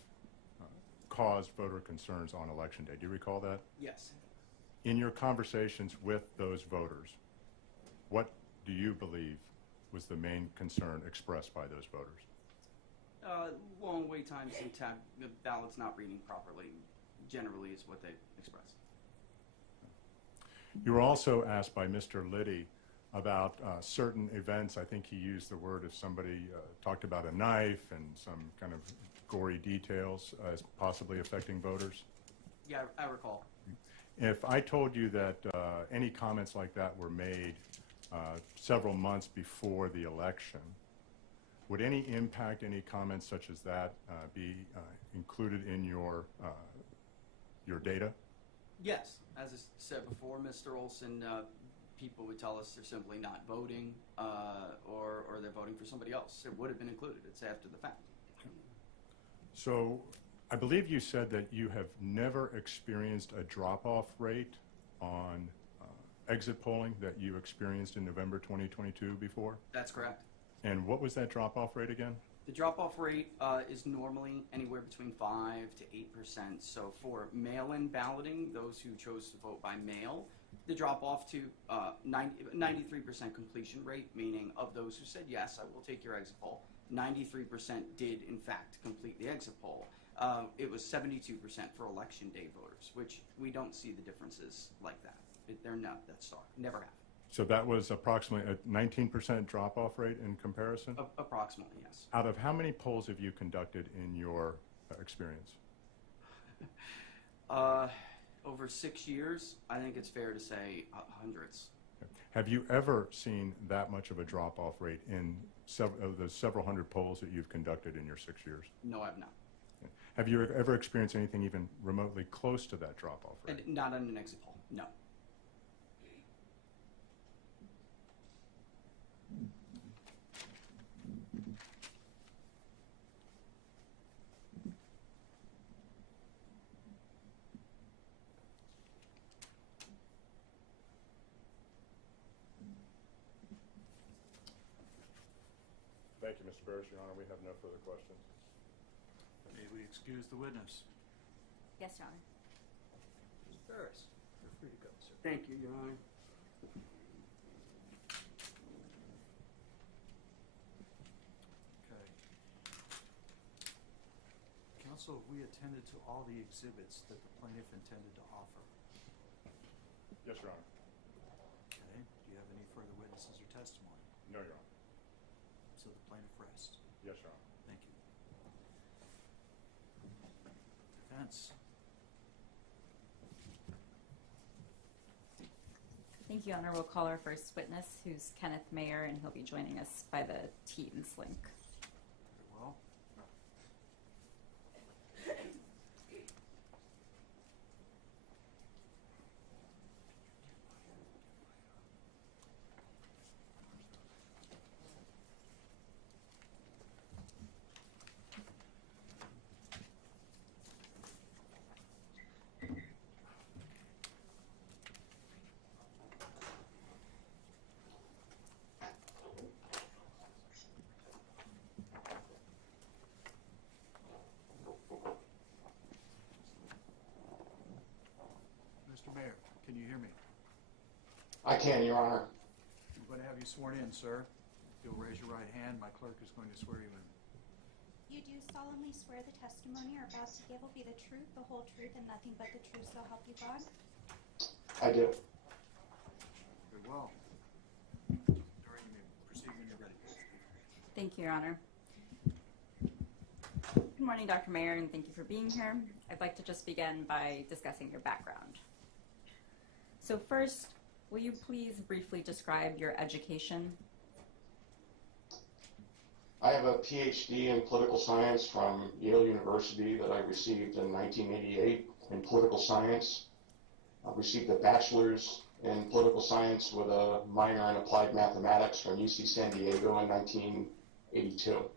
caused voter concerns on Election Day. Do you recall that? Yes. In your conversations with those voters, what do you believe was the main concern expressed by those voters? Long wait times and the ballots not reading properly generally is what they express. You were also asked by Mr. Liddy about certain events. I think he used the word if somebody talked about a knife and some kind of gory details as possibly affecting voters. Yeah, I recall. If I told you that any comments like that were made several months before the election, would any impact, any comments such as that be included in your data? Yes, as I said before, Mr. Olson, people would tell us they're simply not voting or they're voting for somebody else. It would have been included. It's after the fact. So I believe you said that you have never experienced a drop-off rate on exit polling that you experienced in November 2022 before? That's correct. And what was that drop-off rate again? The drop-off rate is normally anywhere between 5 to 8%. So for mail-in balloting, those who chose to vote by mail, the drop-off to 93% completion rate, meaning of those who said, yes, I will take your exit poll, 93% did, in fact, complete the exit poll. It was 72% for Election Day voters, which we don't see the differences like that. They're not that stark. Never have. So that was approximately a 19% drop-off rate in comparison? Approximately, yes. Out of how many polls have you conducted in your experience? Over 6 years, I think it's fair to say hundreds. Have you ever seen that much of a drop-off rate in the several hundred polls that you've conducted in your 6 years? No, I have not. Have you ever experienced anything even remotely close to that drop-off rate? And not on an exit poll, no. Thank you, Mr. Barris. Your Honor, we have no further questions. May we excuse the witness? Yes, Your Honor. Mr. Barris, you're free to go, sir. Thank you, Your Honor. Okay. Counsel, have we attended to all the exhibits that the plaintiff intended to offer? Yes, Your Honor. Okay. Do you have any further witnesses or testimony? No, Your Honor. So the plaintiff rests. Yes, Your Honor. Thank you. Defense. Thank you, Your Honor. We'll call our first witness, who's Kenneth Mayer, and he'll be joining us by the Teams link. Very well. Mr. Mayor, can you hear me? I can, Your Honor. I'm going to have you sworn in, sir. If you'll raise your right hand, my clerk is going to swear you in. You do solemnly swear the testimony you're about to give will be the truth, the whole truth, and nothing but the truth, so help you God? I do. Very well. All right, you may proceed when you're ready. Thank you, Your Honor. Good morning, Dr. Mayer, and thank you for being here. I'd like to just begin by discussing your background. So first, will you please briefly describe your education? I have a PhD in political science from Yale University that I received in 1988 in political science. I received a bachelor's in political science with a minor in applied mathematics from UC San Diego in 1982.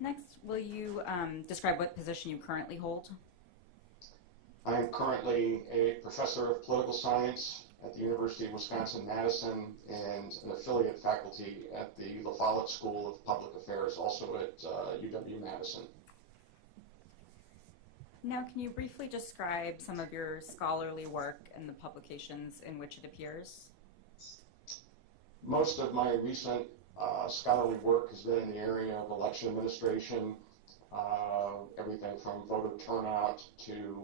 Next, will you describe what position you currently hold? I am currently a professor of political science at the University of Wisconsin-Madison and an affiliate faculty at the La Follette School of Public Affairs, also at UW-Madison. Now, can you briefly describe some of your scholarly work and the publications in which it appears? Most of my recent scholarly work has been in the area of election administration, everything from voter turnout to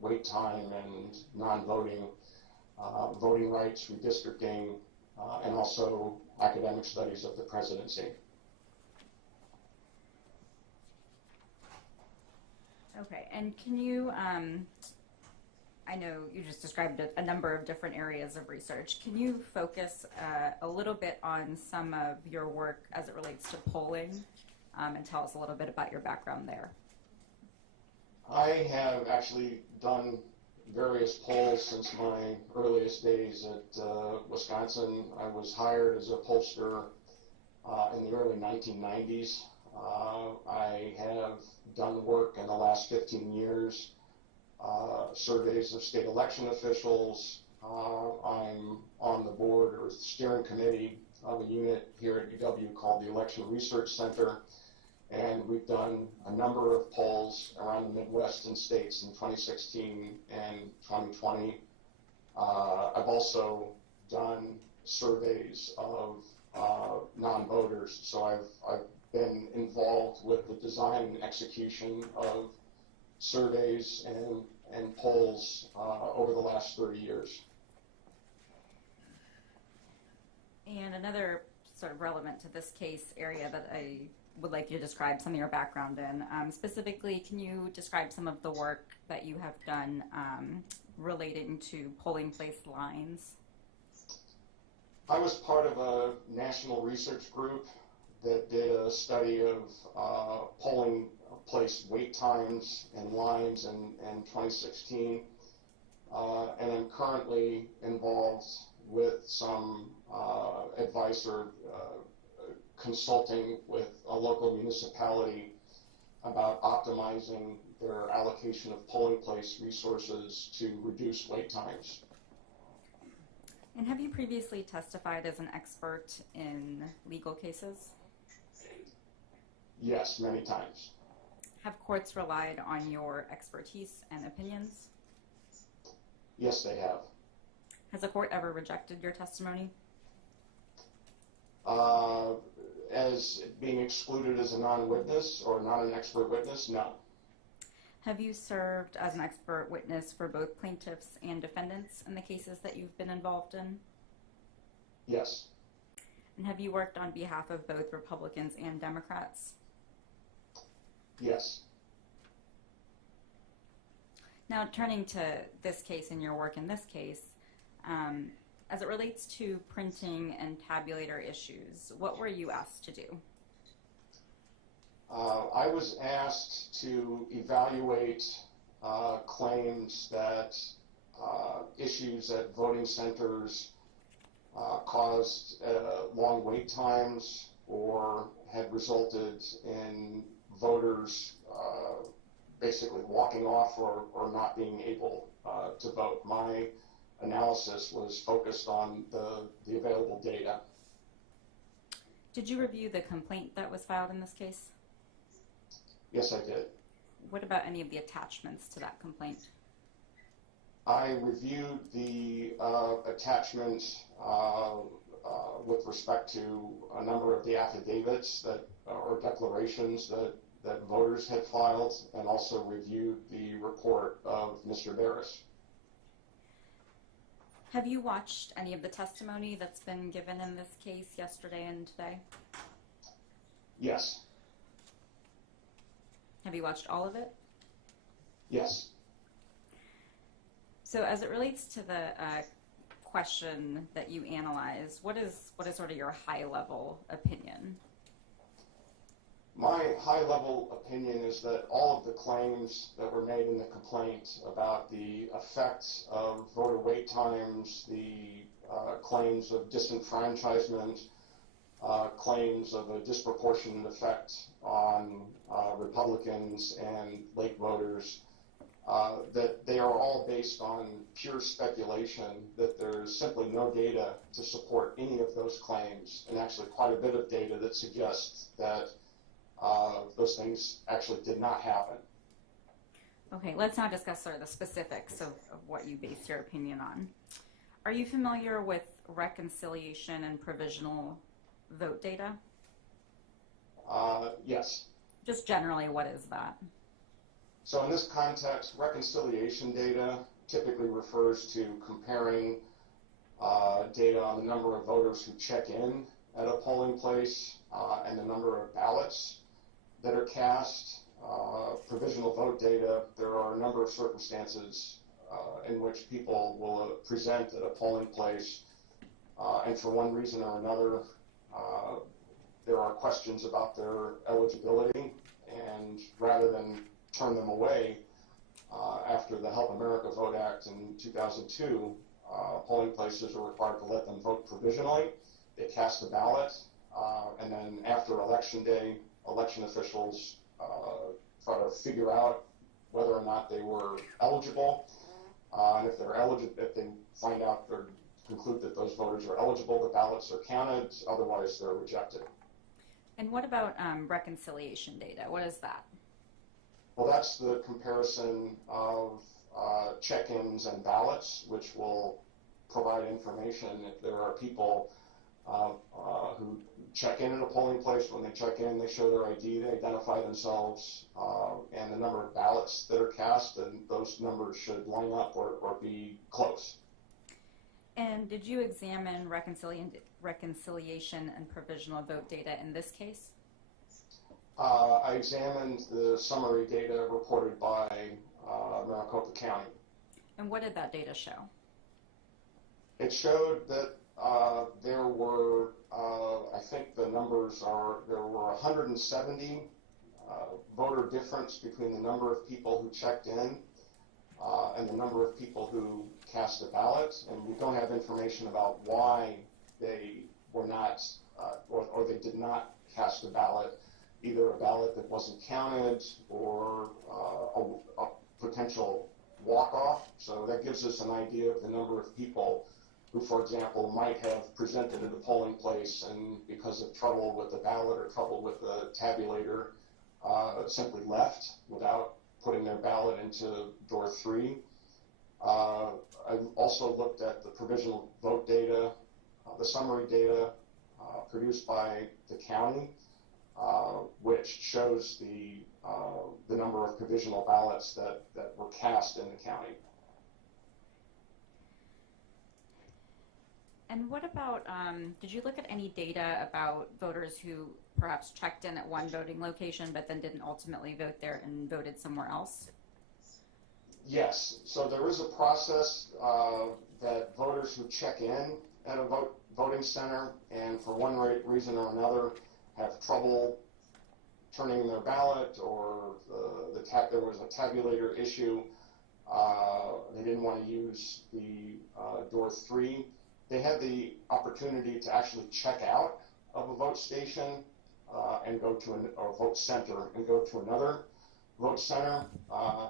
wait time and non-voting, voting rights, redistricting, and also academic studies of the presidency. Okay, and can you, I know you just described a number of different areas of research. Can you focus a little bit on some of your work as it relates to polling and tell us a little bit about your background there? I have actually done various polls since my earliest days at Wisconsin. I was hired as a pollster in the early 1990s. I have done work in the last 15 years, surveys of state election officials. I'm on the board or steering committee of a unit here at UW called the Election Research Center, and we've done a number of polls around the Midwest and states in 2016 and 2020. I've also done surveys of non-voters, so I've been involved with the design and execution of surveys and polls over the last 30 years. And another sort of relevant to this case area that I would like you to describe some of your background in. Specifically, can you describe some of the work that you have done relating to polling place lines? I was part of a national research group that did a study of polling place wait times and lines in 2016. And I'm currently involved with some advice or consulting with a local municipality about optimizing their allocation of polling place resources to reduce wait times. And have you previously testified as an expert in legal cases? Yes, many times. Have courts relied on your expertise and opinions? Yes, they have. Has a court ever rejected your testimony? As being excluded as a non-witness or not an expert witness, no. Have you served as an expert witness for both plaintiffs and defendants in the cases that you've been involved in? Yes. And have you worked on behalf of both Republicans and Democrats? Yes. Now, turning to this case and your work in this case, as it relates to printing and tabulator issues, what were you asked to do? I was asked to evaluate claims that issues at voting centers caused long wait times or had resulted in voters basically walking off or not being able to vote. My analysis was focused on the available data. Did you review the complaint that was filed in this case? Yes, I did. What about any of the attachments to that complaint? I reviewed the attachments with respect to a number of the affidavits that or declarations that voters had filed, and also reviewed the report of Mr. Barris. Have you watched any of the testimony that's been given in this case yesterday and today? Yes. Have you watched all of it? Yes. So as it relates to the question that you analyzed, what is sort of your high-level opinion? My high-level opinion is that all of the claims that were made in the complaint about the effects of voter wait times, the claims of disenfranchisement, claims of a disproportionate effect on Republicans and late voters, that they are all based on pure speculation, that there's simply no data to support any of those claims, and actually quite a bit of data that suggests that those things actually did not happen. Okay, let's now discuss sort of the specifics of what you base your opinion on. Are you familiar with reconciliation and provisional vote data? Yes. Just generally, what is that? So in this context, reconciliation data typically refers to comparing data on the number of voters who check in at a polling place and the number of ballots that are cast. Provisional vote data, there are a number of circumstances in which people will present at a polling place, and for one reason or another, there are questions about their eligibility, and rather than turn them away, after the Help America Vote Act in 2002, polling places are required to let them vote provisionally. They cast a ballot, and then after Election Day, election officials try to figure out whether or not they were eligible. And if they're eligible, if they find out or conclude that those voters are eligible, the ballots are counted. Otherwise, they're rejected. And what about reconciliation data? What is that? Well, that's the comparison of check-ins and ballots, which will provide information if there are people who check in at a polling place. When they check in, they show their ID, they identify themselves, and the number of ballots that are cast, and those numbers should line up or be close. And did you examine reconciliation and provisional vote data in this case? I examined the summary data reported by Maricopa County. And what did that data show? It showed that there were, I think the numbers are, there were 170 voter difference between the number of people who checked in and the number of people who cast a ballot. And we don't have information about why they were not, or they did not cast a ballot, either a ballot that wasn't counted or a potential walk-off. So that gives us an idea of the number of people who, for example, might have presented at a polling place and because of trouble with the ballot or trouble with the tabulator, simply left without putting their ballot into door 3. I also looked at the provisional vote data, the summary data produced by the county, which shows the number of provisional ballots that were cast in the county. And what about, did you look at any data about voters who perhaps checked in at one voting location but then didn't ultimately vote there and voted somewhere else? Yes. So there is a process that voters who check in at a voting center and for one reason or another have trouble turning in their ballot, or there was a tabulator issue, they didn't want to use the door 3. They had the opportunity to actually check out of a vote station and go to a vote center and go to another vote center.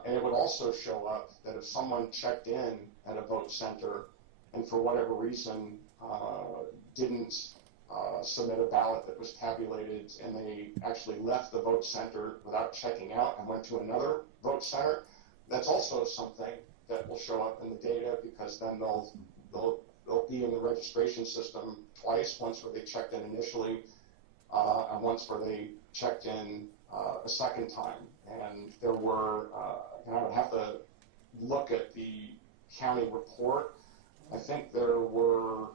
And it would also show up that if someone checked in at a vote center and for whatever reason didn't submit a ballot that was tabulated and they actually left the vote center without checking out and went to another vote center, that's also something that will show up in the data, because then they'll be in the registration system twice, once where they checked in initially and once where they checked in a second time. And there were, and I would have to look at the county report. I think there were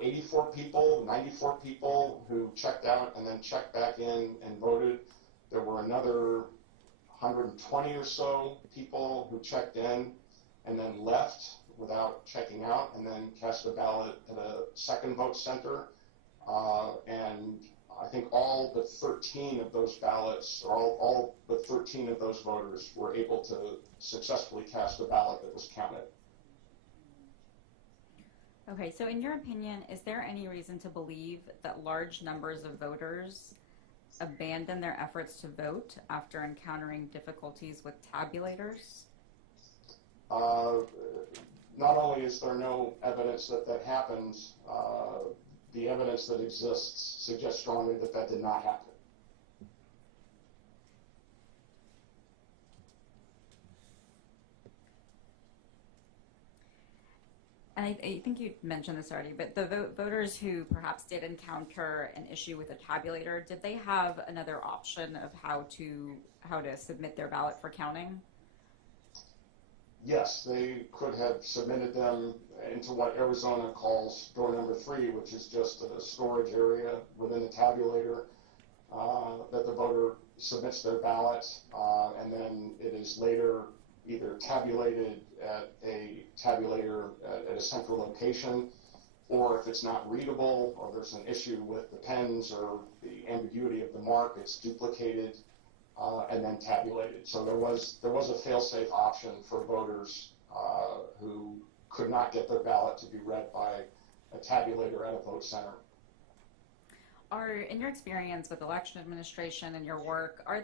84 people, 94 people who checked out and then checked back in and voted. There were another 120 or so people who checked in and then left without checking out and then cast a ballot at a second vote center. And I think all but 13 of those ballots, or all but 13 of those voters were able to successfully cast a ballot that was counted. Okay, so in your opinion, is there any reason to believe that large numbers of voters abandon their efforts to vote after encountering difficulties with tabulators? Not only is there no evidence that that happened, the evidence that exists suggests strongly that that did not happen. And I think you mentioned this already, but the voters who perhaps did encounter an issue with a tabulator, did they have another option of how to submit their ballot for counting? Yes, they could have submitted them into what Arizona calls door number 3, which is just a storage area within the tabulator that the voter submits their ballot, and then it is later either tabulated at a tabulator at a central location, or if it's not readable or there's an issue with the pens or the ambiguity of the mark, it's duplicated and then tabulated. So there was a fail-safe option for voters who could not get their ballot to be read by a tabulator at a vote center. In your experience with election administration and your work, are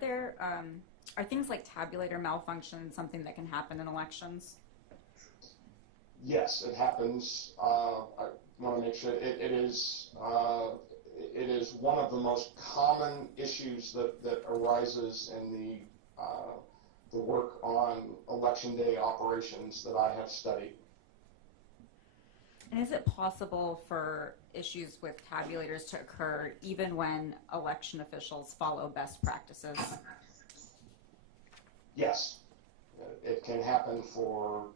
things like tabulator malfunction something that can happen in elections? Yes, it happens. I want to make sure it is one of the most common issues that arises in the work on election day operations that I have studied. And is it possible for issues with tabulators to occur even when election officials follow best practices? Yes, it can happen for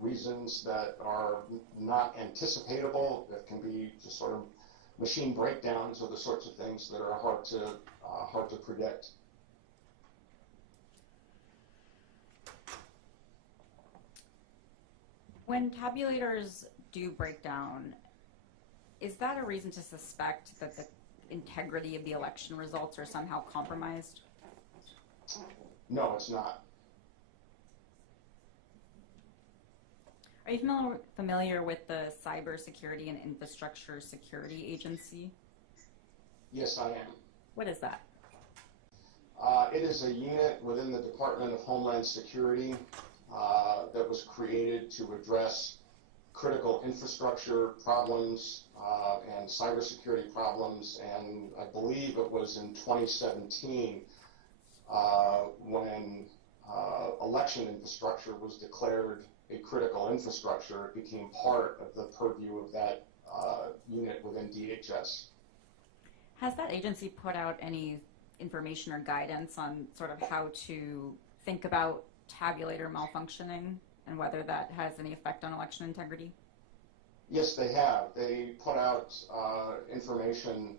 reasons that are not anticipatable. It can be just sort of machine breakdowns or the sorts of things that are hard to predict. When tabulators do break down, is that a reason to suspect that the integrity of the election results are somehow compromised? No, it's not. Are you familiar with the Cybersecurity and Infrastructure Security Agency? Yes, I am. What is that? It is a unit within the Department of Homeland Security that was created to address critical infrastructure problems and cybersecurity problems, and I believe it was in 2017 when election infrastructure was declared a critical infrastructure. It became part of the purview of that unit within DHS. Has that agency put out any information or guidance on sort of how to think about tabulator malfunctioning and whether that has any effect on election integrity? Yes, they have. They put out information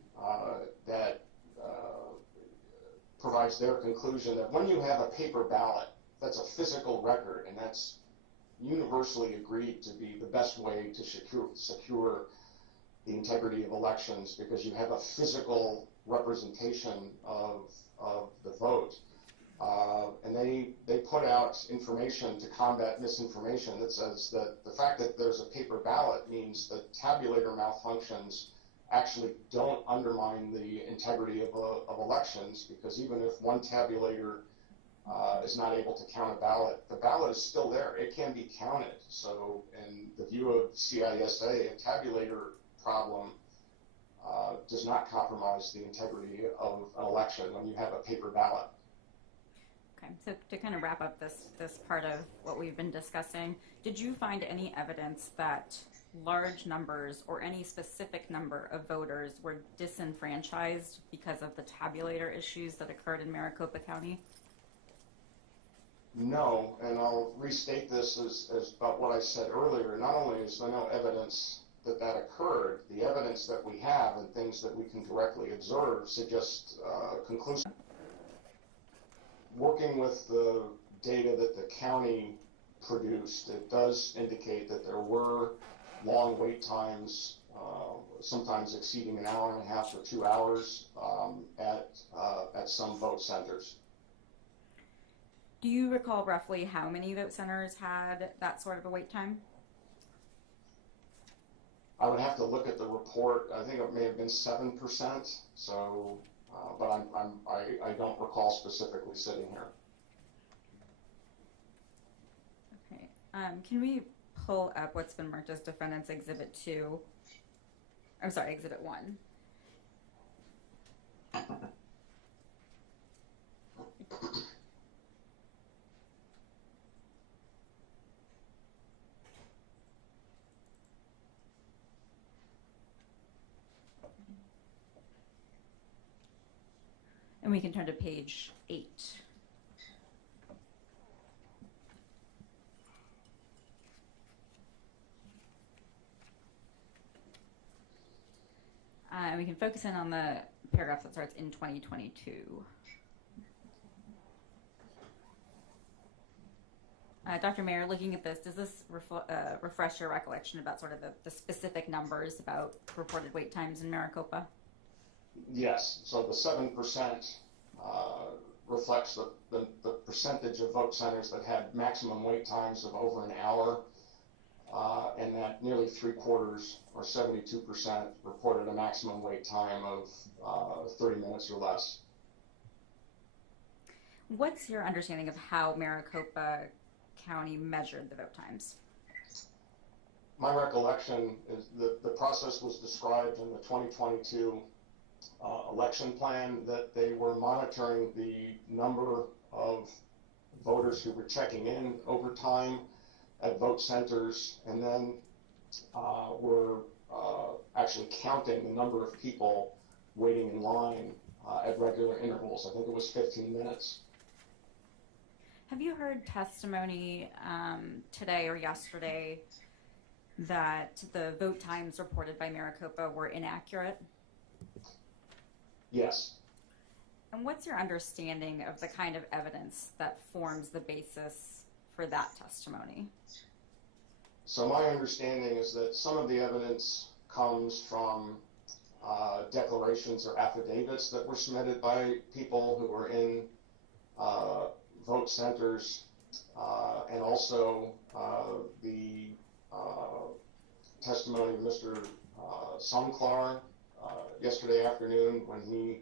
that provides their conclusion that when you have a paper ballot, that's a physical record, and that's universally agreed to be the best way to secure the integrity of elections, because you have a physical representation of the vote. And they put out information to combat misinformation that says that the fact that there's a paper ballot means that tabulator malfunctions actually don't undermine the integrity of elections, because even if one tabulator is not able to count a ballot, the ballot is still there. It can be counted. So in the view of CISA, a tabulator problem does not compromise the integrity of an election when you have a paper ballot. Okay, so to kind of wrap up this part of what we've been discussing, did you find any evidence that large numbers or any specific number of voters were disenfranchised because of the tabulator issues that occurred in Maricopa County? No, and I'll restate this as about what I said earlier. Not only is there no evidence that that occurred, the evidence that we have and things that we can directly observe suggest conclusive. Working with the data that the county produced, it does indicate that there were long wait times, sometimes exceeding an hour and a half or 2 hours at some vote centers. Do you recall roughly how many vote centers had that sort of a wait time? I would have to look at the report. I think it may have been 7%. So, but I don't recall specifically sitting here. Okay. Can we pull up what's been marked as Defendant's Exhibit 2? I'm sorry, Exhibit 1. And we can turn to page 8. And we can focus in on the paragraph that starts in 2022. Dr. Mayer, looking at this, does this refresh your recollection about sort of the specific numbers about reported wait times in Maricopa? Yes, so the 7% reflects the percentage of vote centers that had maximum wait times of over an hour, and that nearly 3/4 or 72% reported a maximum wait time of 30 minutes or less. What's your understanding of how Maricopa County measured the vote times? My recollection is that the process was described in the 2022 election plan, that they were monitoring the number of voters who were checking in over time at vote centers, and then were actually counting the number of people waiting in line at regular intervals. I think it was 15 minutes. Have you heard testimony today or yesterday that the vote times reported by Maricopa were inaccurate? Yes. And what's your understanding of the kind of evidence that forms the basis for that testimony? So my understanding is that some of the evidence comes from declarations or affidavits that were submitted by people who were in vote centers, and also the testimony of Mr. Sunklar yesterday afternoon, when he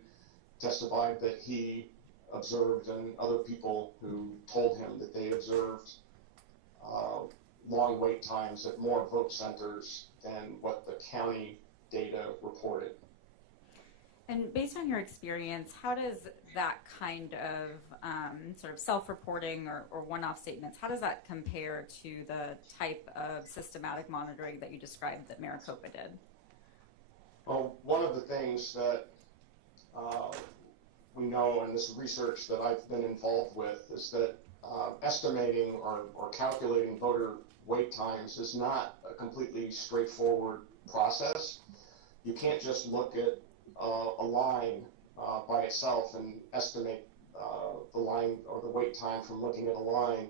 testified that he observed, and other people who told him that they observed long wait times at more vote centers than what the county data reported. And based on your experience, how does that kind of sort of self-reporting or one-off statements, how does that compare to the type of systematic monitoring that you described that Maricopa did? Well, one of the things that we know, and this research that I've been involved with, is that estimating or calculating voter wait times is not a completely straightforward process. You can't just look at a line by itself and estimate the line or the wait time from looking at a line.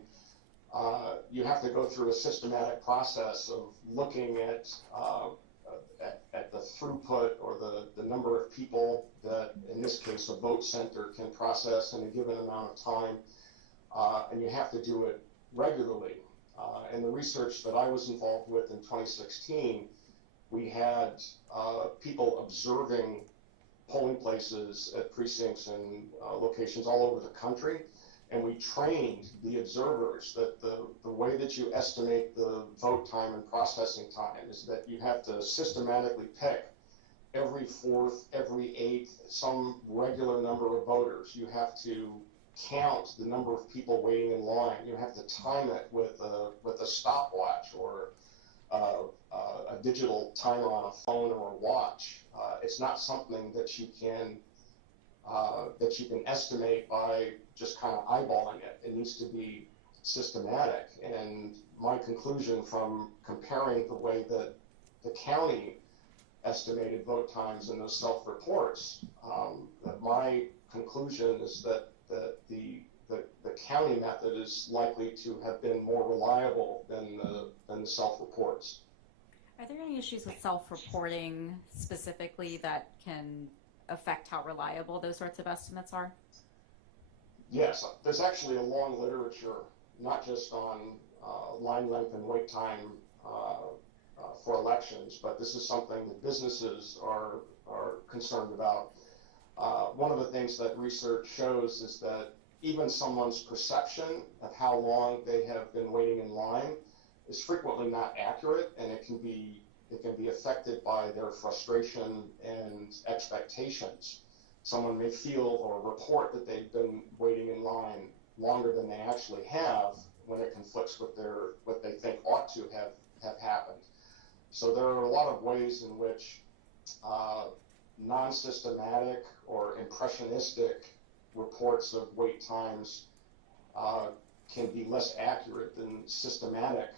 You have to go through a systematic process of looking at the throughput, or the number of people that, in this case, a vote center can process in a given amount of time, and you have to do it regularly. In the research that I was involved with in 2016, we had people observing polling places at precincts and locations all over the country, and we trained the observers that the way that you estimate the vote time and processing time is that you have to systematically pick every 4th, every 8th, some regular number of voters. You have to count the number of people waiting in line. You have to time it with a stopwatch or a digital timer on a phone or a watch. It's not something that you can estimate by just kind of eyeballing it. It needs to be systematic. And my conclusion from comparing the way that the county estimated vote times in those self-reports, that my conclusion is that the county method is likely to have been more reliable than the self-reports. Are there any issues with self-reporting specifically that can affect how reliable those sorts of estimates are? Yes, there's actually a long literature, not just on line length and wait time for elections, but this is something that businesses are concerned about. One of the things that research shows is that even someone's perception of how long they have been waiting in line is frequently not accurate, and it can be affected by their frustration and expectations. Someone may feel or report that they've been waiting in line longer than they actually have when it conflicts with what they think ought to have happened. So there are a lot of ways in which non-systematic or impressionistic reports of wait times can be less accurate than systematic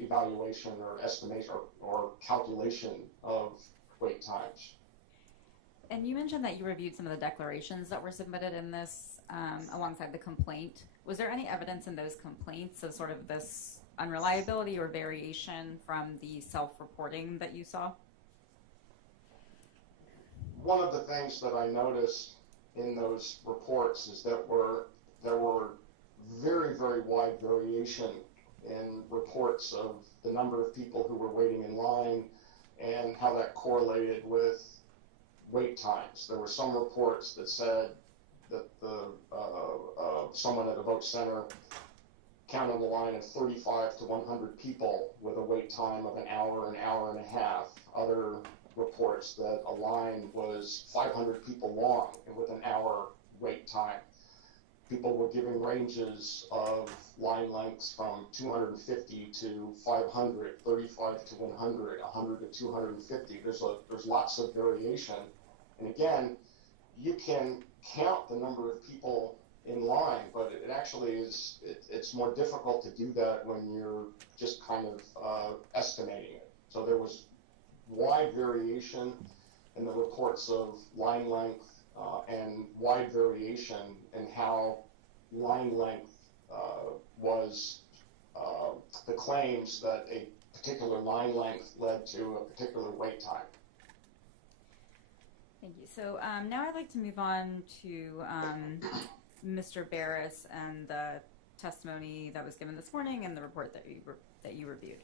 evaluation or estimation or calculation of wait times. And you mentioned that you reviewed some of the declarations that were submitted in this alongside the complaint. Was there any evidence in those complaints of sort of this unreliability or variation from the self-reporting that you saw? One of the things that I noticed in those reports is that there were very, very wide variation in reports of the number of people who were waiting in line and how that correlated with wait times. There were some reports that said that someone at a vote center counted a line of 35 to 100 people with a wait time of an hour and a half. Other reports that a line was 500 people long and with an hour wait time. People were giving ranges of line lengths from 250 to 500, 35 to 100, 100 to 250. There's lots of variation. And again, you can count the number of people in line, but it actually is, it's more difficult to do that when you're just kind of estimating it. So there was wide variation in the reports of line length and wide variation in how line length was the claims that a particular line length led to a particular wait time. Thank you. So now I'd like to move on to Mr. Barris and the testimony that was given this morning and the report that you reviewed.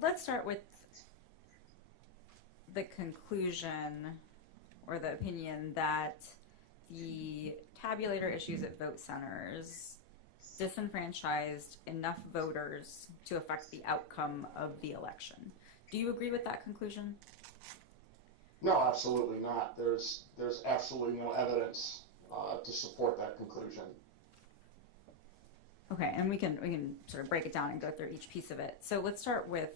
Let's start with the conclusion or the opinion that the tabulator issues at vote centers disenfranchised enough voters to affect the outcome of the election. Do you agree with that conclusion? No, absolutely not. There's absolutely no evidence to support that conclusion. Okay, and we can sort of break it down and go through each piece of it. So let's start with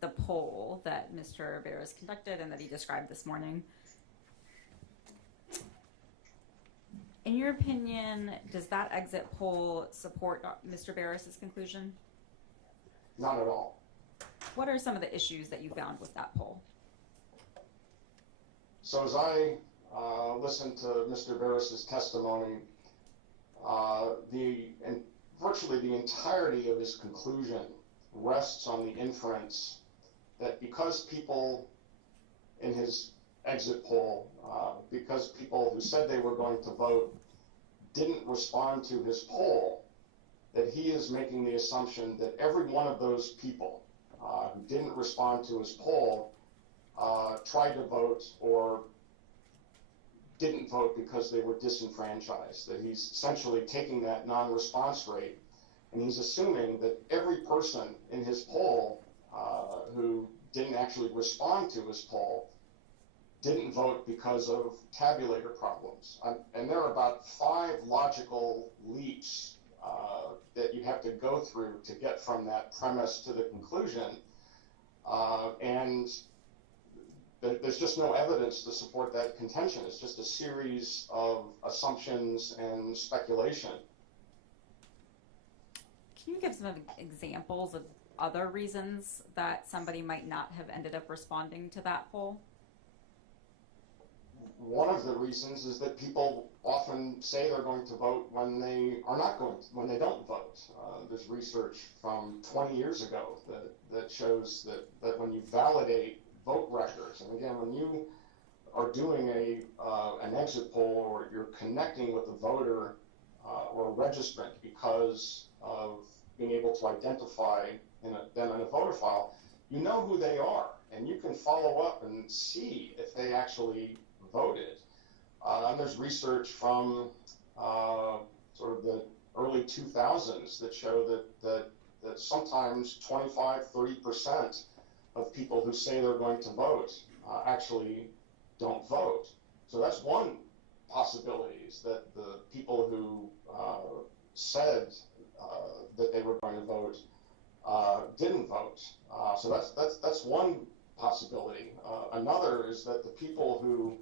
the poll that Mr. Barris conducted and that he described this morning. In your opinion, does that exit poll support Mr. Barris's conclusion? Not at all. What are some of the issues that you found with that poll? So as I listened to Mr. Barris's testimony, virtually the entirety of his conclusion rests on the inference that because people in his exit poll, because people who said they were going to vote didn't respond to his poll, that he is making the assumption that every one of those people who didn't respond to his poll tried to vote or didn't vote because they were disenfranchised, that he's essentially taking that non-response rate and he's assuming that every person in his poll who didn't actually respond to his poll didn't vote because of tabulator problems. And there are about 5 logical leaps that you have to go through to get from that premise to the conclusion. And there's just no evidence to support that contention. It's just a series of assumptions and speculation. Can you give some examples of other reasons that somebody might not have ended up responding to that poll? One of the reasons is that people often say they're going to vote when they are not going to, when they don't vote. There's research from 20 years ago that shows that when you validate vote records, and again, when you are doing an exit poll or you're connecting with a voter or a registrant because of being able to identify them in a voter file, you know who they are, and you can follow up and see if they actually voted. And there's research from sort of the early 2000s that show that sometimes 25, 30% of people who say they're going to vote actually don't vote. So that's one possibility, is that the people who said that they were going to vote didn't vote. So that's one possibility. Another is that the people who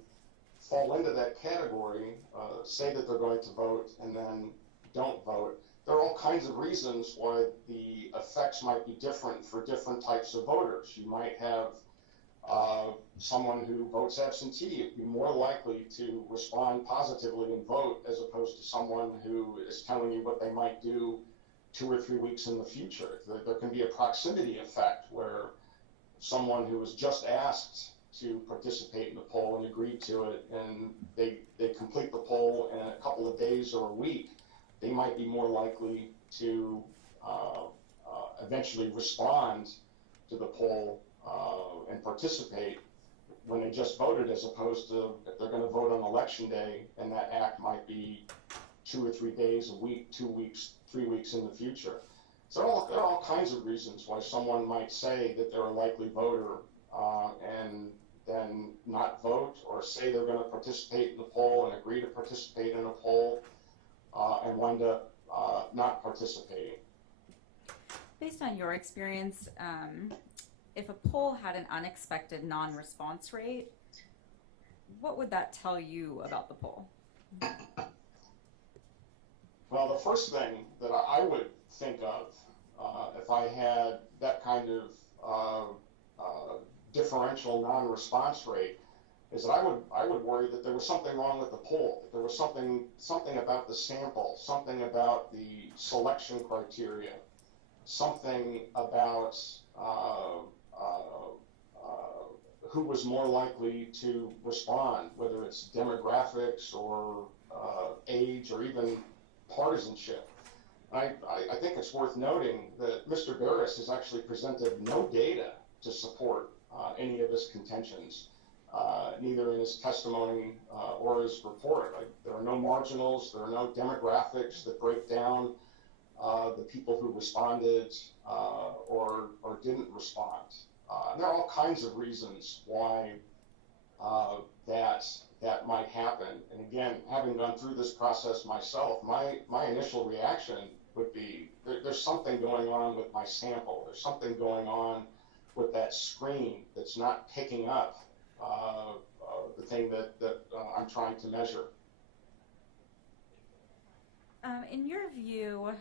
fall into that category say that they're going to vote and then don't vote. There are all kinds of reasons why the effects might be different for different types of voters. You might have someone who votes absentee be more likely to respond positively and vote, as opposed to someone who is telling you what they might do 2 or 3 weeks in the future. There can be a proximity effect where someone who was just asked to participate in the poll and agreed to it, and they complete the poll in a couple of days or a week, they might be more likely to eventually respond to the poll and participate when they just voted, as opposed to if they're going to vote on election day, and that act might be 2 or 3 days, a week, 2 weeks, 3 weeks in the future. So there are all kinds of reasons why someone might say that they're a likely voter and then not vote, or say they're going to participate in the poll and agree to participate in a poll and wind up not participating. Based on your experience, if a poll had an unexpected non-response rate, what would that tell you about the poll? Well, the first thing that I would think of if I had that kind of differential non-response rate is that I would worry that there was something wrong with the poll, that there was something about the sample, something about the selection criteria, something about who was more likely to respond, whether it's demographics or age or even partisanship. I think it's worth noting that Mr. Barris has actually presented no data to support any of his contentions, neither in his testimony or his report. There are no marginals, there are no demographics that break down the people who responded or didn't respond. And there are all kinds of reasons why that might happen. And again, having gone through this process myself, my initial reaction would be there's something going on with my sample. There's something going on with that screen that's not picking up the thing that I'm trying to measure. In your view,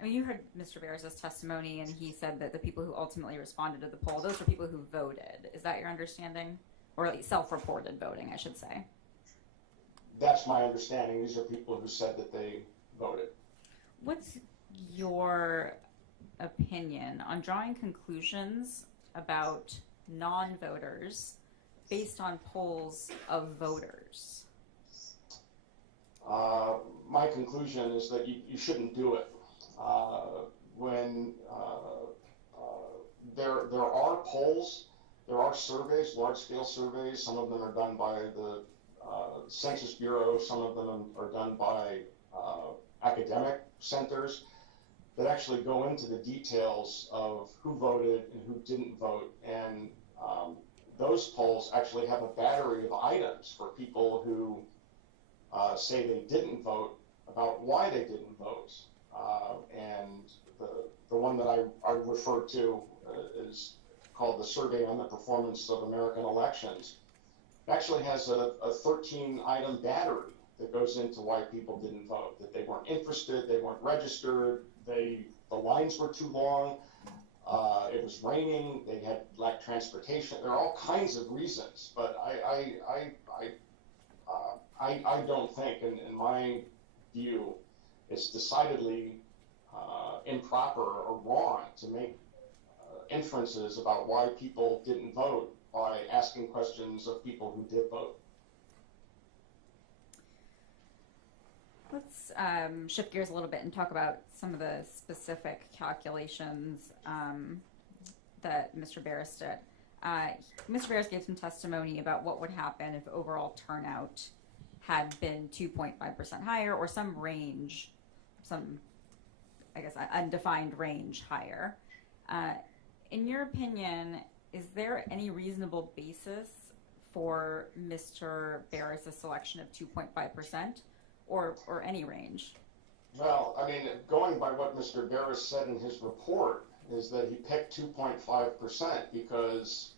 I mean, you heard Mr. Barris's testimony, and he said that the people who ultimately responded to the poll, those were people who voted. Is that your understanding? Or at least self-reported voting, I should say. That's my understanding. These are people who said that they voted. What's your opinion on drawing conclusions about non-voters based on polls of voters? My conclusion is that you shouldn't do it. When there are polls, there are surveys, large-scale surveys. Some of them are done by the Census Bureau. Some of them are done by academic centers that actually go into the details of who voted and who didn't vote. And those polls actually have a battery of items for people who say they didn't vote, about why they didn't vote. And the one that I refer to is called the Survey on the Performance of American Elections. It actually has a 13-item battery that goes into why people didn't vote, that they weren't interested, they weren't registered, the lines were too long, it was raining, they had lacked transportation. There are all kinds of reasons, but I don't think, in my view, it's decidedly improper or wrong to make inferences about why people didn't vote by asking questions of people who did vote. Let's shift gears a little bit and talk about some of the specific calculations that Mr. Barris did. Mr. Barris gave some testimony about what would happen if overall turnout had been 2.5% higher, or some range, I guess, undefined range higher. In your opinion, is there any reasonable basis for Mr. Barris' selection of 2.5%, or any range? Well, I mean, going by what Mr. Barris said in his report, is that he picked 2.5% because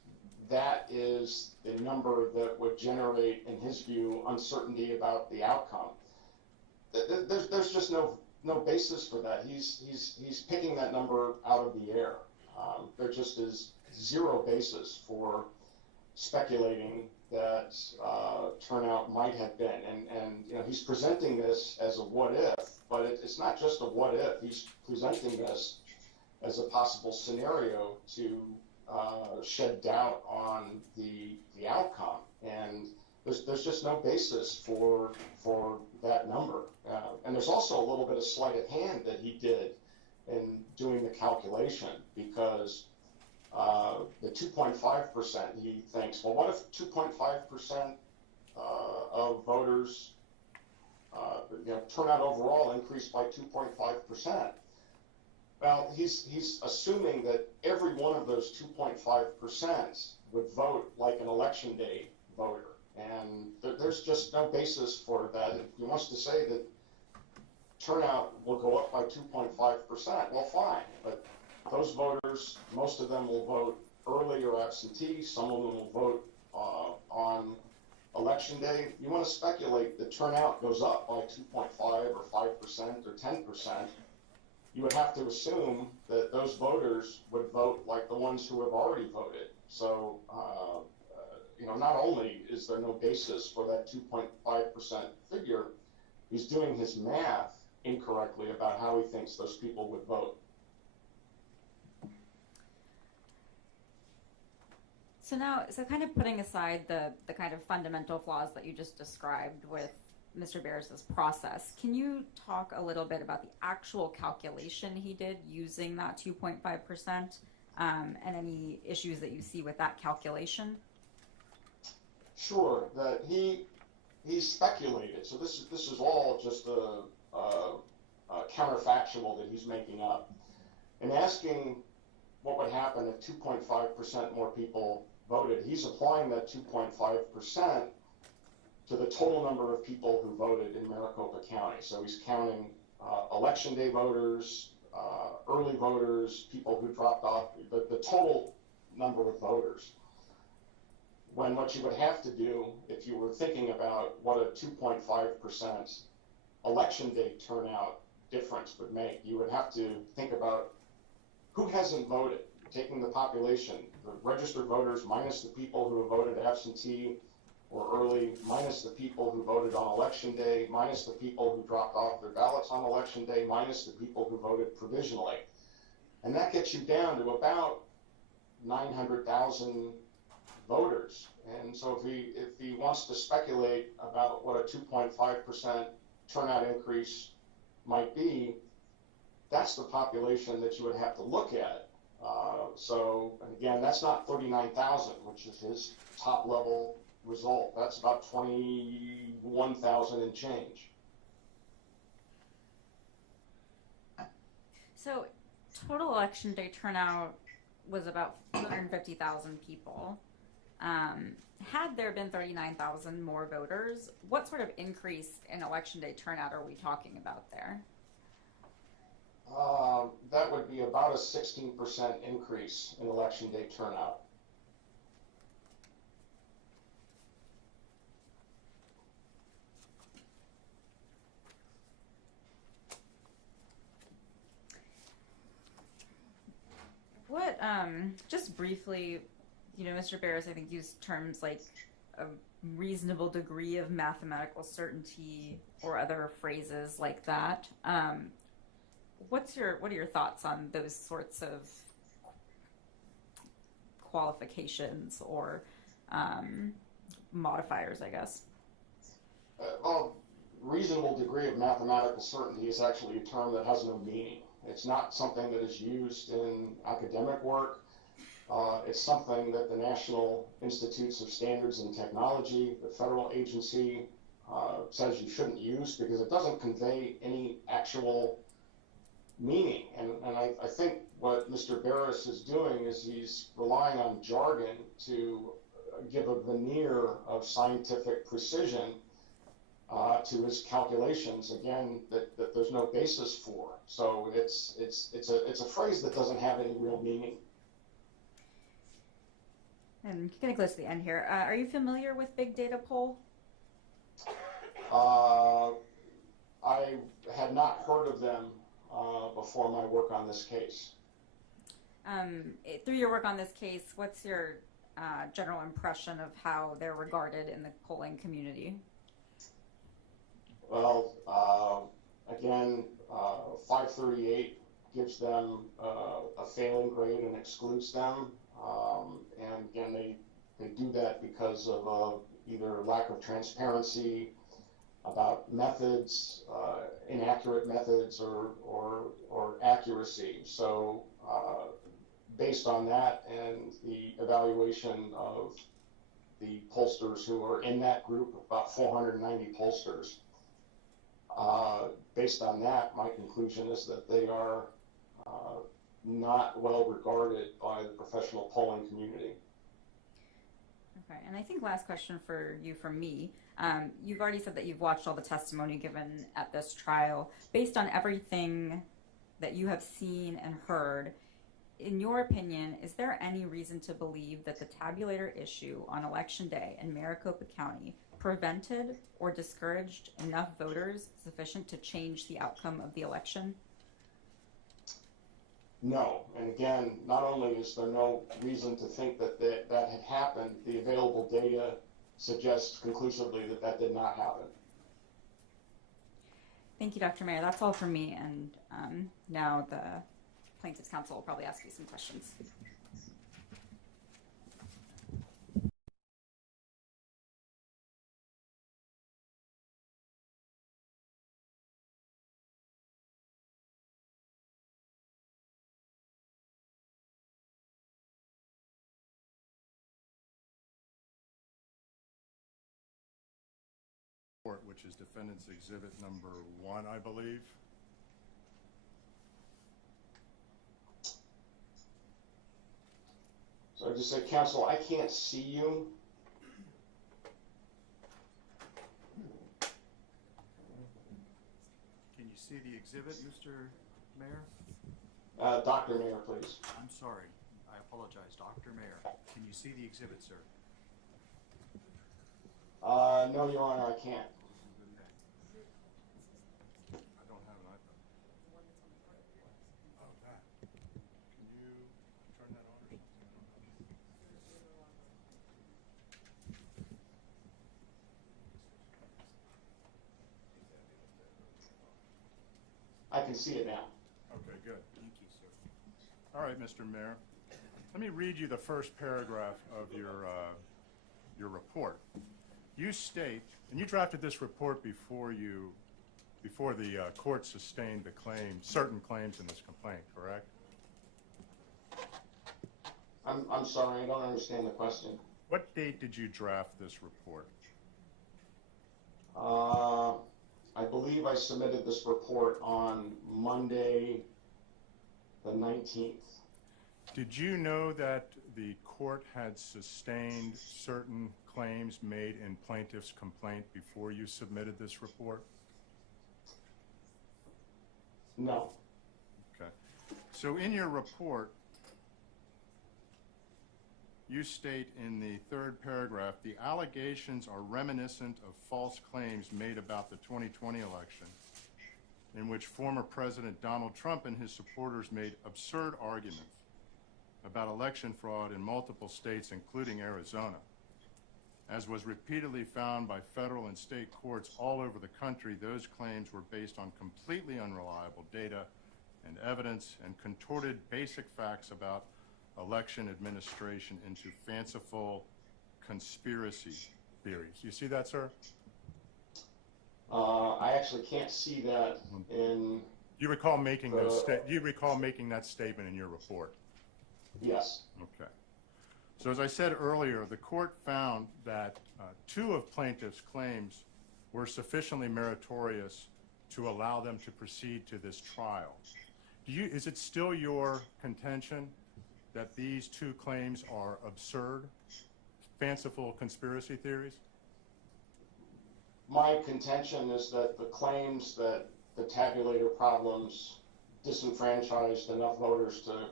that is the number that would generate, in his view, uncertainty about the outcome. There's just no basis for that. He's picking that number out of the air. There just is zero basis for speculating that turnout might have been. And you know, he's presenting this as a what if, but it's not just a what if. He's presenting this as a possible scenario to shed doubt on the outcome. And there's just no basis for that number. And there's also a little bit of sleight of hand that he did in doing the calculation, because the 2.5%, he thinks, well, what if 2.5% of voters, turnout overall increased by 2.5%? Well, he's assuming that every one of those 2.5% would vote like an election day voter. And there's just no basis for that. If he wants to say that turnout will go up by 2.5%, well, fine. But those voters, most of them will vote early or absentee. Some of them will vote on election day. If you want to speculate that turnout goes up by 2.5 or 5% or 10%, you would have to assume that those voters would vote like the ones who have already voted. So, not only is there no basis for that 2.5% figure, he's doing his math incorrectly about how he thinks those people would vote. So kind of putting aside the kind of fundamental flaws that you just described with Mr. Barris's process, can you talk a little bit about the actual calculation he did using that 2.5%, and any issues that you see with that calculation? Sure, that he speculated. So this is all just a counterfactual that he's making up, and asking what would happen if 2.5% more people voted. He's applying that 2.5% to the total number of people who voted in Maricopa County. So he's counting election day voters, early voters, people who dropped off, the total number of voters. When what you would have to do, if you were thinking about what a 2.5% election day turnout difference would make, you would have to think about who hasn't voted, taking the population, the registered voters minus the people who have voted absentee or early, minus the people who voted on election day, minus the people who dropped off their ballots on election day, minus the people who voted provisionally. And that gets you down to about 900,000 voters. And so if he wants to speculate about what a 2.5% turnout increase might be, that's the population that you would have to look at. And again, that's not 39,000, which is his top level result. That's about 21,000 and change. So total election day turnout was about 250,000 people. Had there been 39,000 more voters, what sort of increase in election day turnout are we talking about there? That would be about a 16% increase in election day turnout. What, just briefly, Mr. Barris, I think, used terms like a reasonable degree of mathematical certainty or other phrases like that. What are your thoughts on those sorts of qualifications or modifiers, I guess? Well, reasonable degree of mathematical certainty is actually a term that has no meaning. It's not something that is used in academic work. It's something that the National Institutes of Standards and Technology, the federal agency, says you shouldn't use because it doesn't convey any actual meaning. And I think what Mr. Barris is doing is he's relying on jargon to give a veneer of scientific precision to his calculations, again, that there's no basis for. So it's a phrase that doesn't have any real meaning. And getting close to the end here, are you familiar with big data poll? I had not heard of them before my work on this case. Through your work on this case, what's your general impression of how they're regarded in the polling community? Well, again, 538 gives them a failing grade and excludes them. And again, they do that because of either lack of transparency about methods, inaccurate methods, or accuracy. So based on that and the evaluation of the pollsters who are in that group, about 490 pollsters, based on that, my conclusion is that they are not well regarded by the professional polling community. Okay, and I think last question for you from me. You've already said that you've watched all the testimony given at this trial. Based on everything that you have seen and heard, in your opinion, is there any reason to believe that the tabulator issue on Election Day in Maricopa County prevented or discouraged enough voters sufficient to change the outcome of the election? No, and again, not only is there no reason to think that that had happened, the available data suggests conclusively that that did not happen. Thank you, Dr. Mayer. That's all from me, and now the Plaintiff's Counsel will probably ask you some questions. Which is Defendant's Exhibit number 1, I believe. So I just said, Counsel, I can't see you. Can you see the exhibit, Mr. Mayor? Dr. Mayer, please. I'm sorry. I apologize. Dr. Mayer, can you see the exhibit, sir? No, Your Honor, I can't. I don't have an iPad. Oh, that. Can you turn that on or something? I can see it now. Okay, good. Thank you, sir. All right, Mr. Mayor. Let me read you the first paragraph of your report. You state, and you drafted this report before the court sustained the certain claims in this complaint, correct? I'm sorry, I don't understand the question. What date did you draft this report? I believe I submitted this report on Monday, the 19th. Did you know that the court had sustained certain claims made in plaintiff's complaint before you submitted this report? No. Okay. So in your report, you state in the third paragraph, the allegations are reminiscent of false claims made about the 2020 election, in which former President Donald Trump and his supporters made absurd arguments about election fraud in multiple states, including Arizona. As was repeatedly found by federal and state courts all over the country, those claims were based on completely unreliable data and evidence and contorted basic facts about election administration into fanciful conspiracy theories. You see that, sir? I actually can't see that in, Do you recall making those, The- do you recall making that statement in your report? yes, Okay. So as I said earlier, the court found that two of plaintiffs' claims were sufficiently meritorious to allow them to proceed to this trial. Is it still your contention that these two claims are absurd, fanciful conspiracy theories? my contention is that the claims that the tabulator problems disenfranchised enough voters to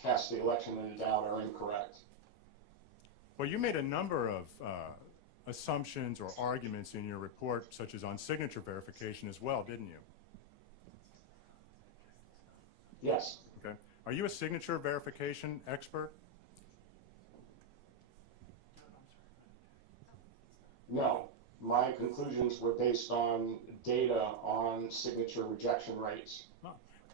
cast the election into doubt are incorrect. Well, you made a number of assumptions or arguments in your report, such as on signature verification as well, didn't you? Yes, Okay. Are you a signature verification expert? no. My conclusions were based on data on signature rejection rates.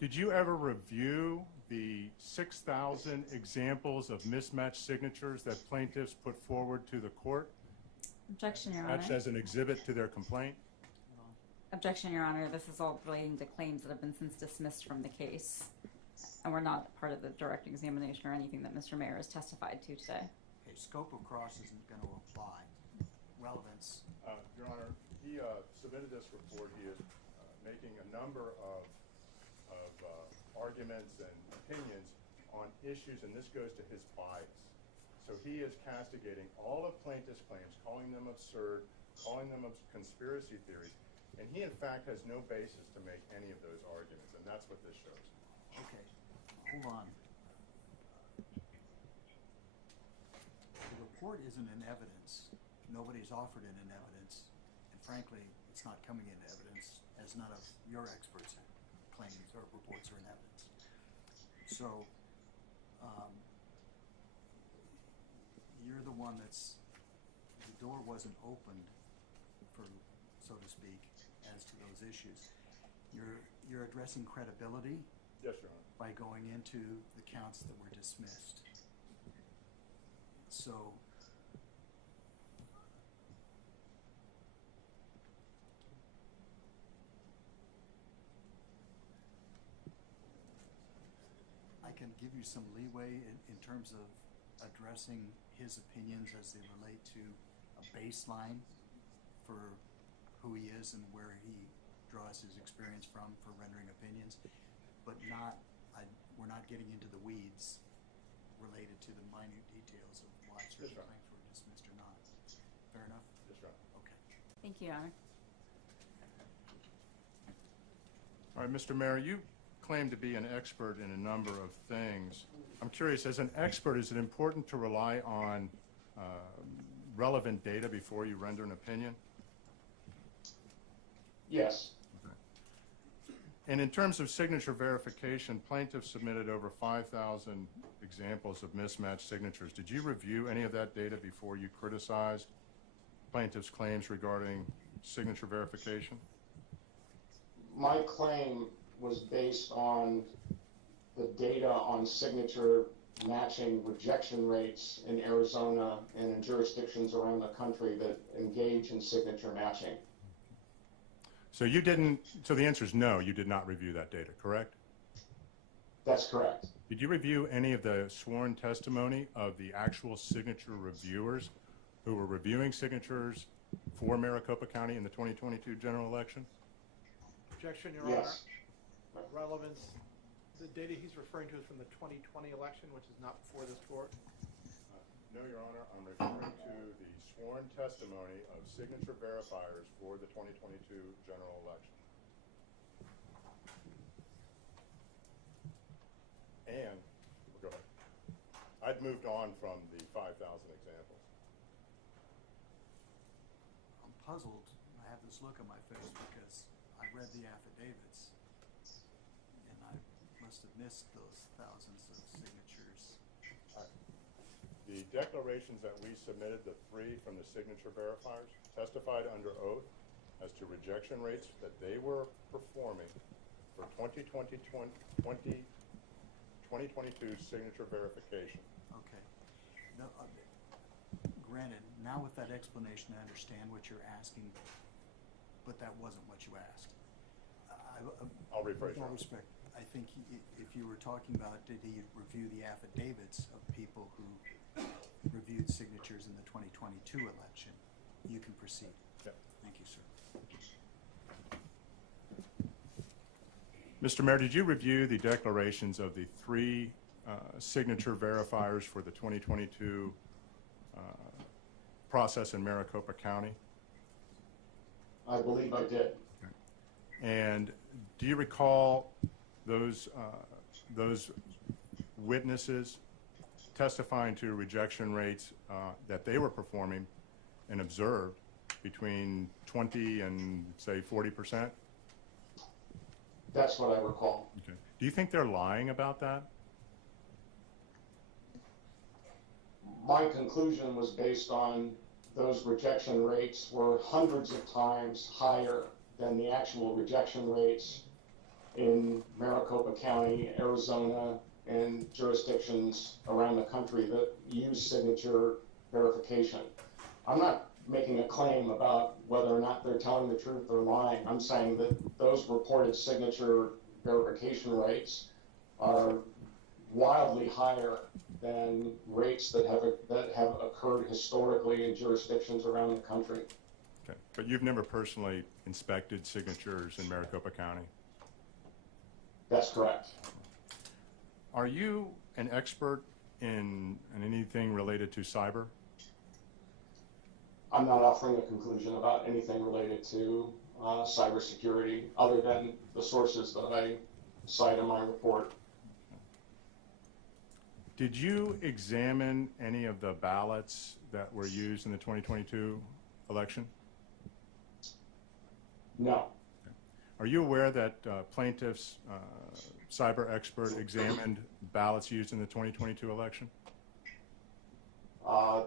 Did you ever review the 6,000 examples of mismatched signatures that plaintiffs put forward to the court? Objection, Your That's Honor. as an exhibit to their complaint? Objection, Your Honor. This is all relating to claims that have been since dismissed from the case. And we're not part of the direct examination or anything that Mr. Mayor has testified to today. Okay, scope of cross isn't going to apply. Relevance. Your Honor, he submitted this report. He is making a number of arguments and opinions on issues, and this goes to his bias. So he is castigating all of plaintiffs' claims, calling them absurd, calling them conspiracy theories, and he in fact has no basis to make any of those arguments, and that's what this shows. Okay, hold on. The report isn't in evidence. Nobody's offered it in evidence. And frankly, it's not coming into evidence as none of your experts' claims or reports are in evidence. So, you're the one the door wasn't opened for, so to speak, as to those issues. You're addressing credibility Yes, Your Honor. by going into the counts that were dismissed. So, I can give you some leeway in terms of addressing his opinions as they relate to a baseline for who he is and where he draws his experience from for rendering opinions, but we're not getting into the weeds related to the minute details of why certain claims were dismissed or not. Fair enough? Yes, Your Honor. Okay. Thank you, Your Honor. All right, Mr. Mayor, you claim to be an expert in a number of things. I'm curious, as an expert, is it important to rely on relevant data before you render an opinion? yes, And in terms of signature verification, plaintiffs submitted over 5,000 examples of mismatched signatures. Did you review any of that data before you criticized plaintiffs' claims regarding signature verification? my claim was based on the data on signature matching rejection rates in Arizona and in jurisdictions around the country that engage in signature matching. So you didn't, so the answer is no, you did not review that data, correct? That's correct. Did you review any of the sworn testimony of the actual signature reviewers who were reviewing signatures for Maricopa County in the 2022 general election? Objection, Your Honor. Yes, Relevance, the data he's referring to is from the 2020 election, which is not before this court. No, Your Honor, I'm referring to the sworn testimony of signature verifiers for the 2022 general election. And, go ahead. I'd moved on from the 5,000 examples. I'm puzzled. I have this look on my face because I read the affidavits and I must have missed those thousands of signatures. The declarations that we submitted, the three from the signature verifiers, testified under oath as to rejection rates that they were performing for 2022 signature verification. Okay. No, granted, now with that explanation, I understand what you're asking but that wasn't what you asked. I'll rephrase With all that. respect, I think if you were talking about did he review the affidavits of people who reviewed signatures in the 2022 election, you can proceed. Okay. Thank you, sir. Mr. Mayor, did you review the declarations of the three signature verifiers for the 2022 process in Maricopa County? I believe I did. And do you recall those witnesses testifying to rejection rates that they were performing and observed between 20 and say 40%? That's what I recall. Okay. Do you think they're lying about that? My conclusion was based on those rejection rates were hundreds of times higher than the actual rejection rates in Maricopa County, Arizona, and jurisdictions around the country that use signature verification. I'm not making a claim about whether or not they're telling the truth or lying. I'm saying that those reported signature verification rates are wildly higher than rates that have occurred historically in jurisdictions around the country. Okay. But you've never personally inspected signatures in Maricopa County? That's correct. Are you an expert in anything related to cyber? I'm not offering a conclusion about anything related to cybersecurity other than the sources that I cite in my report. Did you examine any of the ballots that were used in the 2022 election? No. Are you aware that plaintiff's cyber expert examined ballots used in the 2022 election?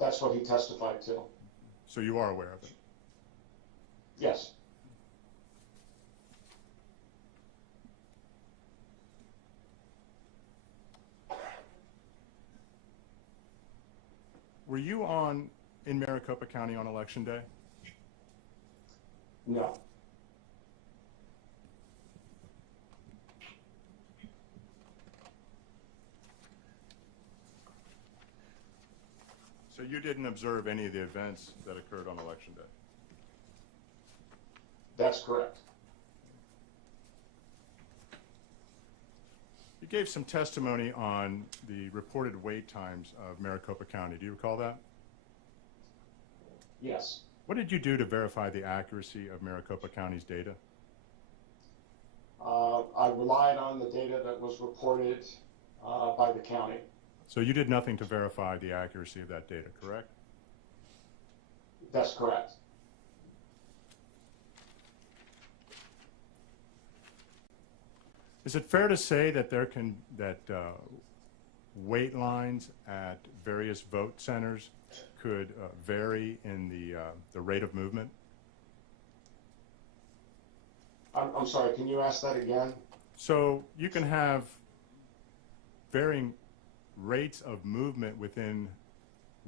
That's what he testified to. So you are aware of it? Yes. Were you in Maricopa County on election day? No. So you didn't observe any of the events that occurred on election day? That's correct. You gave some testimony on the reported wait times of Maricopa County. Do you recall that? Yes. What did you do to verify the accuracy of Maricopa County's data? I relied on the data that was reported by the county. So you did nothing to verify the accuracy of that data, correct? That's correct. Is it fair to say that wait lines at various vote centers could vary in the rate of movement? I'm sorry, can you ask that again? So you can have varying rates of movement within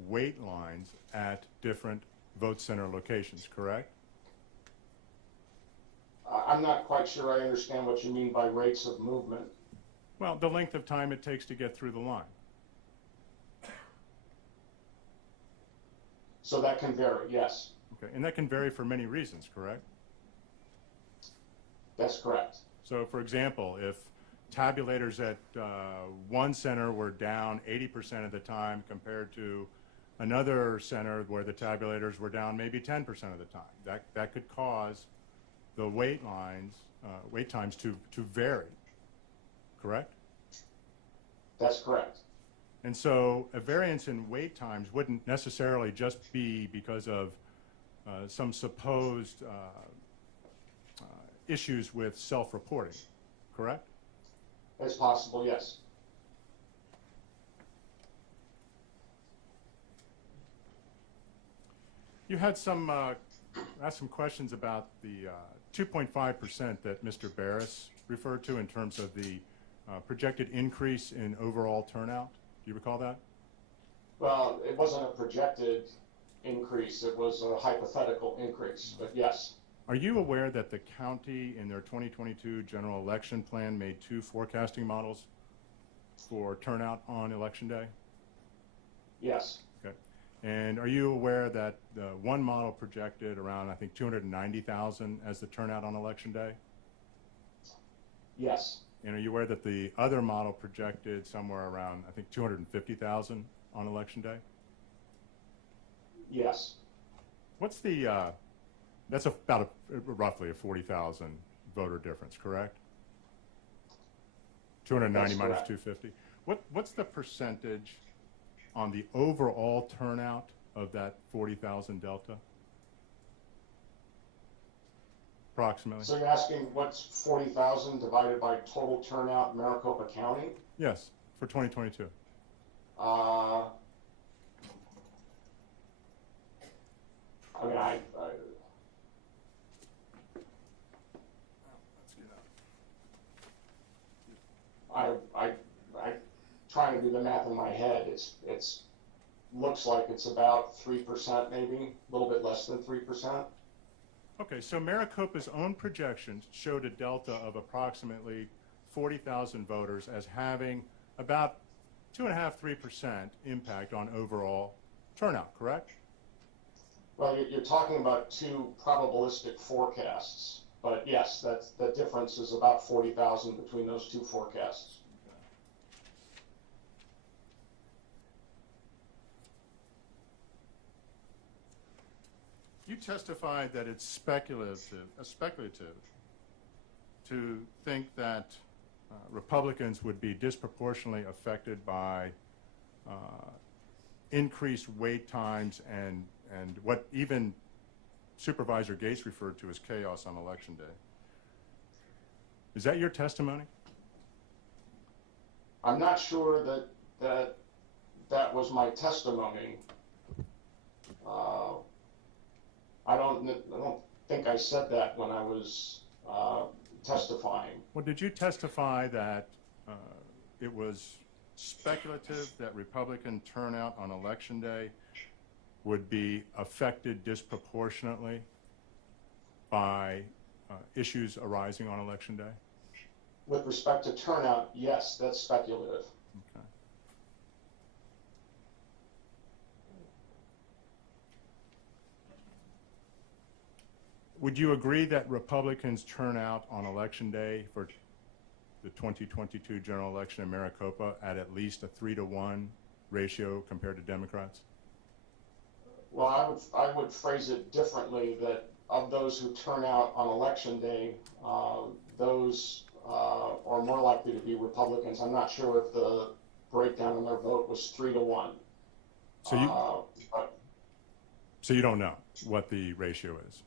wait lines at different vote center locations, correct? I'm not quite sure I understand what you mean by rates of movement. Well, the length of time it takes to get through the line. So that can vary, yes. Okay, and that can vary for many reasons, correct? That's correct. So, for example, if tabulators at one center were down 80% of the time compared to another center where the tabulators were down maybe 10% of the time, that could cause the wait times to vary, correct? That's correct. And so a variance in wait times wouldn't necessarily just be because of some supposed issues with self-reporting, correct? It's possible, yes. You had asked some questions about the 2.5% that Mr. Barris referred to in terms of the projected increase in overall turnout. Do you recall that? Well, it wasn't a projected increase. It was a hypothetical increase, but yes. Are you aware that the county in their 2022 general election plan made 2 forecasting models for turnout on election day? Yes, Okay. And are you aware that the one model projected around, I think, 290,000 as the turnout on election day? yes, And are you aware that the other model projected somewhere around, I think, 250,000 on election day? yes, What's the, that's about roughly a 40,000 voter difference, correct? 290 That's minus correct. 250. What's the percentage on the overall turnout of that 40,000 delta? Approximately. So you're asking what's 40,000 divided by total turnout in Maricopa County? Yes, for 2022. I mean, I trying to do the math in my head. It's looks like it's about 3%, maybe a little bit less than 3%. Okay, so Maricopa's own projections showed a delta of approximately 40,000 voters as having about 2.5–3% impact on overall turnout, correct? Well, you're talking about 2 probabilistic forecasts, but yes, the difference is about 40,000 between those 2 forecasts. You testified that it's speculative to think that Republicans would be disproportionately affected by increased wait times and what even Supervisor Gates referred to as chaos on Election Day. Is that your testimony? I'm not sure that was my testimony. I don't think I said that when I was testifying. Well, did you testify that it was speculative that Republican turnout on Election Day would be affected disproportionately by issues arising on Election Day? With respect to turnout, yes, that's speculative. Okay. Would you agree that Republicans turn out on Election Day for the 2022 general election in Maricopa at least a 3-to-1 ratio compared to Democrats? Well, I would phrase it differently, that of those who turn out on Election Day, those are more likely to be Republicans. I'm not sure if the breakdown in their vote was 3-to-1. So you don't know what the ratio is?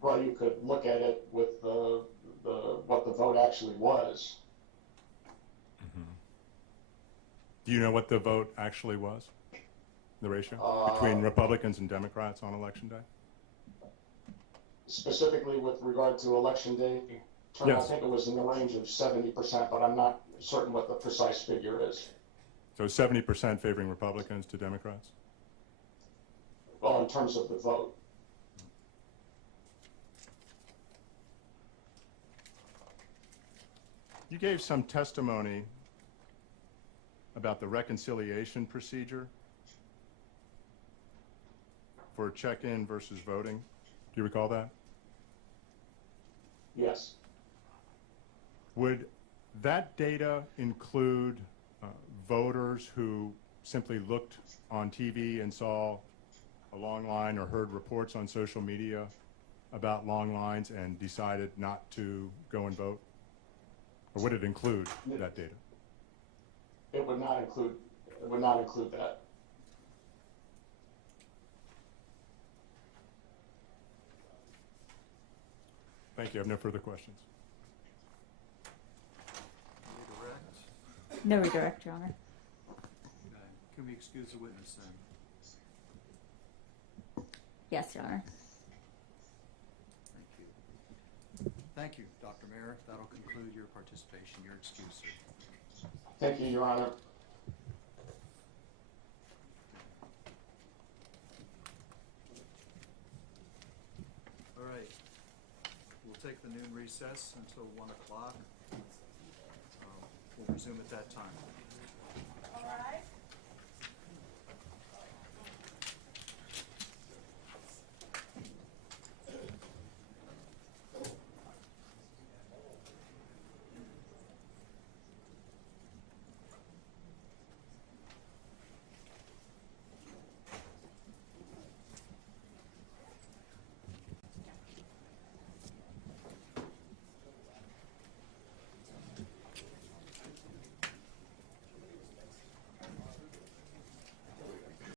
Well, you could look at it with what the vote actually was. Mm-hmm. Do you know what the vote actually was? The ratio between Republicans and Democrats on Election Day? Specifically with regard to Election Day turnout, Yes. I think it was in the range of 70%, but I'm not certain what the precise figure is. So 70% favoring Republicans to Democrats? Well, in terms of the vote. You gave some testimony about the reconciliation procedure for check-in versus voting. Do you recall that? Yes. Would that data include voters who simply looked on TV and saw a long line or heard reports on social media about long lines and decided not to go and vote? Or would it include that data? It would not include. It would not include that. Thank you. I have no further questions. Redirect? No redirect, Your Honor. Okay. Can we excuse the witness then? Yes, Your Honor. Thank you. Thank you, Dr. Mayer. That'll conclude your participation. Your excuse, sir. Thank you, Your Honor. All right. take the noon recess until 1 o'clock. We'll resume at that time. All right.